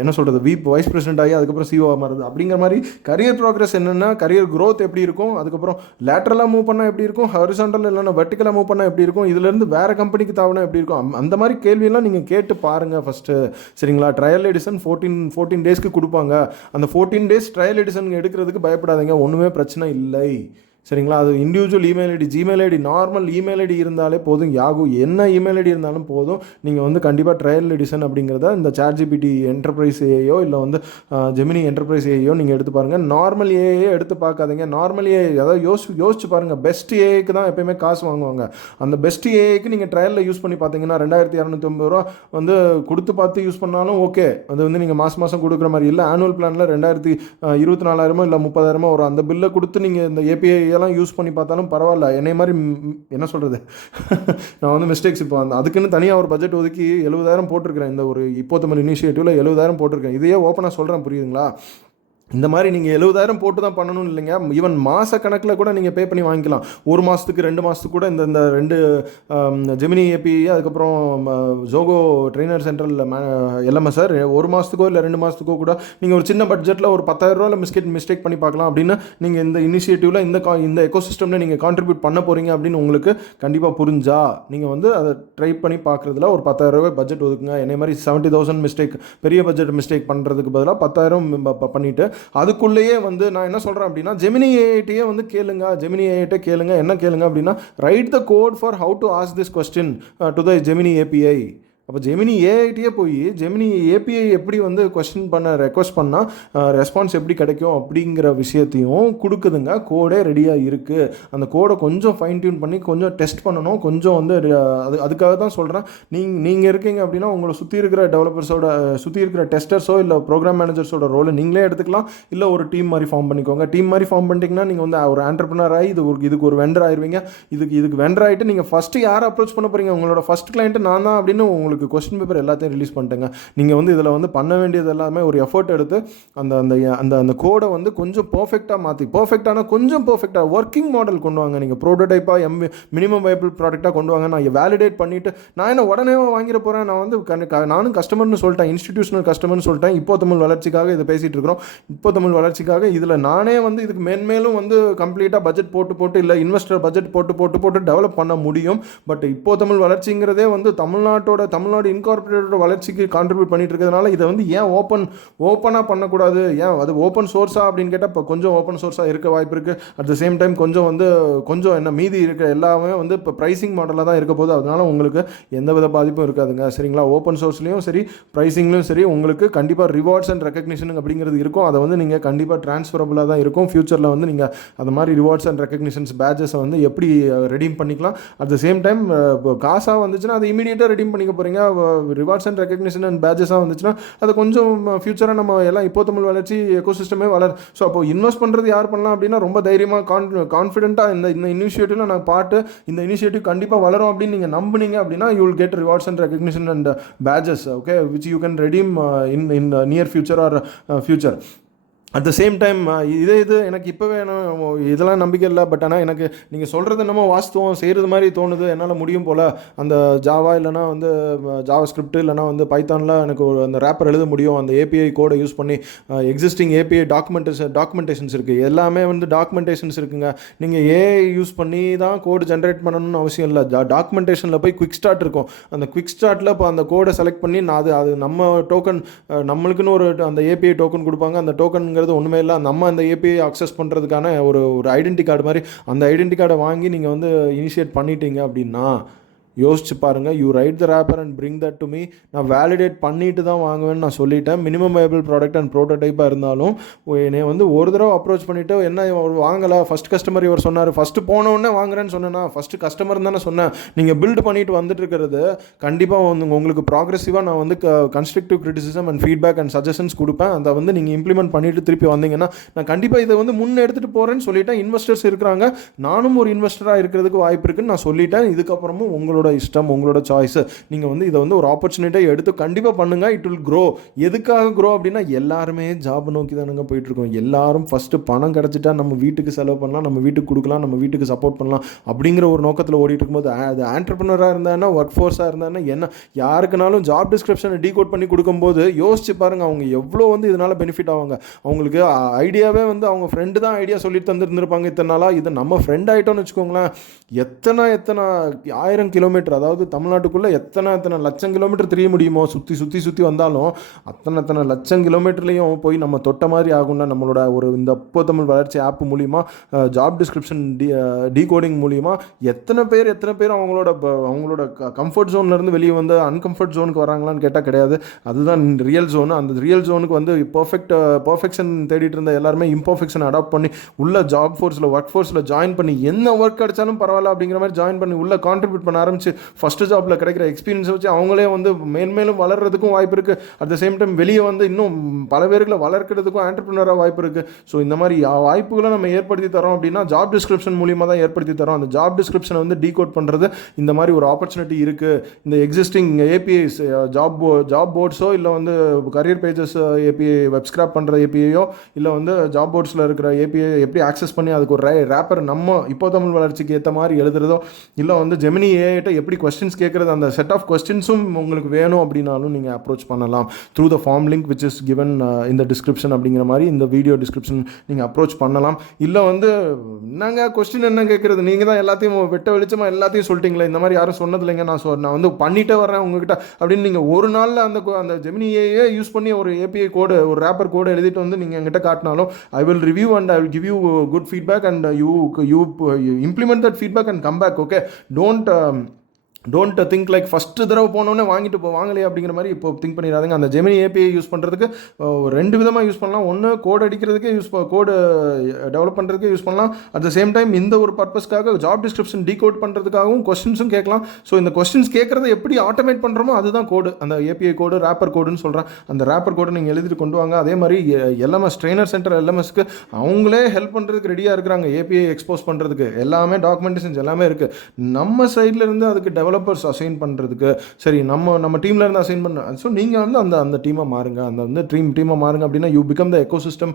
என்ன சொல்கிறது வைஸ் பிரசிடென்ட் ஆகி அதுக்கப்புறம் சிஓ மாறுது. அப்படிங்கிற மாதிரி கரியர் ப்ராக்ரஸ் என்னென்னா, கரியர் க்ரோத் எப்படி இருக்கும், அதுக்கப்புறம் லேட்டரலாக மூவ் பண்ணால் எப்படி இருக்கும், ஹாரிசான்டல் இல்லைன்னா வெர்டிக்கலாக மூவ் பண்ணால் எப்படி இருக்கும், இதுலேருந்து வேறு கம்பெனிக்கு தாவனா எப்படி இருக்கும், அந்த மாதிரி கேள்வியெல்லாம் நீங்கள் கேட்டு பாருங்கள் ஃபஸ்ட்டு. சரிங்களா? ட்ரையல் எடிஷன் 14 டேஸ்க்கு கொடுப்பாங்க. அந்த 14 டேஸ் ட்ரையல் எடிஷன் எடுக்கிறதுக்கு பயப்படாதீங்க, ஒன்றுமே பிரச்சனை இல்லை. சரிங்களா? அது individual email ID, Gmail ID, normal email ID இருந்தாலே போதும். யாகு என்ன இமெயில் ஐடி இருந்தாலும் போதும். நீங்கள் வந்து கண்டிப்பாக ட்ரையல் எடிஷன் அப்படிங்கிறத இந்த ChatGPT என்டர்பிரைஸ் ஏஐயோ இல்லை வந்து ஜெமினி என்டர்பிரைஸ் ஏஐயோ நீங்கள் எடுத்து பாருங்கள். நார்மல் ஏஐயோ எடுத்து பார்க்காதீங்க. நார்மல் ஏஐ அதாவது யோசிச்சு பாருங்கள். பெஸ்ட் ஏஐக்கு தான் எப்போயுமே காசு வாங்குவாங்க. அந்த பெஸ்ட் ஏஐக்கு நீங்கள் ட்ரையலில் யூஸ் பண்ணி பார்த்தீங்கன்னா 2250 ரூபா வந்து கொடுத்து பார்த்து யூஸ் பண்ணாலும் ஓகே. அது வந்து நீங்கள் மாதம் கொடுக்குற மாதிரி இல்லை. ஆனுவல் பிளானில் 2024 இல்லை 30,000 வரும். அந்த பில்லை கொடுத்து நீங்கள் இந்த ஏபிஐ எல்லாம் யூஸ் பண்ணி பார்த்தாலும் பரவாயில்ல. என்னை மாதிரி என்ன சொல்கிறது நான் வந்து மிஸ்டேக்ஸ் இப்போ அதுக்குன்னு தனியாக ஒரு பட்ஜெட் ஒதுக்கி 70,000 போட்டிருக்கிறேன். இந்த ஒரு இப்போத்தமிழ் இனிஷியேட்டிவில் 70,000 போட்டிருக்கேன். இதையே ஓப்பனாக சொல்கிறேன், புரியுதுங்களா? இந்த மாதிரி நீங்கள் 70,000 போட்டு தான் பண்ணணும் இல்லைங்க. ஈவன் மாத கணக்கில் கூட நீங்கள் பே பண்ணி வாங்கிக்கலாம். 1 மாதத்துக்கு 2 மாதத்துக்கு கூட இந்த 2 ஜெமினி ஏபி, அதுக்கப்புறம் ஜோகோ ட்ரெயினர் சென்ட்ரல் LMS 1 மாதத்துக்கோ இல்லை 2 மாதத்துக்கோ கூட நீங்கள் ஒரு சின்ன பட்ஜெட்டில் ஒரு 10,000 ரூபாயில் மிஸ்டேக் பண்ணி பார்க்கலாம். அப்படின்னு நீங்கள் இந்த இனிஷியேட்டிவில் இந்த எக்கோசிஸ்டமில் நீங்கள் கான்ட்ரிபியூட் பண்ண போகிறீங்க அப்படின்னு உங்களுக்கு கண்டிப்பாக புரிஞ்சா நீங்கள் வந்து அதை ட்ரை பண்ணி பார்க்குறதுல ஒரு 10,000 ரூபாய் பட்ஜெட் ஒதுக்குங்க. என்னை மாதிரி 70,000 மிஸ்டேக் பெரிய பட்ஜெட் மிஸ்டேக் பண்ணுறதுக்கு பதிலாக 10,000 பண்ணிவிட்டு அதுக்குள்ளேயே வந்து நான் என்ன சொல்கிறேன் அப்படின்னா, ஜெமினி ஏஐடியே வந்து கேளுங்க. ஜெமினி ஏஐட்டே கேளுங்க. என்ன கேளுங்க அப்படின்னா, write the code for how to ask this question to the Gemini API. அப்போ ஜெமினி ஏஐடியே போய் ஜெமினி ஏபிஐ எப்படி வந்து கொஸ்டின் பண்ண ரெக்வஸ்ட் பண்ணால் ரெஸ்பான்ஸ் எப்படி கிடைக்கும் அப்படிங்கிற விஷயத்தையும் கொடுக்குதுங்க. கோடே ரெடியாக இருக்குது. அந்த கோடை கொஞ்சம் ஃபைன் டியூன் பண்ணி கொஞ்சம் டெஸ்ட் பண்ணணும். கொஞ்சம் வந்து அதுக்காக தான் சொல்கிறேன். நீங்கள் இருக்கீங்க அப்படின்னா உங்களை சுற்றி இருக்கிற டெவலப்பர்ஸோட சுற்றி இருக்கிற டெஸ்டர்ஸோ இல்லை ப்ரோக்ராம் மேனேஜர்ஸோட ரோலை நீங்களே எடுத்துக்கலாம். இல்லை ஒரு டீம் மாதிரி ஃபார்ம் பண்ணிக்கோங்க. டீம் மாதிரி ஃபார்ம் பண்ணிட்டீங்கன்னா நீங்கள் வந்து ஒரு ஆண்டர்பிரினர் ஆகி இதுக்கு ஒரு வெண்டர் ஆயிடுவீங்க. இதுக்கு வெண்டர் ஆகிட்டு நீங்கள் ஃபஸ்ட்டு யாரை அப்ரோச் பண்ண போகிறீங்க? உங்களோட ஃபஸ்ட் கிளைண்ட்டு நான் தான் அப்படின்னு உங்களுக்கு கொஸ்டின் பேப்பர் எல்லாத்தையும் ரிலீஸ் பண்ணிட்டேங்க. நீங்கள் வந்து இதில் வந்து பண்ண வேண்டியது எல்லாமே ஒரு எஃபர்ட் எடுத்து அந்த அந்த அந்த அந்த கோடை வந்து கொஞ்சம் பர்ஃபெக்டாக மாற்றி கொஞ்சம் பர்ஃபெக்டாக ஒர்க்கிங் மாடல் கொண்டு வாங்க. நீங்கள் ப்ரோட்டோடைப்பாக மினிமம் வைபிள் ப்ராடக்டாக கொண்டு வாங்க. நான் வேலிடேட் பண்ணிவிட்டு நான் என்ன உடனே வாங்கிட போகிறேன். நான் வந்து நானும் கஸ்டமர்னு சொல்லிட்டேன், இன்ஸ்டிடியூஷனல் கஸ்டமர்னு சொல்லிட்டேன். இப்போ தமிழ் வளர்ச்சிக்காக இதை பேசிகிட்டு இருக்கிறோம். இப்போ தமிழ் வளர்ச்சிக்காக இதில் நானே வந்து இதுக்கு மேன்மேலும் வந்து கம்ப்ளீட்டாக பட்ஜெட் போட்டு இல்லை இன்வெஸ்டர் பட்ஜெட் போட்டு டெவலப் பண்ண முடியும். பட் இப்போ தமிழ் வளர்ச்சிங்கிறதே வந்து தமிழ்நாடு இன்கார்பரேட்டோட வளர்ச்சிக்கு கான்ட்ரிபியூட் பண்ணிட்டு இருக்கிறதுனால இதை வந்து ஏன் ஓப்பனாக பண்ணக்கூடாது? ஏன் அது ஓப்பன் சோர்ஸா அப்படின்னு கேட்டால் இப்போ கொஞ்சம் ஓப்பன் சோர்ஸாக இருக்க வாய்ப்பு இருக்குது. அட் த சேம் டைம் கொஞ்சம் என்ன மீதி இருக்க எல்லாமே வந்து இப்போ ப்ரைசிங் மாடலாக தான் இருக்க போது. அதனால உங்களுக்கு எந்த வித பாதிப்பும் இருக்காதுங்க. சரிங்களா? ஓப்பன் சோர்ஸ்லையும் சரி ப்ரைசிங்லையும் சரி உங்களுக்கு கண்டிப்பாக ரிவார்ட்ஸ் அண்ட் ரெக்கக்னிஷன் அப்படிங்கிறது இருக்கும். அதை வந்து நீங்கள் கண்டிப்பாக ட்ரான்ஸ்ஃபரபுளாக தான் இருக்கும். ஃபியூச்சரில் வந்து நீங்கள் அந்த மாதிரி ரிவார்ட்ஸ் அண்ட் ரெக்கக்னிஷன்ஸ் பேட்சஸை வந்து எப்படி ரெடீம் பண்ணிக்கலாம். அட் த சேம் டைம் காசாக வந்துச்சுன்னா அதை இமீடியட்டாக ரெடீம் பண்ணிக்க போகிறீங்க. ரிவார்ட்ஸ் அண்ட் ரெக்கக்னிஷன் அண்ட் பேட்சஸாக வந்துச்சுன்னா அது கொஞ்சம் ஃபியூச்சராக நம்ம எல்லாம் இப்போ தமிழ் வளர்ச்சி எக்கோசிஸ்டமே ஸோ அப்போ இன்வெஸ்ட் பண்ணுறது யார் பண்ணலாம் அப்படின்னா ரொம்ப தைரியமாக கான்ஃபிடென்ட்டாக இந்த இனிஷியேட்டிவில் நான் இந்த இனிஷியேட்டிவ் கண்டிப்பாக வளரும் அப்படின்னு நீங்கள் நம்புனீங்க அப்படின்னா you will get rewards and recognition and badges, okay, which you can redeem in near future or future. At the same time இது எனக்கு இப்போ வேணும் இதெல்லாம் நம்பிக்கை இல்லை. பட் ஆனால் எனக்கு நீங்கள் சொல்கிறது என்னமோ வாஸ்தவம் செய்கிறது மாதிரி தோணுது. என்னால் முடியும் போல் அந்த ஜாவா இல்லைனா வந்து ஜாவா ஸ்கிரிப்ட் இல்லைனா வந்து பைத்தானில் எனக்கு அந்த ரேப்பர் எழுத முடியும். அந்த ஏபிஐ கோடை யூஸ் பண்ணி எக்ஸிஸ்டிங் ஏபிஐ டாக்குமெண்டேஷன்ஸ் இருக்குது. எல்லாமே வந்து டாக்குமெண்டேஷன்ஸ் இருக்குங்க. நீங்கள் ஏஐ யூஸ் பண்ணி தான் கோடு ஜென்ரேட் பண்ணணும்னு அவசியம் இல்லை. டாக்குமெண்டேஷனில் போய் குவிக் ஸ்டார்ட் இருக்கும். அந்த குவிக் ஸ்டார்ட்டில் இப்போ அந்த கோடை செலக்ட் பண்ணி அது நம்ம டோக்கன் நம்மளுக்குன்னு ஒரு அந்த ஏபிஐ டோக்கன் கொடுப்பாங்க. அந்த டோக்கன் ஒன்றுமே இல்லை. நம்ம அந்த ஏபிஐ அக்சஸ் பண்ணுறதுக்கான ஒரு ஐடென்டி கார்டு மாதிரி அந்த ஐடென்டி கார்டை வாங்கி நீங்கள் வந்து இனிஷியேட் பண்ணிட்டீங்க அப்படின்னா யோசிச்சு பாருங்கள். You right the rapper and bring that to me. நான் வேலிடேட் பண்ணிட்டு தான் வாங்குவேன்னு நான் சொல்லிட்டேன். மினிமம் வைபிள் ப்ராடக்ட் அண்ட் ப்ரோட்டோடைப்பாக இருந்தாலும் என்னை வந்து ஒரு தடவை அப்ரோச் பண்ணிவிட்டு என்ன வாங்கலை ஃபஸ்ட் கஸ்டமர் இவர் சொன்னார், ஃபஸ்ட்டு போனவுடனே வாங்குறேன்னு சொன்னேன்னா ஃபஸ்ட்டு கஸ்டமர் தானே சொன்னேன். நீங்கள் பில்டு பண்ணிட்டு வந்துட்டு இருக்கிறது கண்டிப்பாக வந்து உங்களுக்கு ப்ராக்ரெசிவாக நான் வந்து constructive criticism and feedback and suggestions கொடுப்பேன். அதை வந்து நீங்கள் இம்ப்ளிமெண்ட் பண்ணிட்டு திருப்பி வந்தீங்கன்னா நான் கண்டிப்பாக இதை வந்து முன்னே எடுத்துகிட்டு போகிறேன்னு சொல்லிட்டேன். இன்வெஸ்டர்ஸ் இருக்கிறாங்க, நானும் ஒரு இன்வெஸ்டராக இருக்கிறதுக்கு வாய்ப்பு இருக்குன்னு நான் சொல்லிட்டேன். இதுக்கப்புறமும் உங்களோட இஷ்டம், உங்களோட சாய்ஸ். நீங்கள் வந்து இதை வந்து ஒரு ஆப்பர்ச்சுனிட்டியை எடுத்து கண்டிப்பாக பண்ணுங்கள். It will grow. எதுக்காக க்ரோ அப்படின்னா எல்லாருமே ஜாப் நோக்கி தானுங்க போயிட்டுருக்கோம். எல்லாரும் ஃபஸ்ட்டு பணம் கிடச்சிட்டா நம்ம வீட்டுக்கு செலவு பண்ணலாம், நம்ம வீட்டுக்கு கொடுக்கலாம், நம்ம வீட்டுக்கு சப்போர்ட் பண்ணலாம் அப்படிங்கிற ஒரு நோக்கத்தில் ஓடிட்டு இருக்கும்போது அது ஆண்டர்ப்ரனராக இருந்தாங்கன்னா ஒர்க் ஃபோர்ஸாக இருந்தாங்கன்னா என்ன யாருக்குனாலும் ஜாப் டிஸ்கிரிப்ஷனை டீகோட் பண்ணி கொடுக்கும்போது யோசிச்சு பாருங்கள் அவங்க எவ்வளோ வந்து இதனால் பெனிஃபிட் ஆவாங்க. அவங்களுக்கு ஐடியாவே வந்து அவங்க ஃப்ரெண்டு தான் ஐடியா சொல்லிட்டு தந்துருந்துருப்பாங்க இத்தனை நாளாக. இதை நம்ம ஃப்ரெண்ட் ஆகிட்டோன்னு வச்சுக்கோங்களேன். எத்தனை 1000 கிலோமீட்டர், அதாவது தமிழ்நாட்டுக்குள்ளே எத்தனை லட்சம் கிலோமீட்டர் தெரிய முடியுமோ சுற்றி வந்தாலும் அத்தனை லட்சம் கிலோமீட்டர்லேயும் போய் நம்ம தொட்ட மாதிரி ஆகும்னா நம்மளோட ஒரு இந்த இப்போ தமிழ் வளர்ச்சி ஆப் மூலிமா ஜாப் டிஸ்கிரிப்ஷன் டீகோடிங் மூலிமா எத்தனை பேர் அவங்களோட கம்ஃபர்ட் ஜோன்லேருந்து வெளியே வந்து அன்கம்ஃபர்ட் ஜோனுக்கு வராங்களான்னு கேட்டால் கிடையாது. அதுதான் ரியல் ஜோனு. அந்த ரியல் ஜோனுக்கு வந்து பர்ஃபெக்ஷன் தேடிட்டு இருந்த எல்லாருமே இம்பர்ஃபெக்ஷன் அடாப்ட் பண்ணி உள்ள ஜாப் ஃபோர்ஸில் ஒர்க் ஃபோர்ஸில் ஜாயின் பண்ணி என்ன ஒர்க் கிடைச்சாலும் பரவாயில்ல அப்படிங்கிற மாதிரி ஜாயின் பண்ணி உள்ள கான்ட்ரிபியூட் பண்ண ஆரம்பிச்சு ஃபஸ்ட்டு ஜாப்பில் கிடைக்கிற எக்ஸ்பீரியன்ஸை வச்சு அவங்களே வந்து மேன்மேலும் வளர்கிறதுக்கும் வாய்ப்பு இருக்குது. அட் த சேம் டைம் வெளியே வந்து இன்னும் பல பேர்களை வளர்க்கிறதுக்கும் ஆண்டர்ப்ரனராக வாய்ப்பு இருக்குது. ஸோ இந்த மாதிரி வாய்ப்புகளை நம்ம ஏற்படுத்தி தரோம் அப்படின்னா ஜாப் டிஸ்கிரிப்ஷன் மூலியமாக தான் ஏற்படுத்தி தரோம். அந்த ஜாப் டிஸ்கிரிப்ஷனை வந்து டீகோட் பண்ணுறது இந்த மாதிரி ஒரு ஆப்பர்ச்சுனிட்டி இருக்குது. இந்த எக்ஸிஸ்டிங் ஏபிஐஸ் ஜாப் போர்ட்ஸோ இல்லை வந்து career pages API web scrap பண்ணுற ஏபிஐயோ இல்லை வந்து ஜாப் போர்ட்ஸில் இருக்கிற ஏபிஐ எப்படி ஆக்சஸ் பண்ணி அதுக்கு ஒரு ரேப்பர் நம்ம இப்போ தமிழ் வளர்ச்சிக்கு ஏற்ற மாதிரி எழுதுறதோ இல்லை வந்து ஜெமினி ஏஐட்ட எப்படி கொஸ்டின்ஸ் கேட்குறது அந்த செட் ஆஃப் கொஸ்டின்ஸும் உங்களுக்கு வேணும் அப்படின்னாலும் நீங்கள் அப்ரோச் பண்ணலாம் through the form link which is given இந்த டிஸ்கிரிப்ஷன் அப்படிங்கிற மாதிரி இந்த வீடியோ டிஸ்கிரிப்ஷன் நீங்கள் அப்ரோச் பண்ணலாம். இல்லை வந்து என்னங்க கொஸ்டின் என்ன கேட்குறது, நீங்கள் தான் எல்லாத்தையும் வெட்ட வெளிச்சமாக எல்லாத்தையும் சொல்லிட்டீங்களே, இந்த மாதிரி யாரும் சொன்னது இல்லைங்க, நான் வந்து பண்ணிட்டே வரேன் உங்ககிட்ட அப்படின்னு நீங்கள் ஒரு நாளில் அந்த ஜெமினி ஏஐயே யூஸ் பண்ணி ஒரு ஏபிஐ கோடு ஒரு ரேப்பர் கோடு எழுதிட்டு வந்து நீங்கள் என்கிட்ட காட்டினாலும் I will review and I will give you good feedback and you implement that feedback and come back. Okay, don't don't think like first தடவை போனோன்னே வாங்கிட்டு வாங்கலையே அப்படிங்கிற மாதிரி இப்போ திங்க் பண்ணிடாதீங்க. அந்த ஜெமினி ஏபிஐ யூஸ் பண்ணுறதுக்கு ரெண்டு விதமாக யூஸ் பண்ணலாம். ஒன்று கோட் அடிக்கிறதுக்கே கோடு டெவலப் பண்ணுறதுக்கே யூஸ் பண்ணலாம். அட் த சேம் டைம் இந்த ஒரு பர்பஸ்க்காக ஜாப் டிஸ்கிரிப்ஷன் டீகோட் பண்ணுறதுக்காகவும் கொஸ்டின்ஸும் கேட்கலாம். ஸோ இந்த கொஸ்டின்ஸ் கேட்குறத எப்படி ஆட்டோமேட் பண்ணுறோமோ அதுதான் கோடு, அந்த ஏபிஐ கோடு, ரேப்பர் கோடுன்னு சொல்கிறேன். அந்த ரேப்பர் கோடு நீங்கள் எழுதிட்டு கொண்டு வாங்க. அதே மாதிரி எல்எம்எஸ் ட்ரெய்னர் சென்டர் எல்எம்எஸ்க்கு அவங்களே ஹெல்ப் பண்ணுறதுக்கு ரெடியாக இருக்கிறாங்க. ஏபிஐ எக்ஸ்போஸ் பண்ணுறதுக்கு எல்லாமே டாக்குமெண்டேஷன்ஸ் எல்லாமே இருக்குது. நம்ம சைடில் இருந்து அதுக்கு டெவலப்பர்ஸ் அசைன் பண்ணுறதுக்கு சரி நம்ம டீமில் இருந்து அசைன் பண்ண. ஸோ நீங்கள் வந்து அந்த டீமை மாறுங்க, அந்த வந்து டீமை மாறுங்க. அப்படின்னா you become the ecosystem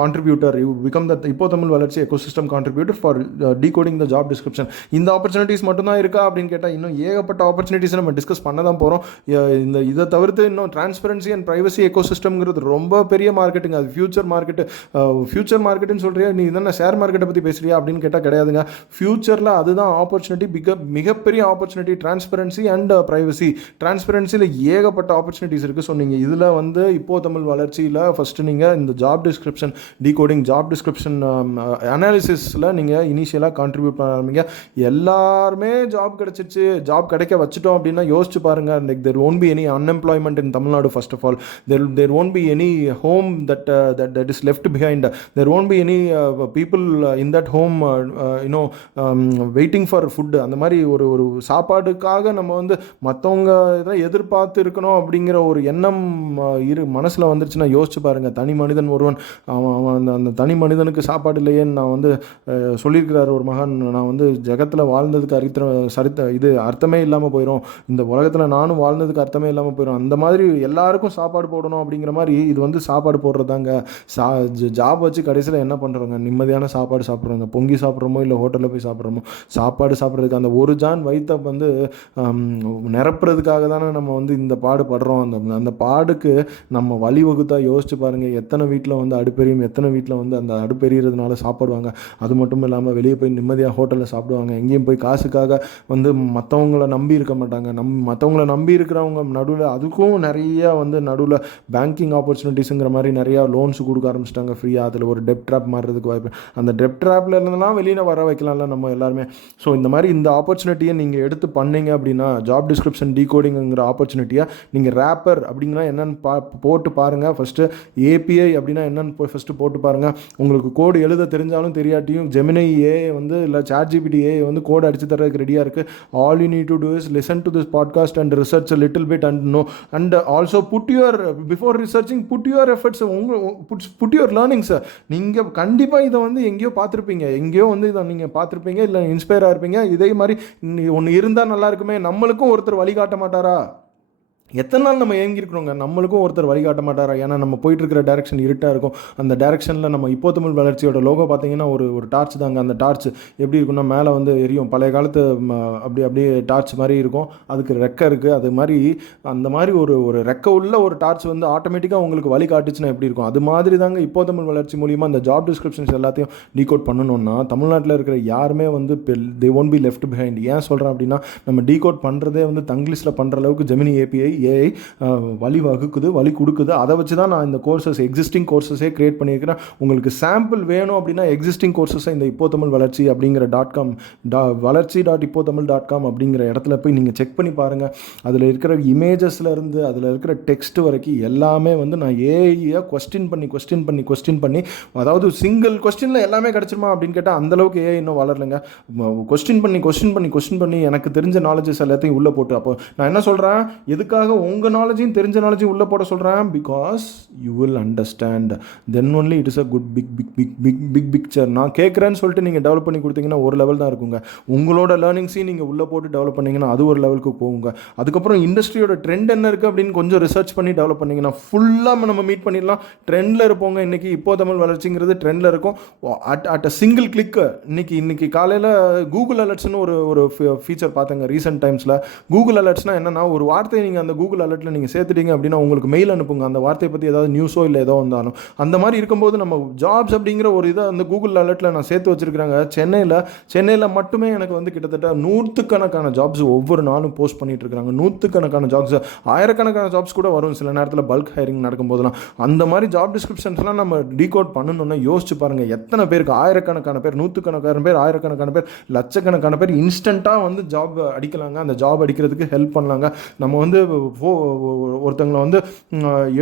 contributor, you become the இப்போ தமிழ் வளர்ச்சி ecosystem contributor for decoding the job description. இந்த ஆப்பர்ச்சுனிட்டிஸ் மட்டும்தான் இருக்கா அப்படின்னு கேட்டால் இன்னும் ஏகப்பட்ட ஆப்பர்ச்சுனிட்டிஸ் நம்ம டிஸ்கஸ் பண்ண தான் போகிறோம். இதை தவிர்த்து இன்னும் டிரான்ஸ்பரன்சி அண்ட் ப்ரைவசி எக்கோசிஸ்டம்ங்கிறது ரொம்ப பெரிய மார்க்கெட்டுங்க. அது ஃபியூச்சர் மார்க்கெட்டுன்னு சொல்கிறியா நீ இதென்ன ஷேர் மார்க்கெட்டை பற்றி பேசுகிறியா அப்படின்னு கேட்டால் கிடையாதுங்க. ஃபியூச்சரில் அதுதான் ஆப்பர்ச்சுனிட்டி, மிகப்பெரிய ஆப்பர்ச்சுனிட்டி. Transparency and privacy. டிரான்ஸ்பரன்சியில் ஏகப்பட்ட ஆப்பர்ச்சுனிட்டிஸ் இருக்குது. ஸோ நீங்கள் இதில் வந்து இப்போ தமிழ் வளர்ச்சியில் ஃபஸ்ட்டு நீங்கள் இந்த job description decoding, job description அனாலிசிஸில் நீங்கள் இனிஷியலாக கான்ட்ரிபியூட் பண்ண ஆரம்பிங்க. எல்லாருமே ஜாப் கிடச்சிச்சு, ஜாப் கிடைக்க வச்சுட்டோம் அப்படின்னா யோசிச்சு பாருங்கள். Like there won't be any unemployment in Tamil Nadu. First of all there won't be any home that is left behind. There won't be any people in that home waiting for food. அந்த மாதிரி ஒரு சாப்பாடுக்காக நம்ம வந்து மற்றவங்க இதை எதிர்பார்த்து இருக்கணும் அப்படிங்கிற ஒரு எண்ணம் மனசில் வந்துருச்சுன்னா யோசிச்சு பாருங்கள். தனி மனிதன் ஒருவன் அவன் அந்த தனி மனிதனுக்கு சாப்பாடு இல்லையேன்னு நான் வந்து சொல்லியிருக்கிறார் ஒரு மகன். நான் வந்து ஜகத்தில் வாழ்ந்ததுக்கு அர்த்தமே இல்லாமல் போயிடும், இந்த உலகத்தில் நானும் வாழ்ந்ததுக்கு அர்த்தமே இல்லாமல் போயிடும். அந்த மாதிரி எல்லாருக்கும் சாப்பாடு போடணும் அப்படிங்கிற மாதிரி இது வந்து சாப்பாடு போடுறதாங்க. ஜாப் வச்சு கடைசியில் என்ன பண்ணுறோங்க, நிம்மதியான சாப்பாடு சாப்பிட்றோங்க. பொங்கி சாப்பிட்றோமோ இல்லை ஹோட்டலில் போய் சாப்பிட்றோமோ, சாப்பாடு சாப்பிட்றதுக்கு அந்த ஒரு ஜான் வயிற்றை வந்து நிரப்புறதுக்காக தானே நம்ம வந்து இந்த பாடுபடுறோம். அந்த பாடுக்கு நம்ம வழிவகுத்தா யோசிச்சு பாருங்கள். எத்தனை வீட்டில் வந்து அடுப்பெரியும், எத்தனை வீட்டில் வந்து அந்த அடுப்பெரியறதுனால சாப்பிடுவாங்க. அது மட்டும் இல்லாமல் வெளியே போய் நிம்மதியாக ஹோட்டலில் சாப்பிடுவாங்க. எங்கேயும் போய் காசுக்காக வந்து மற்றவங்கள நம்பி இருக்க மாட்டாங்க. மற்றவங்கள நம்பி இருக்கிறவங்க நடுவில் அதுக்கும் நிறையா வந்து நடுவில் பேங்கிங் ஆப்பர்ச்சுனிட்டிஸுங்கிற மாதிரி நிறையா லோன்ஸ் கொடுக்க ஆரம்பிச்சிட்டாங்க ஃப்ரீயாக. அதில் ஒரு டெப்ட் ட்ராப் மாறுறதுக்கு வாய்ப்பு. அந்த டெப்ட் ட்ராப்பில் இருந்தெல்லாம் வெளியில் வர வைக்கலாம்ல நம்ம எல்லாருமே. ஸோ இந்த மாதிரி இந்த ஆப்பர்ச்சுனிட்டியை நீங்கள் எடுத்து பண்ணீங்க அப்படின்னா, ஜாப் டிஸ்கிரிப்ஷன் டீகோடிங்கிற ஆப்பர்ச்சுனிட்டியை நீங்கள் ரேப்பர் அப்படின்னா என்னென்னு போட்டு பாருங்கள். ஃபஸ்ட்டு ஏபிஐ அப்படின்னா என்னென்னு ஃபஸ்ட்டு போட்டு பாருங்கள். உங்களுக்கு கோடு எழுத தெரிஞ்சாலும் தெரியாட்டியும் ஜெமினி ஏஐ வந்து இல்லை சாட்ஜிபிடி ஏஐ வந்து கோடு அடித்து தரதுக்கு ரெடியாக இருக்குது. All you need to do is listen to this podcast and research little bit and know and also put before researching put your efforts, put your learnings. நீங்கள் கண்டிப்பாக இதை வந்து எங்கேயோ பார்த்துருப்பீங்க, எங்கேயோ வந்து இதை நீங்கள் பார்த்துருப்பீங்க, இல்லை இன்ஸ்பயர் ஆகிருப்பீங்க. இதே மாதிரி ஒன்று இருந்தால் நல்லா இருக்குமே, நம்மளுக்கும் ஒருத்தர் வழிகாட்ட மாட்டாரா? எத்தனை நாள் நம்ம ஏங்கிருக்கிறோங்க, நம்மளுக்கும் ஒருத்தர் வழிகாட்ட மாட்டாரா? ஏன்னா நம்ம போயிட்டு இருக்கிற டேரக்ஷன் இருட்டாக இருக்கும். அந்த டேரக்ஷனில் நம்ம இப்போ தமிழ் வளர்ச்சியோட லோகோ பார்த்தீங்கன்னா ஒரு டார்ச் தாங்க. அந்த டார்ச் எப்படி இருக்குன்னா மேலே வந்து எரியும். பழைய காலத்து அப்படியே டார்ச் மாதிரி இருக்கும். அதுக்கு ரெக்கை இருக்குது. அது மாதிரி அந்த மாதிரி ஒரு ரெக்கை உள்ள ஒரு டார்ச் வந்து ஆட்டோமேட்டிக்காக உங்களுக்கு வழி காட்டுச்சுன்னா எப்படி இருக்கும்? அது மாதிரி தாங்க இப்போ தமிழ் வளர்ச்சி மூலிமா அந்த ஜாப் டிஸ்கிரிப்ஷன்ஸ் எல்லாத்தையும் டீகோட் பண்ணணும்னா தமிழ்நாட்டில் இருக்கிற யாருமே வந்து they won't be left behind. ஏன் சொல்கிறேன் அப்படின்னா, நம்ம டீகோட் பண்ணுறதே வந்து தங்கிலீஷில் பண்ணுற அளவுக்கு ஜெமினி ஏபிஐ ஏஐ வழி கொடுக்குது. அதை வச்சு தான் நான் இந்த எக்ஸிஸ்டிங் கோர்சஸே கிரியேட் பண்ணியிருக்கிறேன். உங்களுக்கு சாம்பிள் வேணும் அப்படின்னா எக்ஸிஸ்டிங் கோர்சஸை இந்த இப்போ தமிழ் வளர்ச்சி அப்படிங்கிற வளர்ச்சி.ipothamil.com அப்படிங்கிற இடத்துல போய் நீங்கள் செக் பண்ணி பாருங்கள். அதில் இருக்கிற இமேஜஸ்லேருந்து அதில் இருக்கிற டெக்ஸ்ட் வரைக்கும் எல்லாமே வந்து நான் ஏஐயை கொஸ்டின் பண்ணி அதாவது சிங்கிள் கொஸ்டினில் எல்லாமே கிடச்சிருமா அப்படின்னு கேட்டால் அந்தளவுக்கு ஏஐ இன்னும் வளரலைங்க. கொஸ்டின் பண்ணி எனக்கு தெரிஞ்ச நாலேஜஸ் எல்லாத்தையும் உள்ளே போட்டு, அப்போ நான் என்ன சொல்கிறேன், எதுக்காக உங்கள் நாலேஜையும் தெரிஞ்ச நாலேஜையும் உள்ளே போட சொல்கிறேன்? Because you will understand, then only it is a good big picture. நான் கேட்குறேன்னு சொல்லிட்டு நீங்கள் டெவலப் பண்ணி கொடுத்தீங்கன்னா ஒரு லெவல் தான் இருக்குங்க. உங்களோட லேர்னிங்ஸையும் நீங்கள் உள்ளே போட்டு டெவலப் பண்ணிங்கன்னா அது ஒரு லெவலுக்கு போகுங்க. அதுக்கப்புறம் இண்டஸ்ட்ரியோட ட்ரெண்ட் என்ன இருக்குது அப்படின்னு கொஞ்சம் ரிசர்ச் பண்ணி டெவலப் பண்ணிங்கன்னா ஃபுல்லாக நம்ம மீட் பண்ணிடலாம். ட்ரெண்டில் இருப்போங்க. இன்றைக்கி இப்போ தமிழ் வளர்ச்சிங்கிறது ட்ரெண்டில் இருக்கும். அட் அ சிங்கிள் கிளிக் இன்னைக்கு காலையில் கூகுள் அலர்ட்ஸ்னு ஒரு ஃபீச்சர் பார்த்தேங்க ரீசெண்ட் டைம்ஸில். கூகுள் அலர்ட்ஸ்னால் என்னென்னா, ஒரு வார்த்தையை நீங்கள் அந்த அதில் கூகுள் அலர்ட்டில் நீங்கள் சேர்த்துட்டீங்க அப்படின்னா உங்களுக்கு மெயில் அனுப்புங்க அந்த வார்த்தையை பற்றி ஏதாவது நியூஸோ இல்லை ஏதோ வந்தாலும். அந்த மாதிரி இருக்கும்போது நம்ம ஜாப்ஸ் அப்படிங்கிற ஒரு இதை அந்த கூகுள் அலர்ட்டில் நான் சேர்த்து வச்சுருக்காங்க. சென்னையில் மட்டுமே எனக்கு வந்து கிட்டத்தட்ட 100கணக்கான ஜாப்ஸ் ஒவ்வொரு நாளும் போஸ்ட் பண்ணிட்டு இருக்காங்க. 100கணக்கான ஜாப்ஸ், ஆயிரக்கணக்கான ஜாப்ஸ் கூட வரும் சில நேரத்தில் பல்க் ஹைரிங் நடக்கும்போதெல்லாம். அந்த மாதிரி ஜாப் டிஸ்கிரிப்ஷன்ஸ்லாம் நம்ம டீகோட் பண்ணணும்னா யோசிச்சு பாருங்கள் எத்தனை பேருக்கு, ஆயிரக்கணக்கான பேர், 100கணக்கான பேர், ஆயிரக்கணக்கான பேர், லட்சக்கணக்கான பேர் இன்ஸ்டண்ட்டாக வந்து ஜாப் அடிக்கலாங்க. அந்த ஜாப் அடிக்கிறதுக்கு ஹெல்ப் பண்ணலாங்க. நம்ம வந்து ஒருத்தங்களை வந்து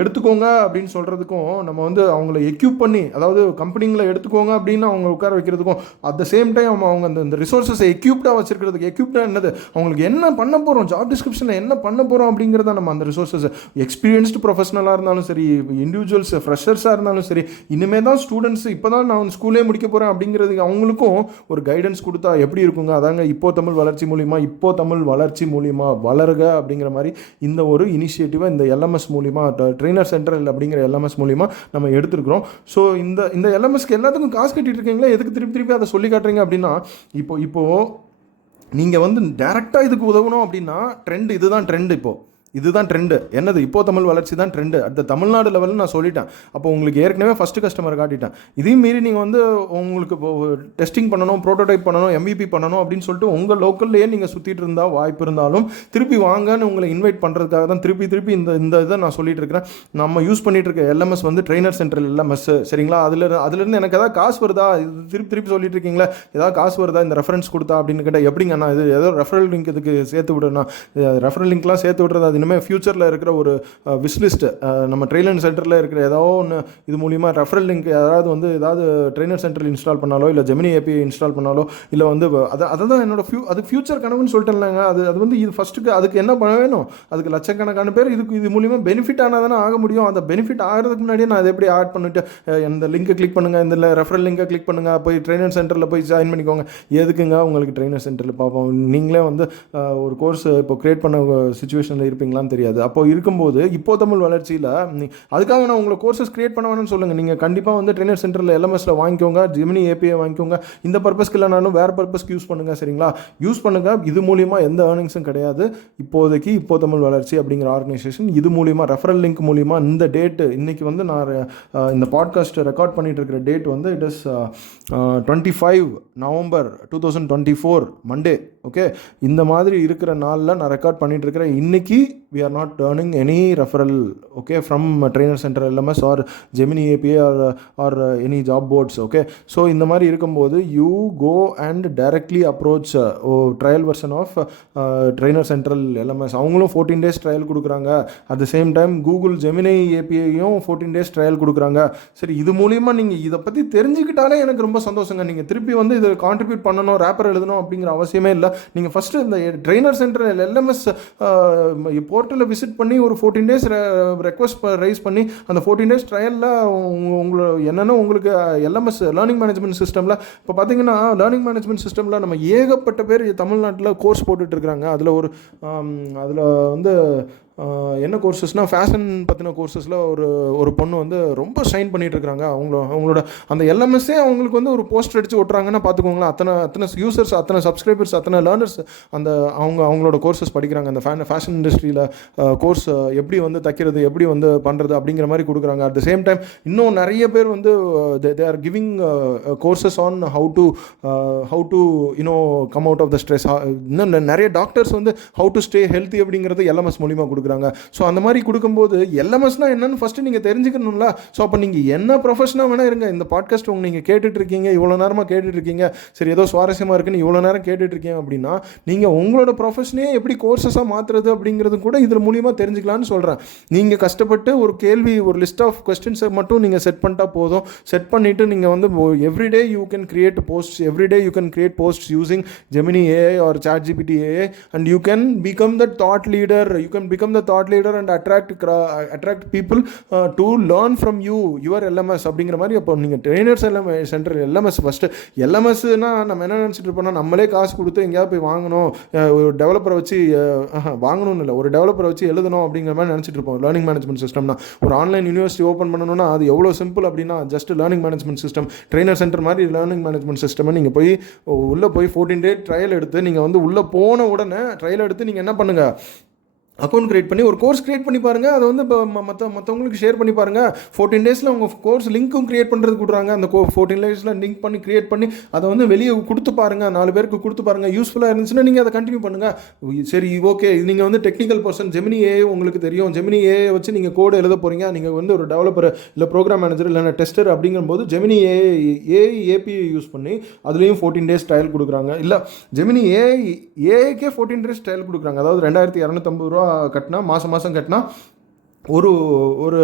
எடுத்துக்கோங்க அப்படின்னு சொல்கிறதுக்கும் நம்ம வந்து அவங்கள எக்யூப் பண்ணி, அதாவது கம்பெனிங்களை எடுத்துக்கோங்க அப்படின்னு அவங்க உட்கார வைக்கிறதுக்கும் அட் த சேம் டைம் அவங்க அந்த ரிசோர்ஸஸை எக்யூப்டாக வச்சிருக்கிறதுக்கு, எக்யூப்டாக என்னது அவங்களுக்கு என்ன பண்ண போகிறோம், ஜாப் டிஸ்கிரிப்ஷனில் என்ன பண்ண போகிறோம் அப்படிங்கிறத நம்ம அந்த ரிசோர்ஸஸ் எக்ஸ்பீரியன்ஸ்டு ப்ரொஃபஷனலாக இருந்தாலும் சரி, இண்டிவிஜுவல்ஸ் ஃப்ரெஷர்ஸாக இருந்தாலும் சரி, இனிமேல் தான் ஸ்டூடெண்ட்ஸ் இப்போ தான் நான் ஸ்கூலே முடிக்க போகிறேன் அப்படிங்கிறதுக்கு அவங்களுக்கும் ஒரு கைடன்ஸ் கொடுத்தா எப்படி இருக்குங்க. அதாங்க இப்போ தமிழ் வளர்ச்சி மூலிமா வளருக அப்படிங்கிற மாதிரி இந்த ஒரு இனிஷியேட்டிவை இந்த எல்எம்எஸ் மூலிமா, ட்ரெய்னர் சென்டர் அப்படிங்கிற எல்எம்எஸ் மூலிமா நம்ம எடுத்துருக்கிறோம். ஸோ இந்த எல்எம்எஸ்க்கு எல்லாத்துக்கும் காசு கட்டிட்டு இருக்கீங்களா, எதுக்கு திருப்பி அதை சொல்லி காட்டுறீங்க அப்படின்னா, இப்போது நீங்கள் வந்து டேரெக்டாக இதுக்கு உதவணும் அப்படின்னா இதுதான் ட்ரெண்டு. என்னது இப்போ தமிழ் வளர்ச்சி தான் ட்ரெண்டு. அந்த தமிழ்நாடு லெவலில் நான் சொல்லிட்டேன். அப்போ உங்களுக்கு ஏற்கனவே ஃபஸ்ட்டு கஸ்டமர் காட்டிட்டேன். இதையும் மீறி நீங்கள் வந்து உங்களுக்கு டெஸ்டிங் பண்ணணும், ப்ரோட்டோடைப் பண்ணணும், MVP பண்ணணும் அப்படின்னு சொல்லிட்டு உங்கள் லோக்கல்லையே நீங்கள் சுற்றிட்டு இருந்தால் வாய்ப்பு இருந்தாலும் திருப்பி வாங்கன்னு உங்களை இன்வைட் பண்ணுறதுக்காக தான் திருப்பி இந்த இதை நான் சொல்லிட்டு இருக்கிறேன். நம்ம யூஸ் பண்ணிட்டு இருக்க எல்எம்எஸ் வந்து ட்ரெய்னர் சென்டர் எல்எம்எஸ், சரிங்களா? அதுலேருந்து எனக்கு ஏதாவது காசு வருதா, இது திருப்பி சொல்லிட்டு இருக்கீங்களா, ஏதாவது காசு வருதா இந்த ரெஃபரன்ஸ் கொடுத்தா அப்படின்னு கேட்டால் எப்படிங்க நான் இது ஏதோ ரெஃபரல் லிங்க் இதுக்கு சேர்த்து விடுறேன்னா, ரெஃபரல் லிங்க்லாம் சேர்த்து விடுறது அது இனிமேல் ஃபியூச்சரில் இருக்கிற ஒரு விஷ்லிஸ்ட்டு. நம்ம ட்ரெய்னர் சென்டரில் இருக்கிற ஏதோ ஒன்று இது மூலிமா ரெஃபரல் லிங்க் யாராவது வந்து ஏதாவது ட்ரெய்னர் சென்டரில் இன்ஸ்டால் பண்ணாலோ இல்லை ஜெமினி API இன்ஸ்டால் பண்ணாலோ இல்லை வந்து அதுதான் என்னோட அது ஃபியூச்சர் கனவுன்னு சொல்லிட்டேன்லங்க. அது வந்து இது ஃபஸ்ட்டுக்கு அதுக்கு என்ன பண்ண வேணும், அதுக்கு லட்சக்கணக்கான பேர் இது மூலிமா பெனிஃபிட் ஆனால் தானே ஆக முடியும். அந்த பெனிஃபிட் ஆகிறதுக்கு முன்னாடியே நான் அதை எப்படி ஆட் பண்ணிட்டு இந்த லிங்கை கிளிக் பண்ணுங்கள், இந்த ரெஃபரல் லிங்கை கிளிக் பண்ணுங்கள், போய் ட்ரெய்னர் சென்டரில் போய் ஜாயின் பண்ணிக்கோங்க. எதுக்குங்க உங்களுக்கு ட்ரெய்னர் சென்டரில் பார்ப்போம், நீங்களே வந்து ஒரு கோர்ஸ் இப்போ கிரியேட் பண்ண சுச்சுவேஷனில் இருப்பீங்களான்னு தெரியாது. அப்போ இருக்கும்போது இப்போ தமிழ் வளர்ச்சியில் அதுக்காக நான் உங்களை கோர்சஸ் கிரியேட் பண்ண வேணும்னு சொல்லுங்கள். நீங்கள் கண்டிப்பாக வந்து ட்ரெய்னர் சென்டரில் எல்எம்எஸ்ல வாங்கிக்கோங்க, ஜெமினி API வாங்கிக்கோங்க. இந்த பர்பஸ்க்கு இல்லைனாலும் வேறு பர்பஸ்க்கு யூஸ் பண்ணுங்கள், சரிங்களா? யூஸ் பண்ணுங்கள். இது மூலிமா எந்த ஏர்னிங்ஸும் கிடையாது. இப்போதைக்கு இப்போ தமிழ் வளர்ச்சி அப்படிங்கிற ஆர்கனைசேஷன் இது மூலிமா ரெஃபரல் லிங்க் மூலிமா இந்த டேட்டு இன்றைக்கி வந்து நான் இந்த பாட்காஸ்ட்டை ரெக்கார்ட் பண்ணிகிட்டு இருக்கிற டேட் வந்து it is 25 November 2024 Monday. Okay, இந்த மாதிரி இருக்கிற நாளில் நான் ரெக்கார்ட் பண்ணிகிட்டு இருக்கிறேன். இன்றைக்கி we are not earning any referral, okay, from trainer center LMS or Gemini API or any job boards, okay. So இந்த மாதிரி இருக்கும்போது you go and directly approach trial version of trainer central LMS. அவங்களும் 14 days trial கொடுக்குறாங்க. at the same time Google Gemini APIயும் 14 days trial கொடுக்குறாங்க. சரி, இது மூலிமா நீங்கள் இதை பற்றி தெரிஞ்சுக்கிட்டாலே எனக்கு ரொம்ப சந்தோஷங்க. நீங்கள் திருப்பி வந்து இதை கான்ட்ரிபியூட் பண்ணணும், ரேப்பர் எழுதணும் அப்படிங்கிற அவசியமே இல்லை. நீங்கள் ஃபஸ்ட்டு இந்த ட்ரெய்னர் சென்டர் LMS போர்ட்டலில் விசிட் பண்ணி ஒரு 14 days ரெக்வஸ்ட் ரைஸ் பண்ணி அந்த 14 days ட்ரையலில் உங்களை என்னென்ன உங்களுக்கு எல்எம்எஸ் லேர்னிங் மேனேஜ்மெண்ட் சிஸ்டமில் இப்போ பார்த்தீங்கன்னா லேர்னிங் மேனேஜ்மெண்ட் சிஸ்டமில் நம்ம ஏகப்பட்ட பேர் தமிழ்நாட்டில் கோர்ஸ் போட்டுட்ருக்குறாங்க. அதில் வந்து என்ன கோர்சஸ்னால் ஃபேஷன் பற்றின கோர்சஸில் ஒரு பொண்ணு வந்து ரொம்ப ஷைன் பண்ணிகிட்டு இருக்கிறாங்க. அவங்களோட அந்த எல்எம்எஸ்ஸே அவங்களுக்கு வந்து ஒரு போஸ்டர் அடித்து ஒட்டுறாங்கன்னா பார்த்துக்கோங்களேன். அத்தனை யூசர்ஸ், அத்தனை சப்ஸ்கிரைபர்ஸ், அத்தனை லேர்னர்ஸ் அவங்களோட கோர்சஸ் படிக்கிறாங்க. அந்த ஃபேஷன் இண்டஸ்ட்ரியில் கோர்ஸ் எப்படி வந்து தைக்கிறது, எப்படி வந்து பண்ணுறது அப்படிங்கிற மாதிரி கொடுக்குறாங்க. அட் த சேம் டைம் இன்னும் நிறைய பேர் வந்து they are giving courses on how to come out of the stress. இன்னும் நிறைய டாக்டர்ஸ் வந்து ஹவு டு ஸ்டே ஹெல்த்தி அப்படிங்கிறது எல்எம்எஸ் மூலிமா கொடுக்குறாங்க. ஸோ அந்த மாதிரி கொடுக்கும்போது எல்எம்எஸ்னா என்னன்னு ஃபஸ்ட்டு நீங்கள் தெரிஞ்சுக்கணும்ல. ஸோ அப்போ நீங்கள் என்ன ப்ரொஃபஷனாக வேணால் இருங்க. இந்த பாட்காஸ்ட் நீங்கள் கேட்டுட்ருக்கீங்க, இவ்வளோ நேரமாக கேட்டுட்ருக்கீங்க, சரி ஏதோ சுவாரஸ்யமாக இருக்குன்னு இவ்வளோ நேரம் கேட்டுட்ருக்கீங்க அப்படின்னா நீங்கள் உங்களோட ப்ரொஃபஷனே எப்படி கோர்சஸாக மாற்றுறது அப்படிங்கிறது கூட இதில் மூலிமா தெரிஞ்சுக்கலான்னு சொல்கிறேன். நீங்கள் கஷ்டப்பட்டு ஒரு கேள்வி, ஒரு லிஸ்ட் ஆஃப் கொஸ்டின்ஸை மட்டும் நீங்கள் செட் பண்ணிட்டா போதும். செட் பண்ணிவிட்டு நீங்கள் வந்து everyday you can create post, everyday you can create post using Gemini AI or ChatGPT AI and you can become the thought leader. You can become the thought leader and attract people to learn from your LMS அப்படிங்கிற மாதிரி. அப்போ நீங்கள் ட்ரெய்னர்ஸ் சென்டர் LMS ஃபஸ்ட்டு LMSனா நம்ம என்ன நினச்சிட்டு இருப்போம்னா நம்மளே காசு கொடுத்து எங்கேயாவது போய் வாங்கணும், ஒரு டெவலப்பரை வச்சு வாங்கணும்னு இல்லை, ஒரு டெவலப்பரை வச்சு எழுதணும் அப்படிங்கிற மாதிரி நினச்சிட்டு இருப்போம். லேர்னிங் மேனேஜ்மெண்ட் சிஸ்டம்னா ஒரு ஆன்லைன் யூனிவர்சிட்டி ஓப்பன் பண்ணணும்னா அது எவ்வளோ சிம்பிள் அப்படின்னா just learning management system, trainer centre மாதிரி லேர்னிங் மேனேஜ்மெண்ட் சிஸ்டம். நீங்கள் உள்ளே போய் 14 day ட்ரையல் எடுத்து நீங்கள் வந்து உள்ளே போன உடனே ட்ரையல் எடுத்து நீங்கள் என்ன பண்ணுங்கள், அக்கௌண்ட் கிரியேட் பண்ணி ஒரு கோர்ஸ் கிரியேட் பண்ணி பாருங்கள். அதை வந்து இப்போ மற்றவங்களுக்கு ஷேர் பண்ணி பாருங்கள். 14 டேஸில் உங்கள் கோர்ஸ் லிங்க்கும் கிரியேட் பண்ணுறது கொடுக்குறாங்க. அந்த 14 டேஸில் லிங்க் பண்ணி கிரியேட் பண்ணி அதை வந்து வெளியே கொடுத்து பாருங்கள், 4 பேருக்கு கொடுத்து பாருங்கள். யூஸ்ஃபுல்லாக இருந்துச்சுன்னா நீங்கள் அதை கண்டினியூ பண்ணுங்கள். சரி, ஓகே, நீங்கள் வந்து டெக்னிக்கல் பர்சன், ஜெமினி ஏஐ உங்களுக்கு தெரியும், ஜெமினி ஏஐ வச்சு நீங்கள் கோடு எழுத போகிறீங்க, நீங்கள் வந்து ஒரு டெவலப்பர் இல்லை ப்ரோக்ராம் மேனேஜர் இல்லைன்னா டெஸ்டர் அப்படிங்கும்போது ஜெமினி ஏஐ ஏபிஐ யூஸ் பண்ணி அதுலேயும் 14 டேஸ் ட்ரையல் கொடுக்குறாங்க. இல்லை ஜெமினி ஏஐக்கே 14 டேஸ் ட்ரையல் கொடுக்குறாங்க. அதாவது 2250 ரூபா கட்டினா, மாதம் கட்டினா ஒரு ஒரு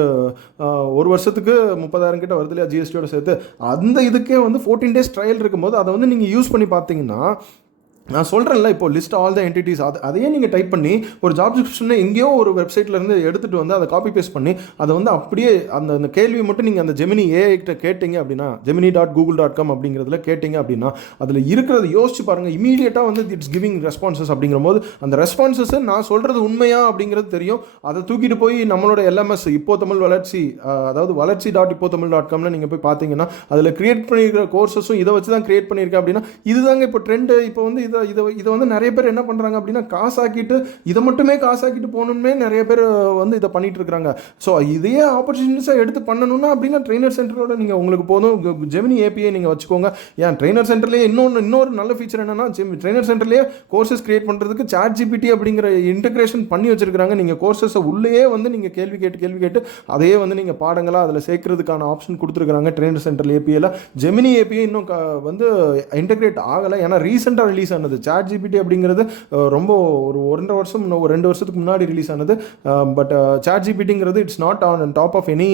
ஒரு வருஷத்துக்கு 30,000 கிட்ட வருது இல்லையா ஜிஎஸ்டியோட சேர்த்து. அந்த இதுக்கே வந்து 14 டேஸ் ட்ரையல் இருக்கும்போது அதை வந்து நீங்கள் யூஸ் பண்ணி பார்த்தீங்கன்னா, நான் சொல்கிறேன்ல, இப்போ லிஸ்ட் ஆல் த என்டிட்டிஸ், அதையே நீங்கள் டைப் பண்ணி ஒரு ஜாப் டிஸ்கிரிப்ஷனை எங்கேயோ ஒரு வெப்சைட்லேருந்து எடுத்துகிட்டு வந்து அதை காப்பி பேஸ்ட் பண்ணி அதை வந்து அப்படியே அந்த கேள்வி மட்டும் நீங்கள் அந்த ஜெமினி ஏஐ கிட்ட கேட்டிங்க அப்படின்னா, gemini.google.com அப்படிங்கிறதுல கேட்டிங்க அப்படின்னா, அதில் இருக்கிறத யோசிச்சு பாருங்கள். இமீடியட்டாக வந்து இட்ஸ் கிவிங் ரெஸ்பான்சஸ். அப்படிங்கிற போது அந்த ரெஸ்பான்சஸை நான் சொல்கிறது உண்மையா அப்படிங்கிறது தெரியும். அதை தூக்கிட்டு போய் நம்மளோட எல்எம்எஸ் இப்போ தமிழ் வளர்ச்சி, அதாவது வளர்ச்சி.ipothamil.comல நீங்கள் போய் பார்த்தீங்கன்னா அதில் கிரியேட் பண்ணியிருக்கிற கோர்சஸும் இதை வச்சு தான் கிரியேட் பண்ணியிருக்கேன். அப்படின்னா இதுதாங்க இப்போ ட்ரெண்டு. இப்போ வந்து இதை வந்து நிறைய பேர் என்ன பண்ணுறாங்க அப்படின்னா, காசாக்கிட்டு இதை மட்டுமே காசாக்கிட்டு போகணுன்னே நிறைய பேர் வந்து இதை பண்ணிட்டு இருக்கிறாங்க. ஸோ இதையே ஆப்பர்ச்சுனிட்டிஸாக எடுத்து பண்ணணும்னா அப்படின்னா ட்ரெயினர் சென்டரோட நீங்கள் உங்களுக்கு போதும் ஜெமினி ஏபிஐ நீங்கள் வச்சுக்கோங்க. ஏன் ட்ரெயினர் சென்டர்லேயே இன்னொரு நல்ல ஃபீச்சர் என்னன்னா, ட்ரெயினர் சென்டர்லேயே கோர்சஸ் கிரியேட் பண்ணுறதுக்கு ChatGPT அப்படிங்கிற இன்டகிரேஷன் பண்ணி வச்சிருக்காங்க. நீங்கள் கோர்சஸை உள்ளே வந்து நீங்கள் கேள்வி கேட்டு அதையே வந்து நீங்கள் பாடங்களாக அதில் சேர்க்கறதுக்கான ஆப்ஷன் கொடுத்துருக்காங்க ட்ரெயினர் சென்டர் ஏபிஐல. ஜெமினி ஏபிஐ இன்னும் வந்து இன்டகிரேட் ஆகலை, ஏன்னா ரீசெண்டாக ரிலீஸ் ஆனது. ChatGPT அப்படிங்கிறது ரொம்ப ஒரு 1.5 வருஷம் 2 வருஷத்துக்கு முன்னாடி ரிலீஸ் ஆனது. பட் ChatGPTங்கிறது it's not on top of any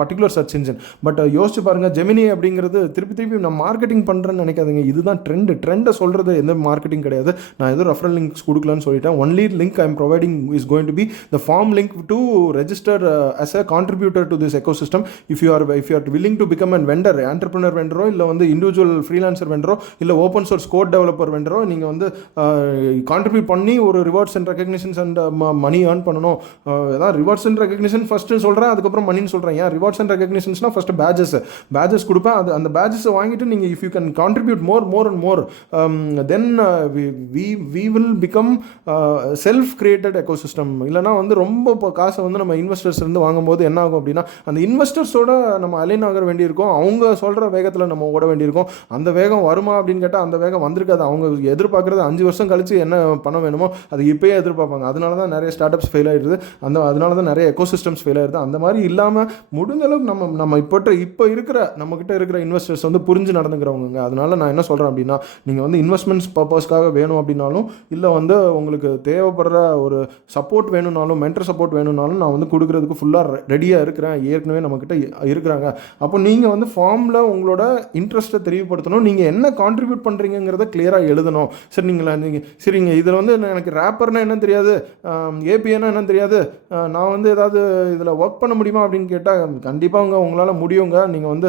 particular search engine. But யோசிச்சு பாருங்கள், ஜெமினி அப்படிங்கிறது திருப்பி நான் மார்க்கெட்டிங் பண்ணுறேன்னு நினைக்காதீங்க. இதுதான் ட்ரெண்டை சொல்கிறது எந்த மார்க்கெட்டிங் கிடையாது. நான் எதுவும் ரெஃபரல் லிங்க்ஸ் கொடுக்கலன்னு சொல்லிட்டேன். Only link I am providing is going to be the form link to register as a contributor to this ecosystem. If you are willing to become a vendor, entrepreneur vendor, இல்லை வந்து இண்டிவிஜுவல் ஃப்ரீலான்சர் வெண்டரோ, இல்லை ஓப்பன் சோர்ஸ் கோட் டெவலப்பர் வெண்டரோ நீங்கள் வந்து கான்ட்ரிபியூட் பண்ணி ஒரு rewards and recognitions and money earn பண்ணணும். அதான் ரிவார்ட்ஸ் அண்ட் ரெகக்னிஷன் ஃபஸ்ட்டு சொல்கிறேன், அதுக்கப்புறம் மணின்னு சொல்கிறேன். ஏன் ரிவார்ட்ஸ் அண்ட் ரெகக்னிஷன்ஸ்னால் ஃபஸ்ட்டு பேஜஸ் கொடுப்பேன். அந்த பேஜஸை வாங்கிட்டு நீங்கள் if you can contribute more and more, then we will become self created ecosystem. இல்லைனா வந்து ரொம்ப இப்போ காசை வந்து நம்ம இன்வெஸ்டர்ஸ் இருந்து வாங்கும்போது என்ன ஆகும் அப்படின்னா, அந்த இன்வெஸ்டர்ஸோட நம்ம அலைன் ஆக வேண்டியிருக்கும். அவங்க சொல்கிற வேகத்தில் நம்ம ஓட வேண்டியிருக்கும். அந்த வேகம் வருமா அப்படின்னு கேட்டால் அந்த வேகம் வந்திருக்காது. அவங்க எதிர்பார்க்குறது 5 வருஷம் கழிச்சு என்ன பணம் வேணுமோ அது இப்போயே எதிர்பார்ப்பாங்க. அதனால தான் நிறைய ஸ்டார்ட் அப்ஸ் ஃபெயில் ஆகிடுது. அதனால தான் நிறைய எக்கோசிஸ்டம்ஸ் ஃபெயில் ஆகிடுது. அந்த மாதிரி இல்லாமல் முடிஞ்ச அளவுக்கு நம்ம இப்போ இருக்கிற நம்மக்கிட்ட இருக்கிற இன்வெஸ்டர்ஸ் வந்து புரிஞ்சு நடந்துக்கிறவங்க. அதனால நான் என்ன சொல்கிறேன் அப்படின்னா, நீங்கள் வந்து இன்வெஸ்ட்மெண்ட்ஸ் பர்பஸ்க்காக வேணும் அப்படின்னாலும், இல்லை வந்து உங்களுக்கு தேவைப்படுற ஒரு சப்போர்ட் வேணும்னாலும், மென்டர் சப்போர்ட் வேணும்னாலும் நான் வந்து கொடுக்குறதுக்கு ஃபுல்லாக ரெடியாக இருக்கிறேன். ஏற்கனவே நம்மக்கிட்ட இருக்கிறாங்க. அப்போ நீங்கள் வந்து ஃபார்மில் உங்களோட இன்ட்ரெஸ்ட்டை தெரியப்படுத்தணும். நீங்கள் என்ன கான்ட்ரிபியூட் பண்ணுறீங்கிறத கிளியராக எழுதணும். சரிங்க இதில் வந்து எனக்கு ரேப்பர்னா என்னன்னு தெரியாது, ஏபிஐனா என்னன்னு தெரியாது, நான் வந்து ஏதாவது இதில் ஒர்க் பண்ண முடியுமா அப்படின்னு கேட்டால் கண்டிப்பாக உங்களால் முடியுங்க. நீங்கள் வந்து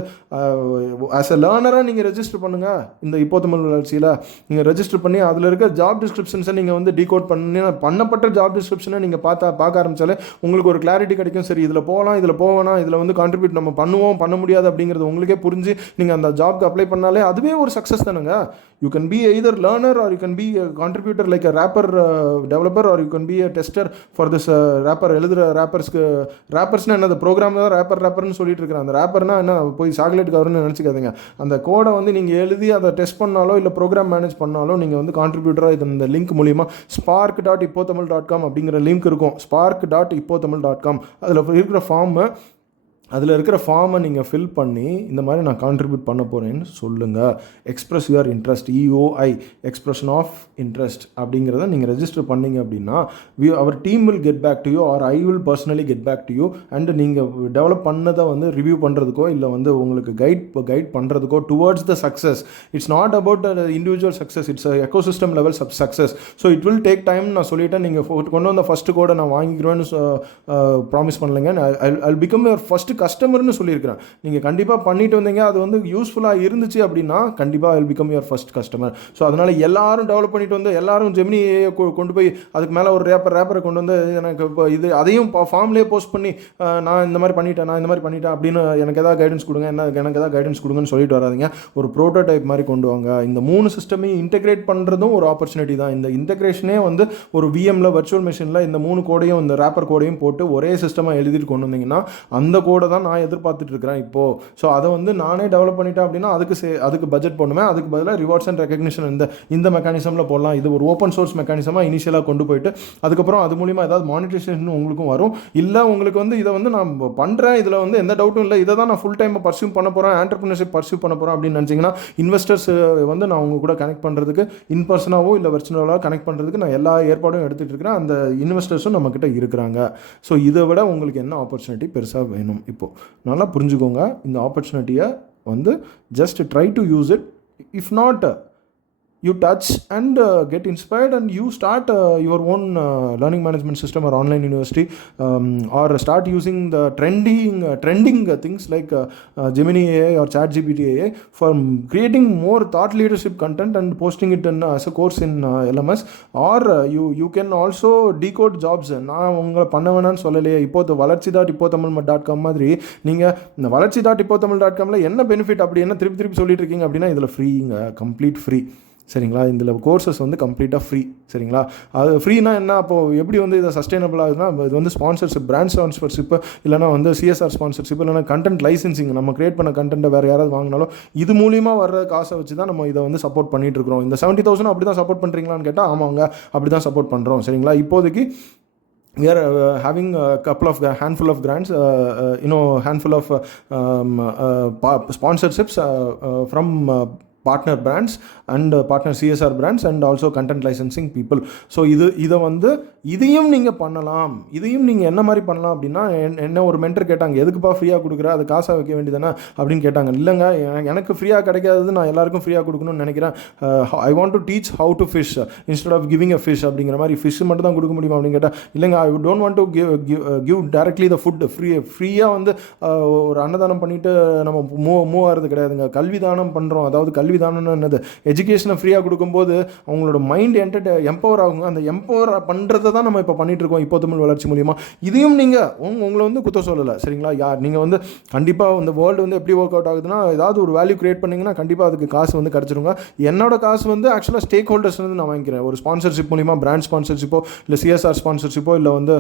ஆஸ் எ லேர்னராக நீங்கள் ரெஜிஸ்டர் பண்ணுங்கள். இந்த இப்போ தமிழ் வளர்ச்சியில் நீங்கள் ரெஜிஸ்டர் பண்ணி அதில் இருக்க ஜாப் டிஸ்கிரிப்ஷன்ஸை நீங்கள் வந்து டீகோட் பண்ணப்பட்ட ஜாப் டிஸ்கிரிப்ஷனை நீங்கள் பார்க்க ஆரம்பித்தாலே உங்களுக்கு ஒரு கிளாரிட்டி கிடைக்கும். சரி, இதில் போகலாம், இதில் போவேனா, இதில் வந்து கான்ட்ரிபியூட் நம்ம பண்ண முடியாது அப்படிங்கிறது உங்களுக்கே புரிஞ்சு நீங்கள் அந்த ஜாப்க்கு அப்ளை பண்ணாலே அதுவே ஒரு சக்ஸஸ் தானுங்க. You can be either learner or you can be a contributor like a rapper developer, or you can be a tester for this rapper. எழுதுகிற ரேப்பர்ஸ்னால் என்ன, ப்ரோக்ராம் தான் ரேப்பர்னு சொல்லிட்டு இருக்கிறேன். அந்த ரேப்பர்னா என்ன, போய் சாக்லேட் கவர்னு நினச்சிக்காதீங்க. அந்த கோடை வந்து நீங்கள் எழுதி அதை டெஸ்ட் பண்ணாலோ இல்லை ப்ரோக்ராம் மேனேஜ் பண்ணாலோ நீங்கள் வந்து கான்ட்ரிபியூட்டராக இது இந்த லிங்க் மூலிமா spark.ipothamil.com அப்படிங்கிற லிங்க் இருக்கும். spark.ipothamil.com அதில் இருக்கிற ஃபார்மை நீங்கள் ஃபில் பண்ணி இந்த மாதிரி நான் கான்ட்ரிபியூட் பண்ண போகிறேன்னு சொல்லுங்கள். Express your interest, EOI expression of interest அப்படிங்கிறத நீங்கள் ரெஜிஸ்டர் பண்ணிங்க அப்படின்னா our team will get back to you, or I will personally get back to you. And நீங்கள் டெவலப் பண்ணதை வந்து ரிவ்யூ பண்ணுறதுக்கோ இல்லை வந்து உங்களுக்கு கைட் பண்ணுறதுக்கோ towards the success. It's not about individual success, it's ecosystem level success. So it will take time. நான் சொல்லிட்டேன், நீங்கள் கொண்டு வந்த ஃபஸ்ட்டு கோடை நான் வாங்கிக்கிறேன்னு promise பண்ணலைங்க. I become your first கஸ்டமர்னு சொல்லியிருக்கிறேன். நீங்கள் கண்டிப்பாக பண்ணிட்டு வந்தீங்க, அது வந்து யூஸ்ஃபுல்லாக இருந்துச்சு அப்படின்னா கண்டிப்பாக I will become your first customer. So அதனால் எல்லாரும் டெவலப் பண்ணிட்டு வந்து எல்லாரும் ஜெமினி கொண்டு போய் அதுக்கு மேலே ஒரு ரேப்பரை கொண்டு வந்து எனக்கு இப்போ இது அதையும் ஃபார்ம்லேயே போஸ்ட் பண்ணி நான் இந்த மாதிரி பண்ணிட்டேன் அப்படின்னு எனக்கு எதாவது கைடன்ஸ் கொடுங்க, எனக்கு எதாவது கைடன்ஸ் கொடுங்கன்னு சொல்லிட்டு வராதிங்க. ஒரு ப்ரோட்டோடைப் மாதிரி கொண்டு வாங்க. இந்த 3 சிஸ்டமையும் இன்டெகிரேட் பண்ணுறதும் ஒரு ஆப்பர்ச்சுனிட்டி தான். இந்த இன்டெகிரேஷனே வந்து ஒரு விஎம்ல வர்ச்சுவல் மிஷினில் இந்த 3 கோடையும் இந்த ரேப்பர் கோடையும் போட்டு ஒரே சிஸ்டமாக எழுதிட்டு கொண்டு வந்தீங்கன்னா அந்த கோடை தான் நான் எதிர்பார்த்துட்டு இருக்கிறேன் இப்போது. ஸோ அதை வந்து நானே டெவலப் பண்ணிட்டேன் அப்படின்னா அதுக்கு பட்ஜெட் பண்ணுவேன். அதுக்கு பதிலாக ரிவார்ட்ஸ் அண்ட் ரெகக்னிஷன் இந்த மெக்கானிசமில் போடலாம். இது ஒரு ஓப்பன் சோர்ஸ் மெக்கானிசமாக இனிஷியலாக கொண்டு போயிட்டு அதுக்கப்புறம் அது மூலிமா ஏதாவது மானிட்டைசேஷன் உங்களுக்கும் வரும். இல்லை உங்களுக்கு வந்து இதை வந்து நான் பண்ணுறேன், இதில் வந்து எந்த டவுட்டும் இல்லை, இதை தான் நான் ஃபுல் டைம் பர்சியூ பண்ண போகிறேன், ஆண்டர்பிரினர்ஷிப் பர்சியூ பண்ண போகிறேன் அப்படின்னு நினச்சிங்கன்னா இன்வெஸ்டர்ஸ் வந்து நான் உங்க கூட கனெக்ட் பண்ணுறதுக்கு இன் பர்சனாவோ இல்லை வெர்ச்சுவலாக கனெக்ட் பண்ணுறதுக்கு நான் எல்லா ஏற்பாடும் எடுத்துகிட்டு இருக்கிறேன். அந்த இன்வெஸ்டர்ஸும் நம்மக்கிட்ட இருக்கிறாங்க. ஸோ இதை விட உங்களுக்கு என்ன ஆப்பர்ச்சுனிட்டி பெருசாக வேணும்? இப்போது நல்லா புரிஞ்சுக்கோங்க. இந்த ஆப்பர்ச்சுனிட்டியை வந்து just try to use it. If not, you touch and get inspired and you start your own learning management system or online university, or start using the trending things like Gemini AI or ChatGPT AI for creating more thought leadership content and posting it in as a course in LMS. Or you can also decode jobs. நான் உங்களை பண்ண வேணான்னு சொல்லலையே. இப்போ valarchi.ipothamil.com மாதிரி நீங்கள் இந்த valarchi.ipothamil.comல என்ன பெனிஃபிட் அப்படி என்ன திருப்பி சொல்லிட்டு இருக்கீங்க அப்படின்னா இதில் ஃப்ரீங்க, கம்ப்ளீட் ஃப்ரீ. சரிங்களா? இதில் கோர்சஸ் வந்து கம்ப்ளீட்டாக ஃப்ரீ. சரிங்களா? அது ஃப்ரீனா என்ன? அப்போது எப்படி வந்து இதை சஸ்டைனபிள் ஆகுதுன்னா இது வந்து ஸ்பான்சர்ஷிப், பிராண்ட் ஸ்பான்சர்ஷிப், இல்லைனா வந்து சிஎஸ்ஆர் ஸ்பான்சர்ஷிப், இல்லைனா கண்டென்ட் லைசன்சிங், நம்ம கிரியேட் பண்ண கண்டென்ட்டை வேறு யாராவது வாங்கினாலும் இது மூலிமா வர்ற காசை வச்சு தான் நம்ம இதை வந்து சப்போர்ட் பண்ணிகிட்டு இருக்கிறோம். இந்த 70,000 அப்படி தான் சப்போர்ட் பண்ணுறீங்களான்னு கேட்டால் ஆமாங்க, அப்படி தான் சப்போர்ட் பண்ணுறோம். சரிங்களா? இப்போதைக்கு we are having a handful of grants, handful of sponsorships from partner brands and partner CSR brands and also content licensing people. So இதை வந்து இதையும் நீங்கள் பண்ணலாம். இதையும் நீங்கள் என்ன மாதிரி பண்ணலாம் அப்படின்னா, என்ன ஒரு மென்டர் கேட்டாங்க, எதுக்குப்பா ஃப்ரீயாக கொடுக்குற, அது காசாக வைக்க வேண்டியதானே அப்படின்னு கேட்டாங்க. இல்லைங்க, எனக்கு ஃப்ரீயாக கிடைக்காதது நான் எல்லாருக்கும் ஃப்ரீயாக கொடுக்கணும்னு நினைக்கிறேன். I want to teach how to fish instead of giving a fish அப்படிங்கிற மாதிரி. ஃபிஷ் மட்டும் தான் கொடுக்க முடியுமா அப்படின்னு கேட்டால், இல்லைங்க, I don't want to give directly the food ஃப்ரீயாக வந்து ஒரு அன்னதானம் பண்ணிவிட்டு நம்ம மூவ் ஆகிறது கிடையாதுங்க. கல்வி தானம் பண்ணுறோம். அதாவது கல்வி தானம்னு என்னது, எஜுகேஷனை ஃப்ரீயாக கொடுக்கும்போது அவங்களோட மைண்ட் எம்பவர் ஆகுங்க. அந்த எம்பவர் பண்ணுறதை தான் நம்ம இப்போ பண்ணிட்டு இருக்கோம் இப்போ தமிழ் வளர்ச்சி மூலிமா. இதையும் நீங்கள் உங்களை வந்து குத்த சொல்லலை. சரிங்களா? நீங்கள் வந்து கண்டிப்பாக இந்த வேர்ல்டு வந்து எப்படி ஒர்க் அவுட் ஆகுதுன்னா, ஏதாவது ஒரு வேல்யூ கிரியேட் பண்ணிங்கன்னா கண்டிப்பாக அதுக்கு காசு வந்து கிடச்சிருங்க. என்னோட காசு வந்து ஆக்சுவலாக ஸ்டேக் ஹோல்டர்ஸ் வந்து நான் வாங்கிக்கிறேன். ஒரு ஸ்பான்சர்ஷிப் மூலிமா, பிராண்ட் ஸ்பான்சர்ஷிப்போ இல்லை சிஎஸ்ஆர் ஸ்பான்சர்ஷிப்போ இல்லை வந்து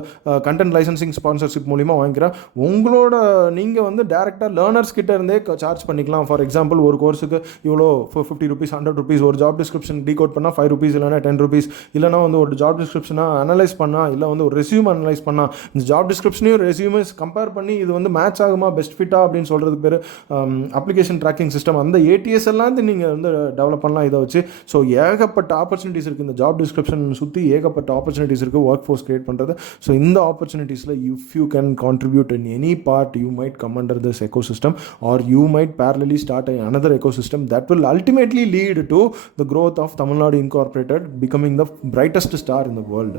கண்டென்ட் லைசன்சிங் ஸ்பான்சர்ஷிப் மூலிமா வாங்கிக்கிறேன். உங்களோட நீங்கள் வந்து டேரெக்டாக லேர்னர்ஸ் கிட்ட இருந்தே சார்ஜ் பண்ணிக்கலாம். ஃபார் எக்ஸாம்பிள், ஒரு கோர்ஸுக்கு இவ்வளோ ₹50, ₹100, ஒரு ஜாப் டிஸ்கிரிப்ஷன் டீகோட் பண்ணால் ₹5 இல்லைனா ₹10, இல்லைனா வந்து ஒரு ஜாப் டிஸ்கிரிப்ஷனாக அனலைஸ் பண்ணால், இல்லை வந்து ஒரு ரெஸ்யூம் அனலைஸ் பண்ணால், இந்த ஜாப் டிஸ்கிரிப்ஷனையும் ரெஸ்யூமஸ் கம்பேர் பண்ணி இது வந்து மேட்ச் ஆகுமா, பெஸ்ட் ஃபிட்டா அப்படின்னு சொல்கிறதுக்கு பேர் அப்ளிகேஷன் ட்ராக்கிங் சிஸ்டம். அந்த ஏடிஎஸ் எல்லாம் நீங்கள் வந்து டெவலப் பண்ணலாம் இதை வச்சு. ஸோ ஏகப்பட்ட ஆப்பர்ச்சுனிட்டிஸ் இருக்குது. இந்த ஜாப் டிஸ்கிரிப்ஷன் சுற்றி ஏகப்பட்ட ஆப்பர்ச்சுனிட்டிஸ் இருக்குது ஒர்க் ஃபோர்ஸ் கிரியேட் பண்ணுறது. ஸோ இந்த ஆப்பர்ச்சுனிட்டிஸில் if you can contribute in any part, you might come under this ecosystem, or you might parallelly start another ecosystem that will ultimately lead to the growth of Tamil Nadu Incorporated becoming the brightest star in the world.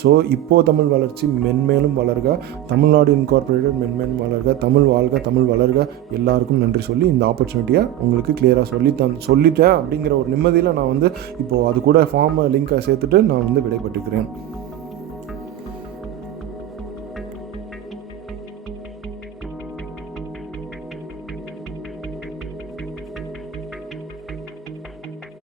So இப்போது தமிழ் வளர்ச்சி மென்மேலும் வளர்க, தமிழ்நாடு இன்கார்பரேட்டட் மென்மேலும் வளர்க, தமிழ் வாழ்க, தமிழ் வளர்க. எல்லாருக்கும் நன்றி சொல்லி இந்த ஆப்பர்ச்சுனிட்டியை உங்களுக்கு கிளியராக சொல்லிட்டேன் அப்படிங்கிற ஒரு நிம்மதியில் நான் வந்து இப்போது அது கூட ஃபார்ம் லிங்கை சேர்த்துட்டு நான் வந்து விடைபெற்றுக்கிறேன்.